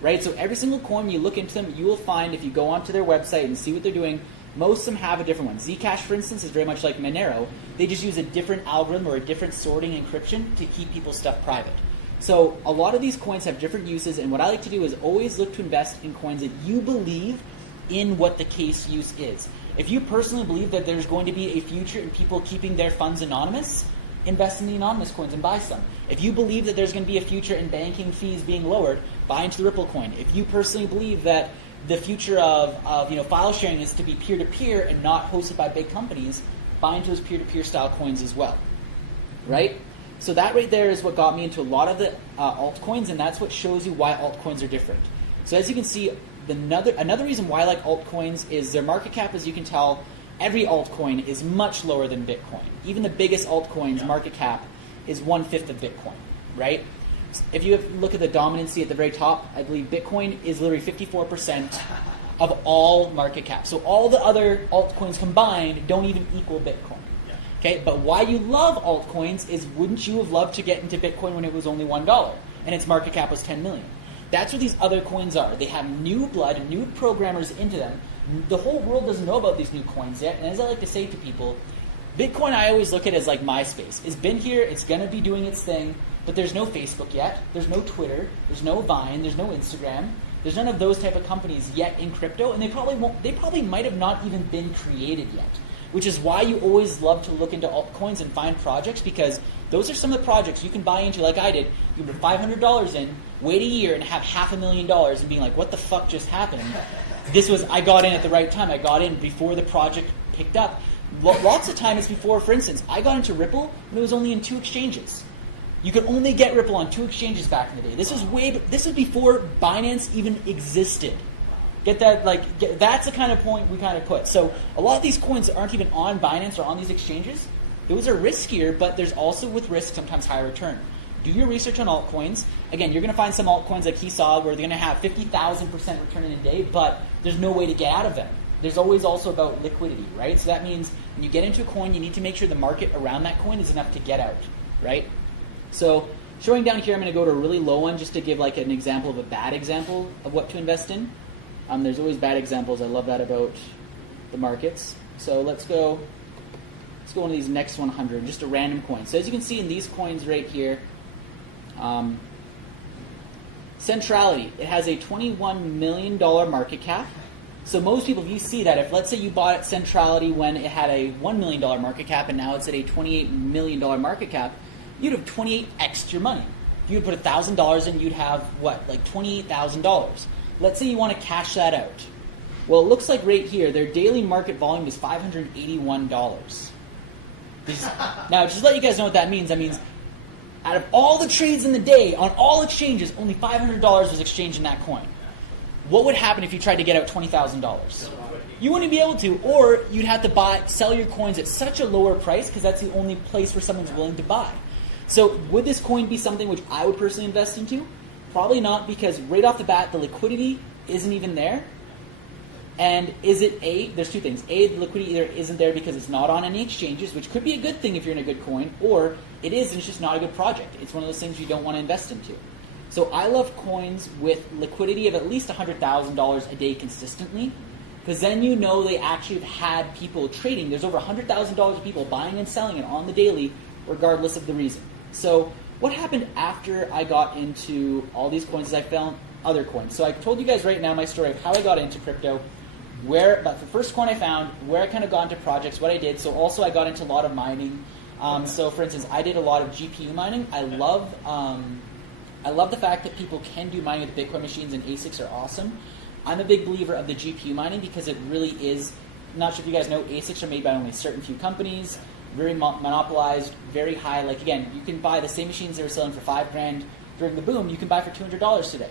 Right? So every single coin, you look into them, you will find, if you go onto their website and see what they're doing, most of them have a different one. Zcash, for instance, is very much like Monero. They just use a different algorithm or a different sorting encryption to keep people's stuff private. So a lot of these coins have different uses, and what I like to do is always look to invest in coins that you believe in what the case use is. If you personally believe that there's going to be a future in people keeping their funds anonymous, invest in the anonymous coins and buy some. If you believe that there's going to be a future in banking fees being lowered, buy into the Ripple coin. If you personally believe that the future of file sharing is to be peer-to-peer and not hosted by big companies, buy into those peer-to-peer style coins as well. Right? So that right there is what got me into a lot of the altcoins, and that's what shows you why altcoins are different. So as you can see, another reason why I like altcoins is their market cap, as you can tell, every altcoin is much lower than Bitcoin. Even the biggest altcoin's market cap is 1/5 of Bitcoin, right? If you look at the dominancy at the very top, I believe Bitcoin is literally 54% of all market cap. So all the other altcoins combined don't even equal Bitcoin. Okay, but why you love altcoins is, wouldn't you have loved to get into Bitcoin when it was only $1 and its market cap was 10 million? That's what these other coins are. They have new blood, new programmers into them. The whole world doesn't know about these new coins yet. And as I like to say to people, Bitcoin I always look at as like MySpace. It's been here, it's going to be doing its thing, but there's no Facebook yet. There's no Twitter. There's no Vine. There's no Instagram. There's none of those type of companies yet in crypto, and they probably might have not even been created yet. Which is why you always love to look into altcoins and find projects, because those are some of the projects you can buy into, like I did. You put $500 in, wait a year, and have $500,000 and being like, what the fuck just happened? I got in at the right time. I got in before the project picked up. Lots of time it's before, for instance, I got into Ripple when it was only in 2 exchanges. You could only get Ripple on 2 exchanges back in the day. This was before Binance even existed. Get that? That's the kind of point we kind of put. So a lot of these coins aren't even on Binance or on these exchanges. Those are riskier, but there's also with risk sometimes higher return. Do your research on altcoins. Again, you're going to find some altcoins like he saw where they're going to have 50,000% return in a day, but there's no way to get out of them. There's always also about liquidity, right? So that means when you get into a coin, you need to make sure the market around that coin is enough to get out, right? So showing down here, I'm going to go to a really low one just to give like an example of a bad example of what to invest in. There's always bad examples. I love that about the markets. So let's go on to these next 100, just a random coin. So as you can see in these coins right here, Centrality, it has a $21 million market cap. So most people, if you see that, if let's say you bought at Centrality when it had a $1 million market cap and now it's at a $28 million market cap, you'd have 28x your money. If you would put $1,000 in, you'd have what, like $28,000. Let's say you want to cash that out. Well, it looks like right here, their daily market volume is $581. Now, just to let you guys know what that means, out of all the trades in the day, on all exchanges, only $500 was exchanged in that coin. What would happen if you tried to get out $20,000? You wouldn't be able to, or you'd have to sell your coins at such a lower price because that's the only place where someone's willing to buy. So would this coin be something which I would personally invest into? Probably not, because right off the bat, the liquidity isn't even there. And is it there's two things. The liquidity either isn't there because it's not on any exchanges, which could be a good thing if you're in a good coin, or it is and it's just not a good project. It's one of those things you don't want to invest into. So I love coins with liquidity of at least $100,000 a day consistently, because then you know they actually have had people trading. There's over $100,000 of people buying and selling it on the daily, regardless of the reason. So what happened after I got into all these coins is I found other coins. So I told you guys right now my story of how I got into crypto, but the first coin I found, where I kind of got into projects, what I did. So also I got into a lot of mining. So for instance, I did a lot of GPU mining. I love the fact that people can do mining with Bitcoin machines, and ASICs are awesome. I'm a big believer of the GPU mining because it really is, not sure if you guys know, ASICs are made by only certain few companies, very monopolized, very high. Like again, you can buy the same machines they were selling for $5,000 during the boom, you can buy for $200 today.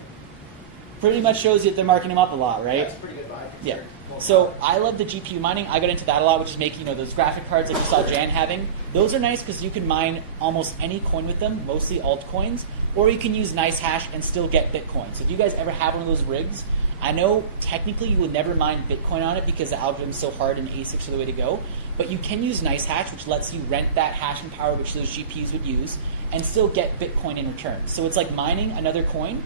Pretty much shows you that they're marking them up a lot, right? That's a pretty good buy. Yeah. So I love the GPU mining. I got into that a lot, which is making those graphic cards like you saw Jan having. Those are nice because you can mine almost any coin with them, mostly altcoins, or you can use NiceHash and still get Bitcoin. So if you guys ever have one of those rigs, I know technically you would never mine Bitcoin on it because the algorithm's so hard and ASICs are the way to go, but you can use NiceHash, which lets you rent that hashing power which those GPUs would use, and still get Bitcoin in return. So it's like mining another coin,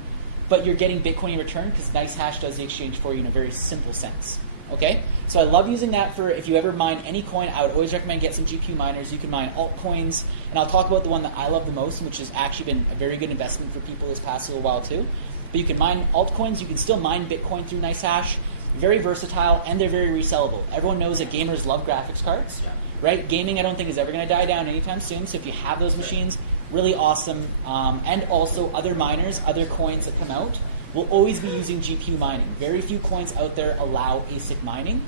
but you're getting Bitcoin in return because NiceHash does the exchange for you in a very simple sense. Okay, so I love using that for if you ever mine any coin. I would always recommend get some GPU miners. You can mine altcoins, and I'll talk about the one that I love the most, which has actually been a very good investment for people this past little while too. But you can mine altcoins. You can still mine Bitcoin through NiceHash. Very versatile, and they're very resellable. Everyone knows that gamers love graphics cards, right? Gaming, I don't think, is ever going to die down anytime soon. So if you have those machines, really awesome. And also other miners, other coins that come out, will always be using GPU mining. Very few coins out there allow ASIC mining.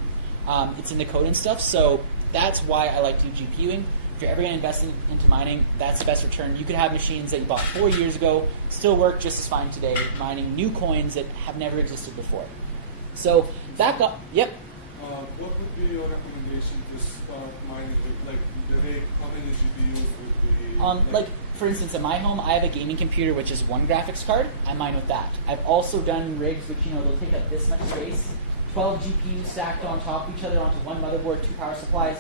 It's in the code and stuff, so that's why I like to do GPUing. If you're ever going to invest into mining, that's the best return. You could have machines that you bought 4 years ago, still work just as fine today, mining new coins that have never existed before. So that got, yep. What would be your recommendation to start mining with? Like, how many GPUs would be? Like, for instance, at my home, I have a gaming computer, which is one graphics card. I mine with that. I've also done rigs, which, they'll take up this much space. 12 GPUs stacked on top of each other onto one motherboard, 2 power supplies.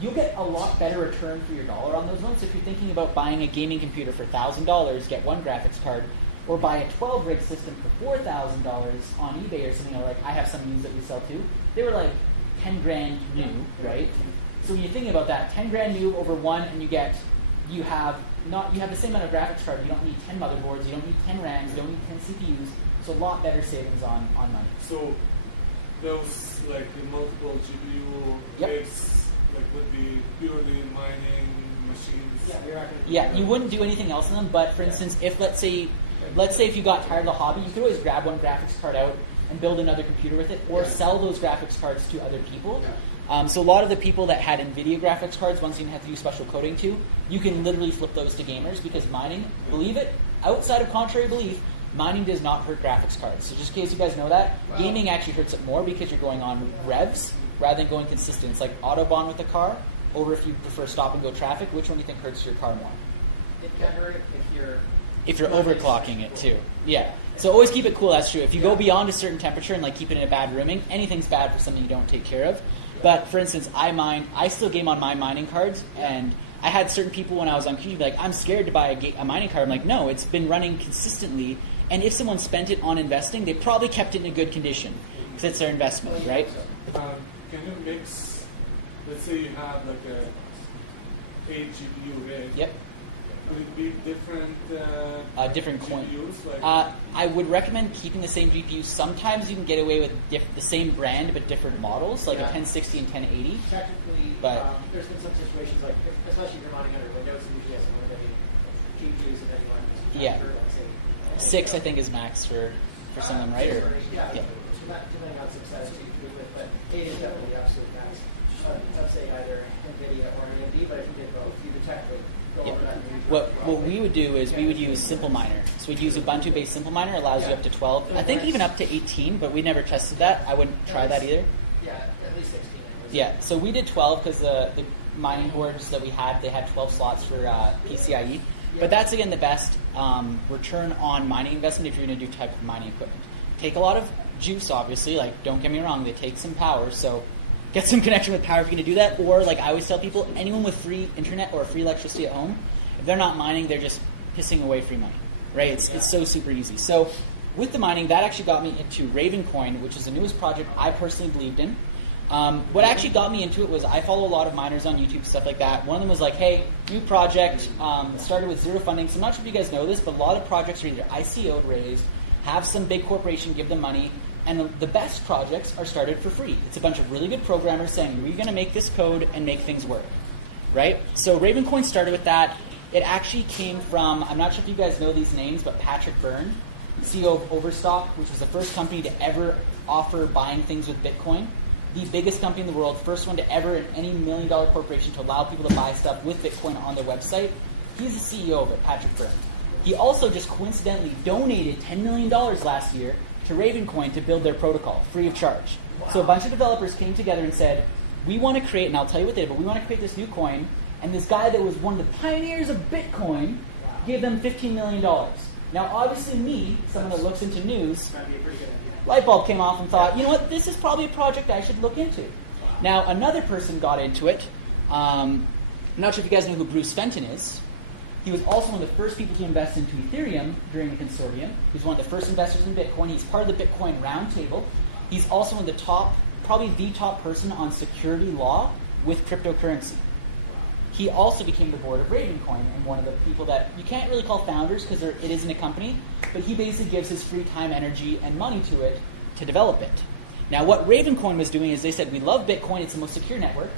You'll get a lot better return for your dollar on those ones. So if you're thinking about buying a gaming computer for $1,000, get one graphics card, or buy a 12 rig system for $4,000 on eBay or something like I have some used that we sell too. They were like 10 grand new, right? So when you're thinking about that, 10 grand new over one, and you have the same amount of graphics card. You don't need 10 motherboards, you don't need 10 RAMs, you don't need 10 CPUs. So a lot better savings on money. So those like the multiple GPU rigs would be purely mining machines. Yeah, you wouldn't do anything else in them. But for instance, if let's say if you got tired of the hobby, you could always grab one graphics card out and build another computer with it, or sell those graphics cards to other people. So a lot of the people that had NVIDIA graphics cards, ones you didn't have to do special coding to, you can literally flip those to gamers because mining, believe it, outside of contrary belief, mining does not hurt graphics cards. So just in case you guys know that, gaming actually hurts it more because you're going on revs rather than going consistent. It's like Autobahn with a car, over if you prefer stop and go traffic, which one do you think hurts your car more? It can hurt if you're overclocking it too. Yeah. So always keep it cool, that's true. If you go beyond a certain temperature and keep it in a bad rooming, anything's bad for something you don't take care of. But for instance, I still game on my mining cards, and I had certain people when I was on Q be like, I'm scared to buy a mining card. I'm like, no, it's been running consistently, and if someone spent it on investing, they probably kept it in a good condition. because it's their investment, right? Can you mix, let's say you have like a 8 GPU rig. Yep. Could it be different Different coin. GPUs? Like, I would recommend keeping the same GPU. Sometimes you can get away with the same brand but different models, like a 1060 and 1080. Technically, But- there's been some situations like, especially if you're running under Windows and UPS and one of the GPUs that anyone Yeah. let's say. 6, I think, is max for some of them, right? Or, Yeah. yeah. Depending on success to do with, but 8 is definitely the absolute max. I'd say either NVIDIA or AMD, but if you did both, you would technically go Yeah. over that. What we would do is we would use Simple Miner. So we'd use Ubuntu-based Simple Miner, allows you up to 12. I think even up to 18, but we never tested that. I wouldn't try that either. Yeah, at least 16. Yeah, so we did 12 because the mining boards that we had, they had 12 slots for PCIe. But that's, again, the best return on mining investment if you're going to do type of mining equipment. Take a lot of juice, obviously. Like, don't get me wrong, they take some power. So get some connection with power if you're going to do that. Or, like I always tell people, anyone with free internet or free electricity at home, if they're not mining, they're just pissing away free money, right? It's so super easy. So with the mining, that actually got me into Ravencoin, which is the newest project I personally believed in. What actually got me into it was I follow a lot of miners on YouTube, stuff like that. One of them was like, hey, new project, started with zero funding. So I'm not sure if you guys know this, but a lot of projects are either ICO'd, raised, have some big corporation give them money, and the best projects are started for free. It's a bunch of really good programmers saying, we're going to make this code and make things work, right? So Ravencoin started with that. It actually came from, I'm not sure if you guys know these names, but Patrick Byrne, CEO of Overstock, which was the first company to ever offer buying things with Bitcoin. The biggest company in the world, first one to ever in any $1 million corporation to allow people to buy stuff with Bitcoin on their website. He's the CEO of it, Patrick Byrne. He also just coincidentally donated $10 million last year to Ravencoin to build their protocol, free of charge. Wow. So a bunch of developers came together and said, we want to create, and I'll tell you what they did, but we want to create this new coin, and this guy that was one of the pioneers of Bitcoin gave them $15 million. Now, obviously me, someone that looks into news, light bulb came off and thought, you know what, this is probably a project I should look into. Now, another person got into it. I'm not sure if you guys know who Bruce Fenton is. He was also one of the first people to invest into Ethereum during the consortium. He's one of the first investors in Bitcoin. He's part of the Bitcoin Roundtable. He's also one of the top, probably the top person on security law with cryptocurrency. He also became the board of Ravencoin and one of the people that you can't really call founders because it isn't a company, but he basically gives his free time, energy, and money to it to develop it. Now, what Ravencoin was doing is they said, we love Bitcoin, it's the most secure network.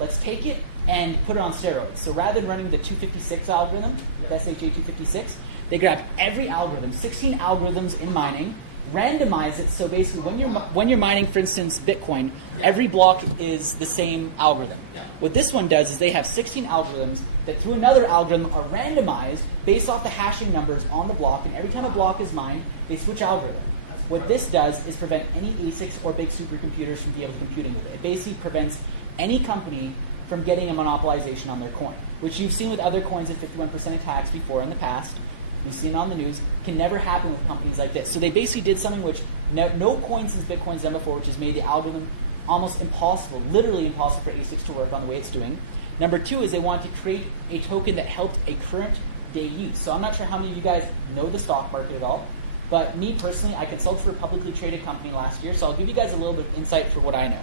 Let's take it and put it on steroids. So rather than running the 256 algorithm, the SHA-256, they grabbed every algorithm, 16 algorithms in mining, randomize it. So basically, when you're mining, for instance, Bitcoin, every block is the same algorithm. What this one does is they have 16 algorithms that through another algorithm are randomized based off the hashing numbers on the block, and every time a block is mined, they switch algorithm. What this does is prevent any ASICs or big supercomputers from being able to computing with it. It basically prevents any company from getting a monopolization on their coin, which you've seen with other coins at 51% attacks before in the past. We've seen it on the news. Can never happen with companies like this. So they basically did something which no coin since Bitcoin's done before, which has made the algorithm almost impossible, literally impossible for ASICs to work on the way it's doing. Number two is they wanted to create a token that helped a current day use. So I'm not sure how many of you guys know the stock market at all, but me personally, I consulted for a publicly traded company last year, so I'll give you guys a little bit of insight for what I know.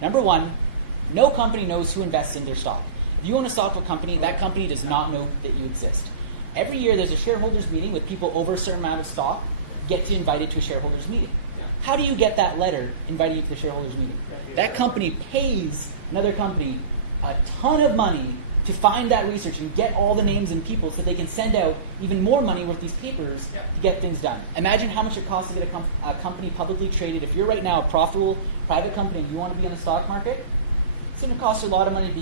Number one, no company knows who invests in their stock. If you own a stock of a company, that company does not know that you exist. Every year there's a shareholders meeting with people over a certain amount of stock get invited to a shareholders meeting. How do you get that letter inviting you to the shareholders meeting? That company pays another company a ton of money to find that research and get all the names and people so they can send out even more money with these papers to get things done. Imagine how much it costs to get a company publicly traded. If you're right now a profitable private company and you want to be on the stock market, it's going to cost you a lot of money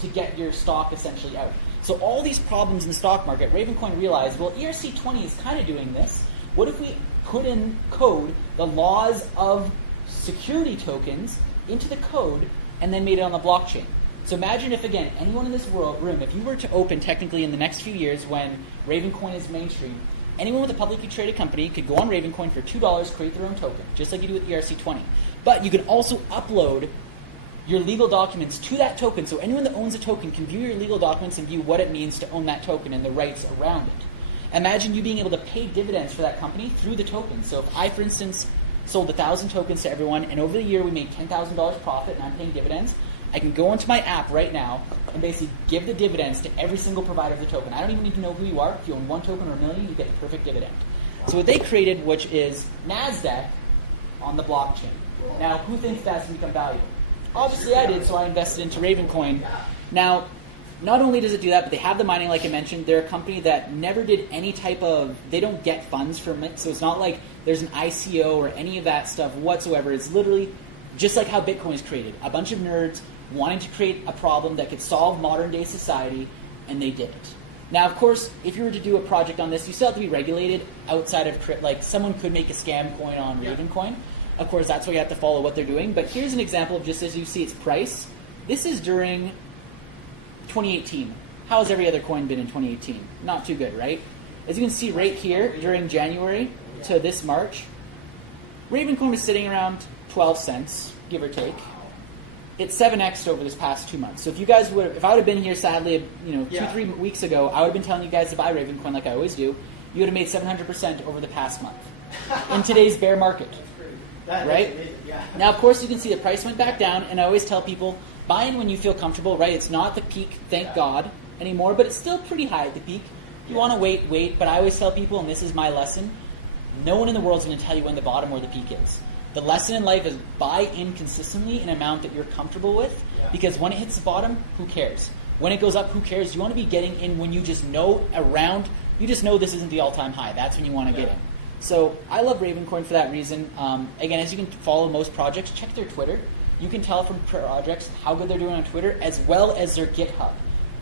to get your stock essentially out. So all these problems in the stock market, Ravencoin realized, well, ERC-20 is kind of doing this. What if we put in code the laws of security tokens into the code and then made it on the blockchain? So imagine if, again, anyone in this room, if you were to open technically in the next few years when Ravencoin is mainstream, anyone with a publicly traded company could go on Ravencoin for $2, create their own token, just like you do with ERC-20. But you can also upload your legal documents to that token, so anyone that owns a token can view your legal documents and view what it means to own that token and the rights around it. Imagine you being able to pay dividends for that company through the token. So if I, for instance, sold 1,000 tokens to everyone, and over the year we made $10,000 profit, and I'm paying dividends. I can go into my app right now and basically give the dividends to every single provider of the token. I don't even need to know who you are. If you own 1 token or 1 million, you get a perfect dividend. So what they created, which is NASDAQ on the blockchain. Now, who thinks that's going to become valuable? Obviously I did, so I invested into Ravencoin. Now, not only does it do that, but they have the mining, like I mentioned. They're a company that never did any type of, they don't get funds from it, so it's not like there's an ICO or any of that stuff whatsoever. It's literally just like how Bitcoin is created. A bunch of nerds wanting to create a problem that could solve modern day society, and they did it. Now, of course, if you were to do a project on this, you still have to be regulated outside of, like someone could make a scam coin on Ravencoin. Of course, that's why you have to follow what they're doing. But here's an example of just as you see its price. This is during 2018. How has every other coin been in 2018? Not too good, right? As you can see right here, during January to this March, Ravencoin was sitting around 12 cents, give or take. It's 7x'd over this past 2 months. So if you guys would, if I would have been here, sadly, 2-3 weeks ago, I would have been telling you guys to buy Ravencoin like I always do. You would have made 700% over the past month in today's bear market, right? Now, of course, you can see the price went back down, and I always tell people, buy in when you feel comfortable, right? It's not the peak, thank God, anymore, but it's still pretty high at the peak. If you want to wait, but I always tell people, and this is my lesson, no one in the world is going to tell you when the bottom or the peak is. The lesson in life is buy in consistently an amount that you're comfortable with, because when it hits the bottom, who cares? When it goes up, who cares? You want to be getting in when you just know you just know this isn't the all-time high. That's when you want to get in. So I love Ravencoin for that reason. Again, as you can follow most projects, check their Twitter. You can tell from projects how good they're doing on Twitter, as well as their GitHub.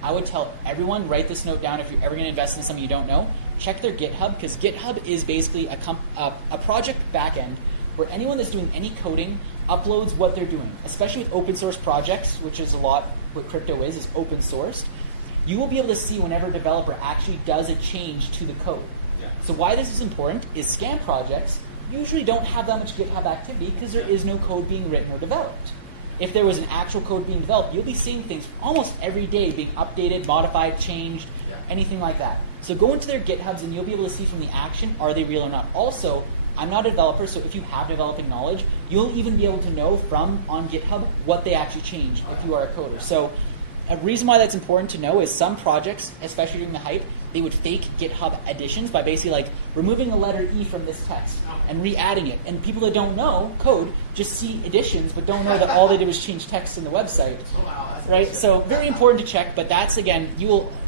I would tell everyone, write this note down if you're ever going to invest in something you don't know. Check their GitHub, because GitHub is basically a project backend where anyone that's doing any coding uploads what they're doing, especially with open source projects, which is a lot what crypto is open sourced. You will be able to see whenever a developer actually does a change to the code. So why this is important is scam projects usually don't have that much GitHub activity because there is no code being written or developed. If there was an actual code being developed, you'll be seeing things almost every day being updated, modified, changed, anything like that. So go into their GitHubs and you'll be able to see from the action, are they real or not? Also, I'm not a developer, so if you have developing knowledge, you'll even be able to know from on GitHub what they actually changed if you are a coder. So a reason why that's important to know is some projects, especially during the hype, they would fake GitHub additions by basically like removing the letter E from this text and re-adding it. And people that don't know code just see additions but don't know that all they did was change text in the website. Right? So very important to check, but that's, again,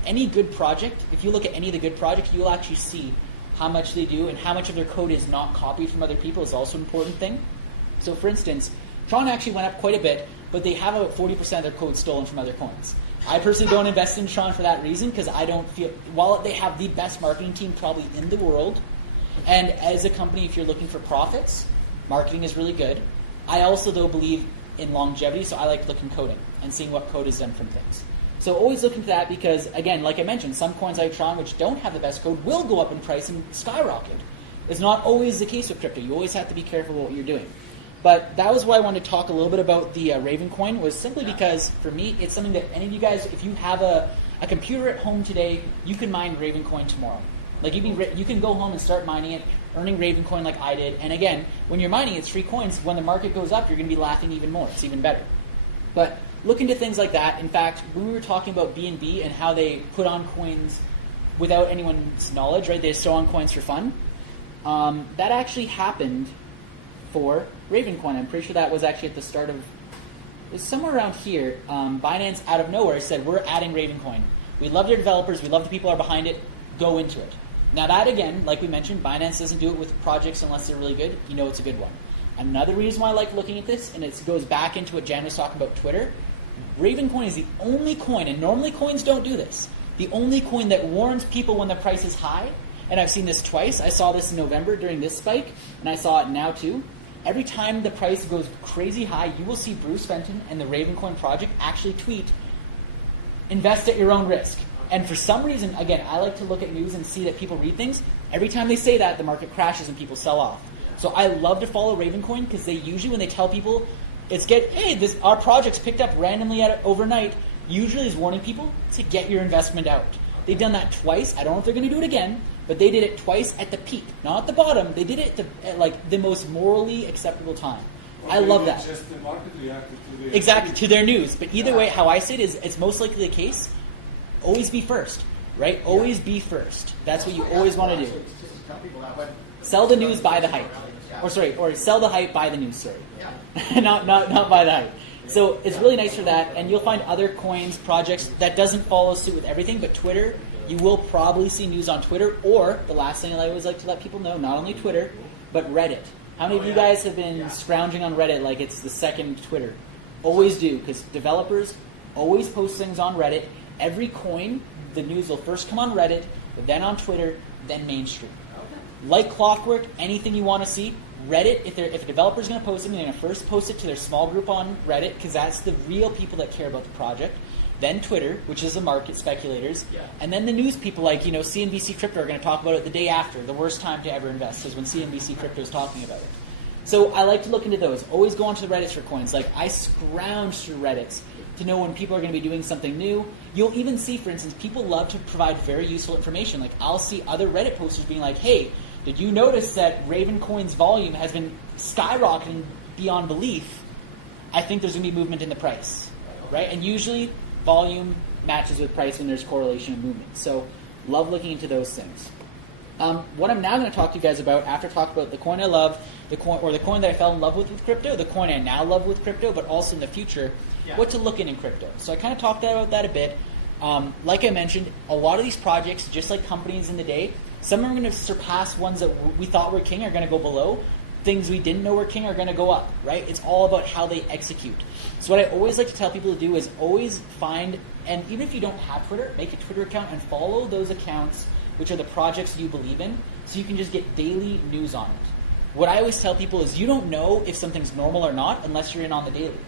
any good project, if you look at any of the good projects, you'll actually see how much they do and how much of their code is not copied from other people is also an important thing. So for instance, Tron actually went up quite a bit, but they have about 40% of their code stolen from other coins. I personally don't invest in Tron for that reason, because I don't feel, while they have the best marketing team probably in the world, and as a company, if you're looking for profits, marketing is really good. I also, though, believe in longevity, so I like looking coding and seeing what code is done from things. So always look into that because, again, like I mentioned, some coins like Tron, which don't have the best code, will go up in price and skyrocket. It's not always the case with crypto. You always have to be careful with what you're doing. But that was why I wanted to talk a little bit about the Ravencoin, was simply because, for me, it's something that any of you guys, if you have a computer at home today, you can mine Ravencoin tomorrow. Like you can go home and start mining it, earning Ravencoin like I did. And again, when you're mining, it's free coins. When the market goes up, you're going to be laughing even more. It's even better. But look into things like that. In fact, when we were talking about BNB and how they put on coins without anyone's knowledge, right? They just throw on coins for fun. That actually happened for Ravencoin. I'm pretty sure that was actually at the start of, it was somewhere around here. Binance out of nowhere said, we're adding Ravencoin. We love their developers. We love the people who are behind it. Go into it. Now that, again, like we mentioned, Binance doesn't do it with projects unless they're really good. You know it's a good one. Another reason why I like looking at this, and it goes back into what Jan was talking about Twitter, Ravencoin is the only coin, and normally coins don't do this, the only coin that warns people when the price is high. And I've seen this twice. I saw this in November during this spike, and I saw it now too. Every time the price goes crazy high, you will see Bruce Fenton and the Ravencoin project actually tweet, invest at your own risk. And for some reason, again, I like to look at news and see that people read things. Every time they say that, the market crashes and people sell off. So I love to follow Ravencoin because they usually, when they tell people, our project's picked up randomly overnight, usually is warning people to get your investment out. They've done that twice. I don't know if they're going to do it again, but they did it twice at the peak, not at the bottom. They did it at like the most morally acceptable time. I love that. Just the market reacted to the Exactly, to their news. But either way, how I see it is it's most likely the case. Always be first, right? Always be first. That's what you always want to do. Just to tell people that when Sell the news, buy the hype. Or sell the hype, buy the news, sorry. not buy the hype. So it's really nice for that, and you'll find other coins, projects, that doesn't follow suit with everything, but Twitter, you will probably see news on Twitter, or the last thing I always like to let people know, not only Twitter, but Reddit. How many of you guys have been scrounging on Reddit like it's the second Twitter? Always do, because developers always post things on Reddit. Every coin, the news will first come on Reddit, then on Twitter, then mainstream. Like clockwork, anything you want to see, Reddit, if a developer's going to post something, they're going to first post it to their small group on Reddit, because that's the real people that care about the project. Then Twitter, which is the market speculators. And then the news people like, CNBC Crypto are going to talk about it the day after, the worst time to ever invest is when CNBC Crypto is talking about it. So I like to look into those. Always go onto the Reddits for coins. Like, I scrounge through Reddits to know when people are going to be doing something new. You'll even see, for instance, people love to provide very useful information. Like, I'll see other Reddit posters being like, hey, did you notice that Ravencoin's volume has been skyrocketing beyond belief? I think there's going to be movement in the price, right? And usually volume matches with price when there's correlation and movement. So love looking into those things. What I'm now going to talk to you guys about, after talking about the coin I love, the coin that I fell in love with crypto, the coin I now love with crypto, but also in the future, what to look in crypto. So I kind of talked about that a bit. Like I mentioned, a lot of these projects, just like companies in the day, some are going to surpass ones that we thought were king are going to go below. Things we didn't know were king are going to go up, right? It's all about how they execute. So what I always like to tell people to do is always find, and even if you don't have Twitter, make a Twitter account and follow those accounts, which are the projects you believe in, so you can just get daily news on it. What I always tell people is you don't know if something's normal or not unless you're in on the daily,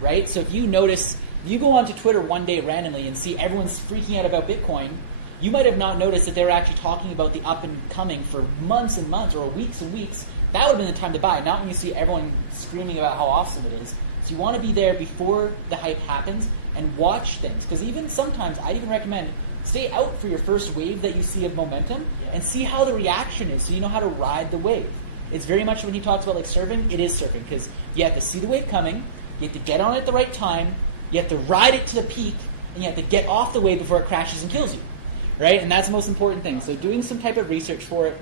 right? So if you notice, you go onto Twitter one day randomly and see everyone's freaking out about Bitcoin, you might have not noticed that they were actually talking about the up and coming for months and months or weeks and weeks. That would have been the time to buy, not when you see everyone screaming about how awesome it is. So you want to be there before the hype happens and watch things. Because even sometimes, I'd even recommend stay out for your first wave that you see of momentum and see how the reaction is so you know how to ride the wave. It's very much when he talks about like surfing, it is surfing. Because you have to see the wave coming, you have to get on it at the right time, you have to ride it to the peak, and you have to get off the wave before it crashes and kills you. Right? And that's the most important thing. So doing some type of research for it,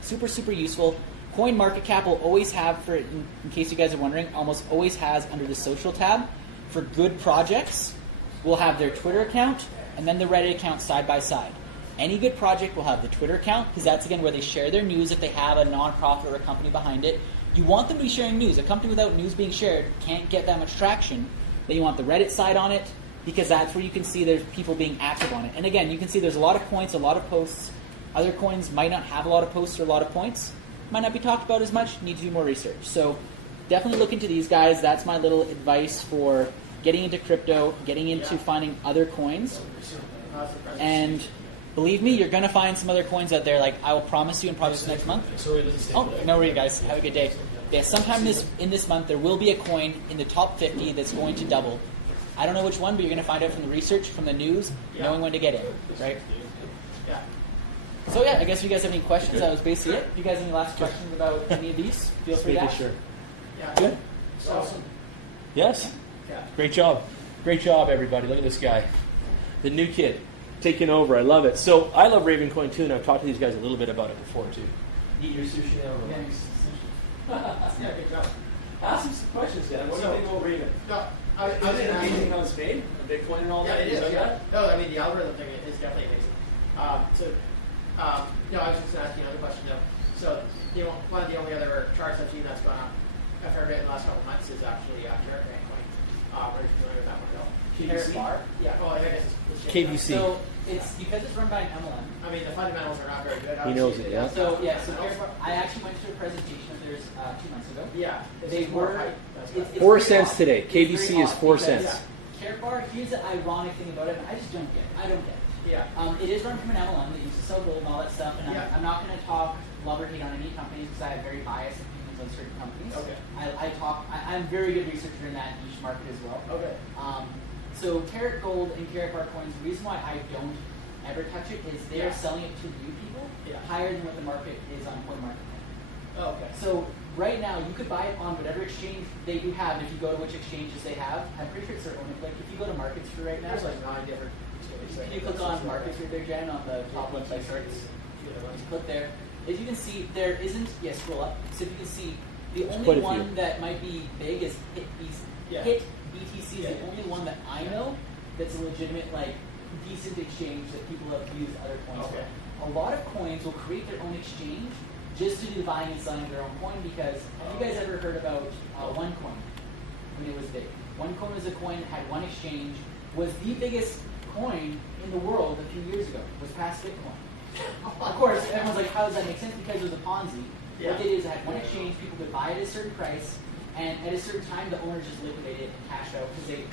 super, super useful. Coin market cap will always have, for in case you guys are wondering, almost always has under the social tab for good projects, will have their Twitter account and then the Reddit account side by side. Any good project will have the Twitter account because that's again where they share their news if they have a nonprofit or a company behind it. You want them to be sharing news. A company without news being shared can't get that much traction. Then you want the Reddit side on it, because that's where you can see there's people being active on it. And again, you can see there's a lot of points, a lot of posts. Other coins might not have a lot of posts or a lot of points. Might not be talked about as much. Need to do more research. So definitely look into these guys. That's my little advice for getting into crypto, getting into finding other coins. And believe me, you're going to find some other coins out there. Like I will promise you in probably next month. Oh, no worries, guys. Have a good day. Yeah, sometime in this month, there will be a coin in the top 50 that's going to double. I don't know which one, but you're going to find out from the research, from the news, knowing when to get it, right? Yeah. So yeah, I guess if you guys have any questions, that was basically it. If you guys have any last questions about any of these, feel free to ask. Sure. Yeah. Good? Awesome. Yes? Yeah. Great job. Great job, everybody. Look at this guy. The new kid. Taking over. I love it. So I love Ravencoin too, and I've talked to these guys a little bit about it before too. Eat your sushi now. Yeah, good job. Ask him some questions, Dan. What do you think about Raven? No, I Is it amazing how it's made? Bitcoin and all Yeah, that? it is. Like Yeah. that? No, I mean the algorithm thing is definitely amazing. No, I was just going to ask you another question though. So, one of the only other charts I've seen that's gone up a fair bit in the last couple of months is actually Carrot Coin. Are you familiar with that one at all? KBC? Bar? Yeah. Oh, I guess it's KBC. So it's because it's run by an MLM. I mean, the fundamentals are not very good. He knows it, yeah. So I actually went to a presentation of theirs 2 months ago. Yeah. They were. It's 4 very cents odd. today. It's very KBC is odd 4 because cents. Carrot Bar, here's the ironic thing about it, and I just don't get it. I don't get it. Yeah. It is run from an MLM that uses to sell gold and all that stuff, and Yeah. I'm not going to talk love or hate on any companies because I have very biased opinions on certain companies. Okay. I'm very good researcher in that niche market as well. Okay. So Carrot Gold and Carrot Bar coins, the reason why I don't ever touch it is they are selling it to you people higher than what the market is on CoinMarketCap. Oh, okay. So right now, you could buy it on whatever exchange they do have. And if you go to which exchanges they have, I'm pretty sure it's their own. Like if you go to markets for right now, There's like 9 different exchanges. can you click on markets right there, Jen, on the top website starts? Just click there. As you can see, there isn't. Yes, scroll up. So if you can see, the only one that might be big is Hit BTC is the only one that I know that's a legitimate, like, decent exchange that people have used other coins for. A lot of coins will create their own exchange just to do the buying and selling of their own coin because have you guys ever heard about OneCoin when it was big? OneCoin was a coin that had one exchange, was the biggest coin in the world a few years ago, was past Bitcoin. Of course, everyone's like, how does that make sense? Because it was a Ponzi. What they did is it had one exchange, people could buy it at a certain price, and at a certain time, the owners just liquidated it and cashed out because they,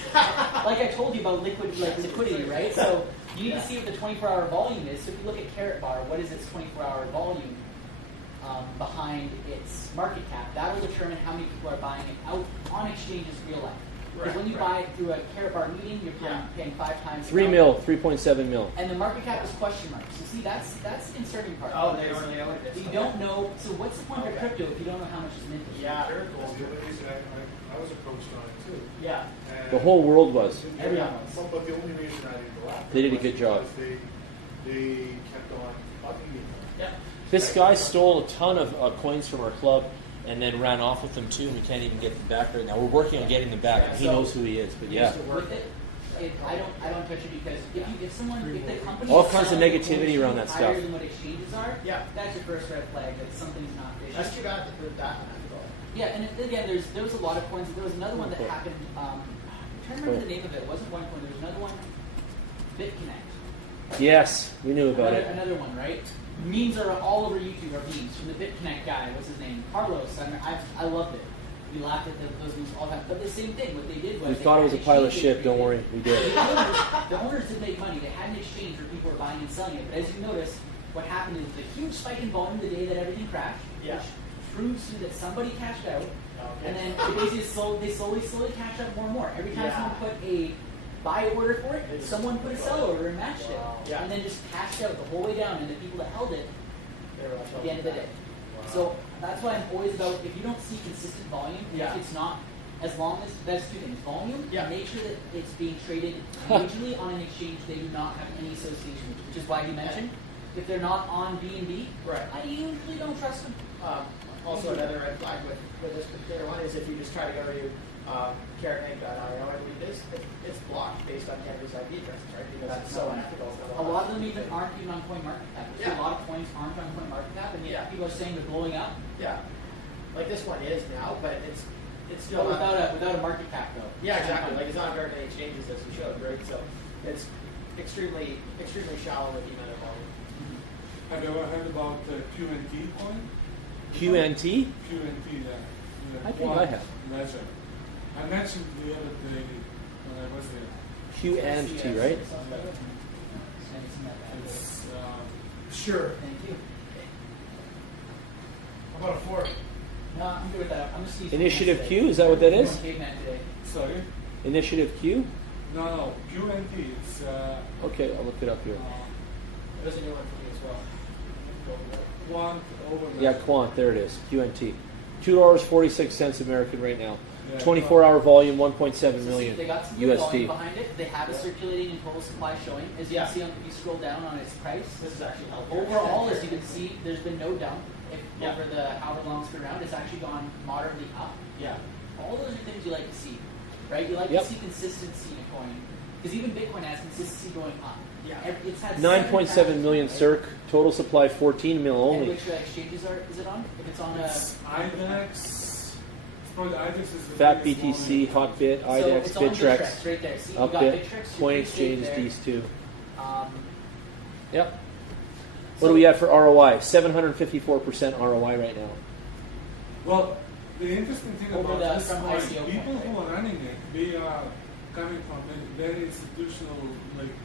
like I told you about liquidity, right? So you need to see what the 24-hour volume is. So if you look at Carrot Bar, what is its 24-hour volume behind its market cap? That will determine how many people are buying it out on exchanges real life. Because when you buy it through a Carrot Bar meeting, you're paying 5 times. 3 mil, 3.7 mil. And the market cap is question marks. So see, that's the concerning part. Oh, they don't really know it. You don't know. So what's the point of crypto if you don't know how much is minted? Yeah. That's the only reason I was approached on it too. Yeah. And The whole world was. Everyone was. But the only reason I didn't go after They did a was good job. because they kept on bugging me. Yeah. This guy stole a ton of coins from our club and then ran off with them too, and we can't even get them back right now. We're working on getting them back, and he knows who he is, but yeah. With it, I don't touch it because if the company All is kinds of selling negativity around that higher stuff. than what exchanges are, that's your first red flag that something's not fishy. That's too bad that that one happened. Yeah, and again, there was a lot of coins. There was another one that happened. I'm trying to remember the name of it. It wasn't OneCoin. There was another one, BitConnect. Yes, we knew about it. Another one, right? Memes are all over YouTube. Are memes from the BitConnect guy. What's his name? Carlos. I loved it. We laughed at those memes all the time. But the same thing. What they did was We thought it was a pile of shit. Don't worry, we did. The owners did make money. They had an exchange where people were buying and selling it. But as you notice, what happened is the huge spike in volume the day that everything crashed, which proves to you that somebody cashed out. And then they slowly cashed out more and more. Every time someone put a buy order for it, someone put a sell order and matched it. And then just cashed out the whole way down. And the people that held it, at the end of the day. So that's why I'm always about, if you don't see consistent volume, if it's not, as long as, that's two things. Volume, and make sure that it's being traded majorly on an exchange they do not have any association with, which is why he mentioned, if they're not on BNB, I usually don't trust them. Also, another red flag with this particular one is if you just try to go to carrotbank.io, I believe it is, it's blocked based on Canada's IP addresses, right? Because that's so unethical. A lot of them aren't even on CoinMarketCap. A lot of coins aren't on CoinMarketCap, and yet people are saying they're blowing up. Yeah, like this one is now, but it's still But without a market cap though. Yeah, exactly. Like it's not very many exchanges as we showed, right? So it's extremely shallow with the amount of volume. Have you ever heard about QNT coin? QNT? QNT, yeah. I think I have. Measure. I mentioned the other day when I was there. QNT, right? It's, Sure. Thank you. How about a 4? No, I'm good with that. I'm just using Initiative today. Q, is that what that is? Caveman today. sorry? Initiative Q? No, QNT. It's Okay, I'll look it up here. There's a new one for me as well. quant over Yeah, Quant, there it is. QNT. $2.46 American right now. Yeah, 24-hour volume, 1.7 So million see, they got some good volume USD. behind it. They have a circulating and total supply showing. As you can see, if you scroll down on its price, This is actually helpful. overall, as you can see, there's been no dump. Over the however long it's been around, it's actually gone moderately up. Yeah. All those are things you like to see, right? You like to see consistency in a coin. Because even Bitcoin has consistency going up. Yeah. It's had 9.7 million circ, total supply 14 mil And only. which exchanges is it on? If it's on It's IDEX. It's probably IDEX is the Fat biggest BTC, one. Hotbit, so IDEX, it's on Bittrex, Bittrex right there. See, you got Upbit, Bittrex, Coin you're pretty safe Exchange, there. these two. Um, Yep. What do we have for ROI? 754% ROI right now. Well, the interesting thing Over about the- this from coin, ICO people point, who are running it, they are coming from a very institutional, like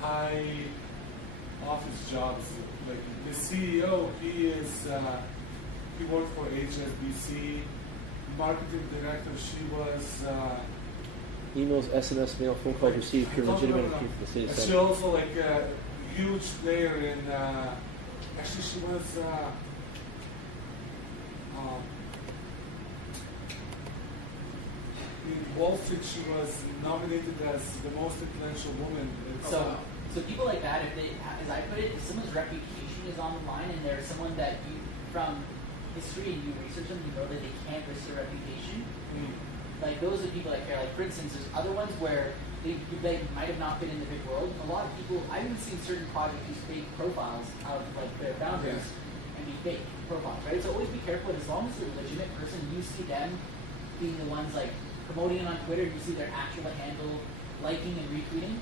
high office jobs. Like the CEO, he worked for HSBC. Marketing director, she was Emails, SMS, mail, phone calls received, pure legitimate No. appeal for the state of She's Seven. also like a huge player in. Actually, she was. In Wall Street, she was nominated as the most influential woman. So people like that, if they, as I put it, if someone's reputation is on the line and there's someone that you, from history and you research them, you know that they can't risk their reputation. Like those are people that care. Like for instance, there's other ones where they might have not been in the big world. A lot of people, I've even seen certain projects use fake profiles of like their founders and be fake profiles, right? So always be careful. As long as they're a legitimate person, you see them being the ones like promoting it on Twitter, you see their actual handle liking and retweeting,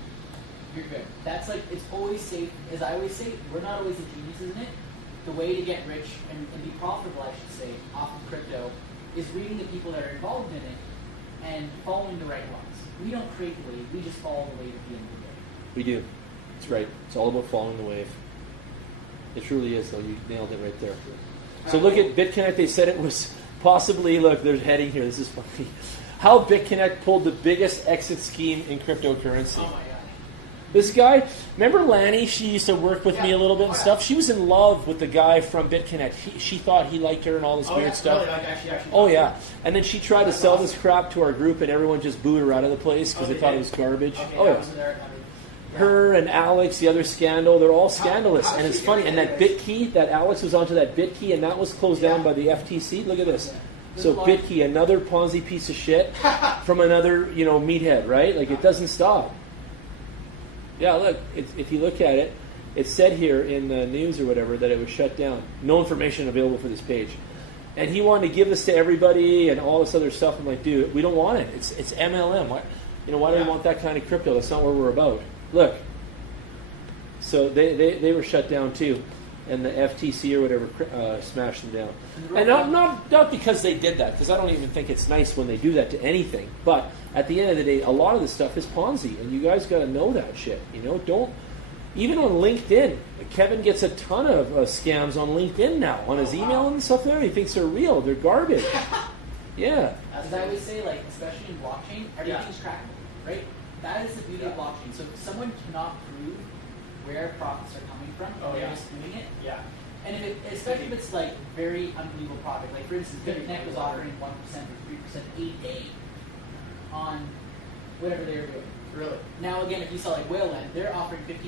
you're good. That's like, it's always safe. As I always say, we're not always the geniuses in it. The way to get rich and be profitable, I should say, off of crypto is reading the people that are involved in it and following the right ones. We don't create the wave, we just follow the wave at the end of the day. We do. That's right. It's all about following the wave. It truly is, though. You nailed it right there. So look at BitConnect. They said it was possibly, look, there's heading here. This is funny. How BitConnect pulled the biggest exit scheme in cryptocurrency. Oh my god. This guy, remember Lanny? She used to work with me a little bit and stuff. She was in love with the guy from BitConnect. She thought he liked her and all this weird stuff. Really? Like actually Oh yeah, and then she tried to sell this crap to our group, and everyone just booed her out of the place because they thought it was garbage. Okay, Oh I yeah, wasn't there. her and Alex, the other scandal, they're all scandalous, and it's funny. And that BitKey, that Alex was onto that BitKey, and that was closed down by the FTC. Look at this. So BitKey, another Ponzi piece of shit from another, meathead, right? Like it doesn't stop. Yeah, look, if you look at it, it said here in the news or whatever that it was shut down. No information available for this page. And he wanted to give this to everybody and all this other stuff. I'm like, dude, we don't want it. It's MLM. Why do we want that kind of crypto? That's not what we're about. Look. So they were shut down too. And the FTC or whatever smashed them down. And not because they did that, because I don't even think it's nice when they do that to anything. But at the end of the day, a lot of this stuff is Ponzi, and you guys got to know that shit. Don't. Even on LinkedIn, Kevin gets a ton of scams on LinkedIn now on his email and stuff there. He thinks they're real. They're garbage. Yeah. As I always say, like especially in blockchain, everything's trackable, right? That is the beauty of blockchain. So if someone cannot prove where profits are coming from, and they're just doing it. Yeah. And especially if it's like very unbelievable profit, like for instance, BitConnect was offering 1% or 3% a day on whatever they were doing. Really? Now again, if you saw like Whaleland, they're offering 15%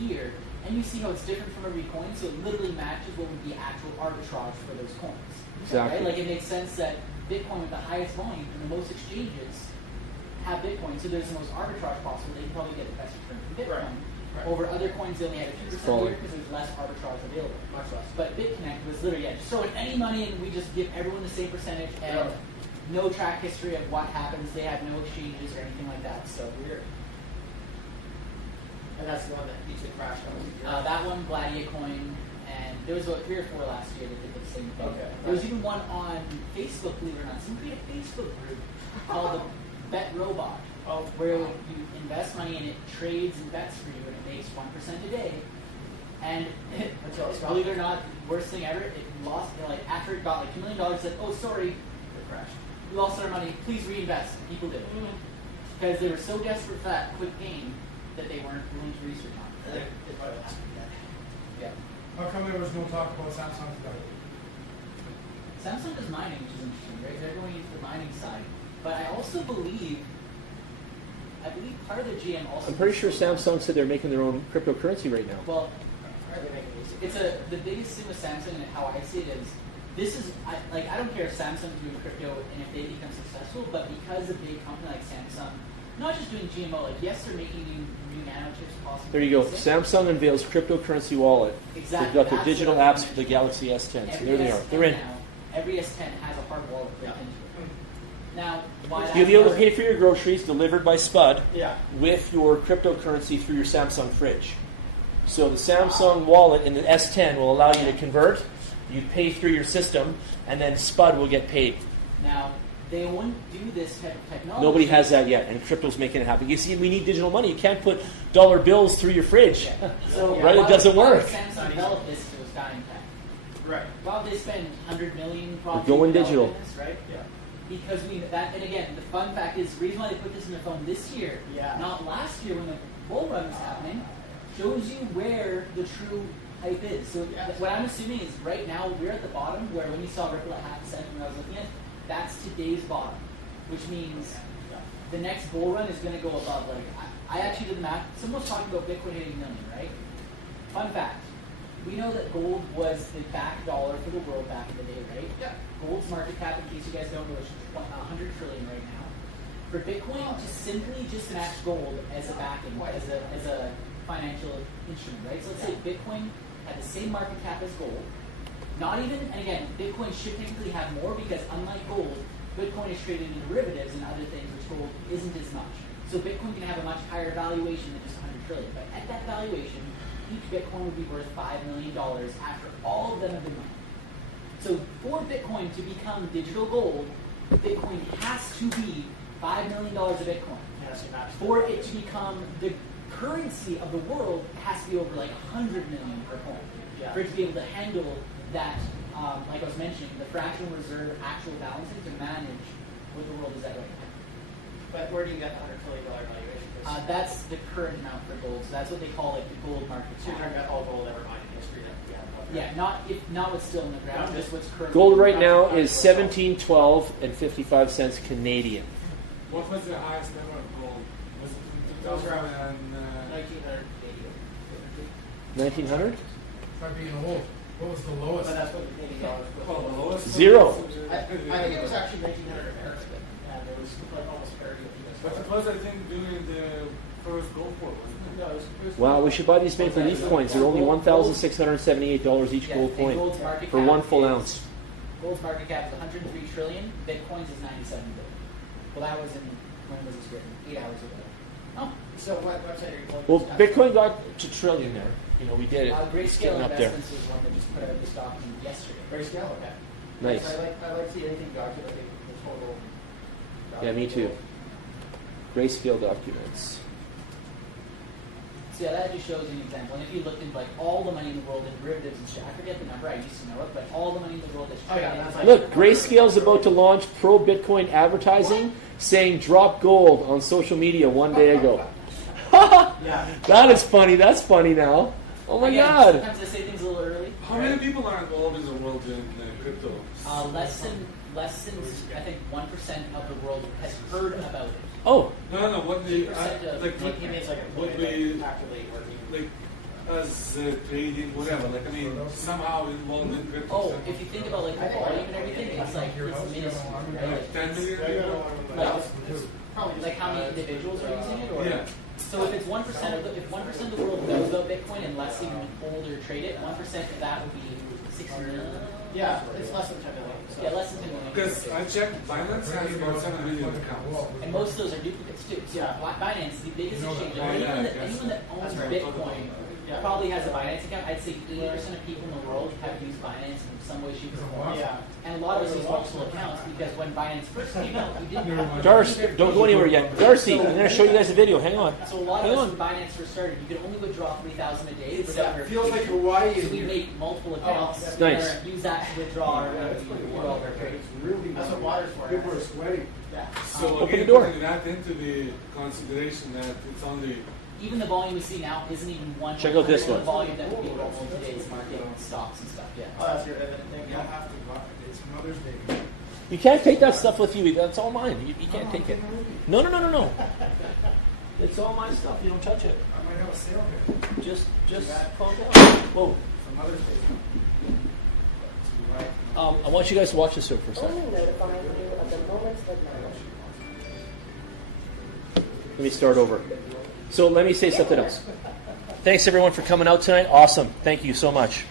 a year, and you see how it's different from every coin, so it literally matches what would be actual arbitrage for those coins. Exactly. Right? Like it makes sense that Bitcoin with the highest volume and the most exchanges have Bitcoin, so there's the most arbitrage possible. They can probably get the best return from Bitcoin. Right. Over other coins, they only had a few percent here because there's less arbitrage available, much less. But BitConnect was literally, just throw in any money and we just give everyone the same percentage and no track history of what happens. They have no exchanges or anything like that. So weird. And that's the one that needs to crash on. That one, Gladia Coin, and there was about 3 or 4 last year that did the same thing. Okay. There was even one on Facebook, believe it or not. Someone created a Facebook group called the Bet Robot, where you invest money and it trades and bets for you, and it makes 1% a day. And believe it or not, worst thing ever, it lost. After it got like $2 million, it said, "Oh, sorry, it crashed. We lost our money. Please reinvest." And people did because they were so desperate for that quick gain that they weren't willing to research on it. Yeah. How come there was no talk about Samsung today? Samsung does mining, which is interesting, right? They're going into the mining side. But I also believe part of the GM also. I'm pretty sure Samsung said they're making their own cryptocurrency right now. Well, it's the biggest thing with Samsung, and how I see it is, I don't care if Samsung's doing crypto and if they become successful, but because a big company like Samsung, not just doing GMO, like yes, they're making new nanochips possible. There you go. Samsung unveils cryptocurrency wallet. Exactly. They've got their That's digital what I apps for the mentioned. Galaxy S10. So Every there they are. S10 They're in. now, every S10 has a hard wallet built into it. Now, why You'll be able to that's pay for your groceries delivered by Spud Yeah. with your cryptocurrency through your Samsung fridge. So the Samsung wallet in the S10 will allow you to convert. You pay through your system, and then Spud will get paid. Now, they wouldn't do this type of technology. Nobody has that yet, and crypto's making it happen. You see, we need digital money. You can't put dollar bills through your fridge. Yeah. So Right, it doesn't why would work. Samsung develop this if it was dying tech? Right. Why would they spend $100 million probably We're going developing digital. this, right? Yeah. Because and again, the fun fact is, the reason why they put this in their phone this year, Yeah. not last year when the bull run was happening, shows you where the true hype is. So what I'm assuming is right now we're at the bottom where when you saw Ripple at 0.5 when I was looking at it, that's today's bottom, which means the next bull run is going to go above. Like I actually did the math. Someone was talking about Bitcoin hitting million, right? Fun fact. We know that gold was the back dollar for the world back in the day, right? Yeah. Gold's market cap, in case you guys don't know, is 100 trillion right now. For Bitcoin to simply just match gold as a backing, as a financial instrument, right? So let's say Bitcoin had the same market cap as gold. Not even, and again, Bitcoin should technically have more because unlike gold, Bitcoin is traded in derivatives and other things which gold isn't as much. So Bitcoin can have a much higher valuation than just 100 trillion. But at that valuation, each Bitcoin would be worth $5 million after all of them have been mined. So for Bitcoin to become digital gold, Bitcoin has to be $5 million of Bitcoin. For it to become the currency of the world, it has to be over like 100 million per coin. Yeah. For it to be able to handle that, like I was mentioning, the fractional reserve actual balancing to manage what the world is at right now. But where do you get the $100 trillion valuation? That's the current amount for gold. So that's what they call like the gold market So you're talking cap. about all gold ever mined in history that we have. Yeah, not what's still in the ground, just what's currently. Gold right now is $17.12 and 55 cents Canadian. What was the highest ever of gold? Was it in Those were 2000 and 1980. 1900? Try being old. What was the lowest? But that's what the Canadian dollars was. oh, the lowest? Zero. I think it was actually 1900 American, and it was like almost parity with US But it was, I think, during the first gold war, wasn't it? No, it was Wow, we should buy these made for these coins. They're only $1,678 each Yeah, gold and coin gold's market for cap 1 full is- ounce. Gold's market cap is 103 trillion. Bitcoin's is 97 billion. Well, that was in when was this written? 8 hours ago. Oh, So what website are you going Well, to? Bitcoin got to trillion there. You know, we did it. It's Grayscale getting up there. Investments was one that just put out this document yesterday. Grayscale, okay. Nice. So I like to see anything documenting the total. Yeah, me too. Grayscale documents. So yeah, that just shows you an example. And if you looked into like all the money in the world in derivatives and shit, I forget the number, I used to know it, but all the money in the world that's Oh, yeah, traded. that's like- Look, Grayscale's about to launch pro-Bitcoin advertising saying drop gold on social media 1 day ago. Yeah. That is funny. That's funny now. Oh my Again, God. Sometimes I say things a little early. How many people are involved in the world in crypto? Less than I think 1% of the world has heard about it. Oh, No, what the, 8% of- like, He means like what employee, we, actively working. like, as trading, whatever, like, I mean, somehow involved in crypto. Oh, if you think about like the volume and everything, it's like it's minuscule, right? Like 10 million people? Like, probably like how many individuals are using it, or Yeah. so if it's 1% of the world knows about Bitcoin and less even hold or trade it, 1% of that would be 60 million. Yeah, it's less than 10 million. So. Yeah, less than 10 million. Because I checked, Binance has about 7 million accounts. And most of those are duplicates too. So Yeah. Binance, the biggest exchange. Oh, yeah, Anyone that owns That's right. Bitcoin Yeah. probably has a Binance account. I'd say 80% of people in the world have used Binance in some way, shape, or form. Yeah. And a lot of us use multiple accounts because when Binance first came out, we didn't have Darcy, don't go anywhere yet. Darcy, I'm going to show you guys a video. Hang on. So a lot of Hang us on. when Binance first started, you could only withdraw 3,000 a day. Yeah, it feels like Hawaii So in we here. make multiple accounts. that's nice. and use that to withdraw our trade. That's what water's for. People are sweating. Yeah. So Open again, the door. putting that into the consideration that it's only Even the volume we see now isn't even one. Check out this the one. volume that would be available in today's market and stocks and stuff. Yeah. Oh, that's good. And then, You don't have to buy it. It's Mother's Day. You can't take that stuff with you. That's all mine. You can't take it. No. It's all my stuff. You don't touch it. I might have a sale here. Just calm down. Whoa. For Mother's Day. I want you guys to watch this for a second. Only notifying you of the moments of knowledge. Let me start over. So let me say something else. Thanks everyone for coming out tonight. Awesome. Thank you so much.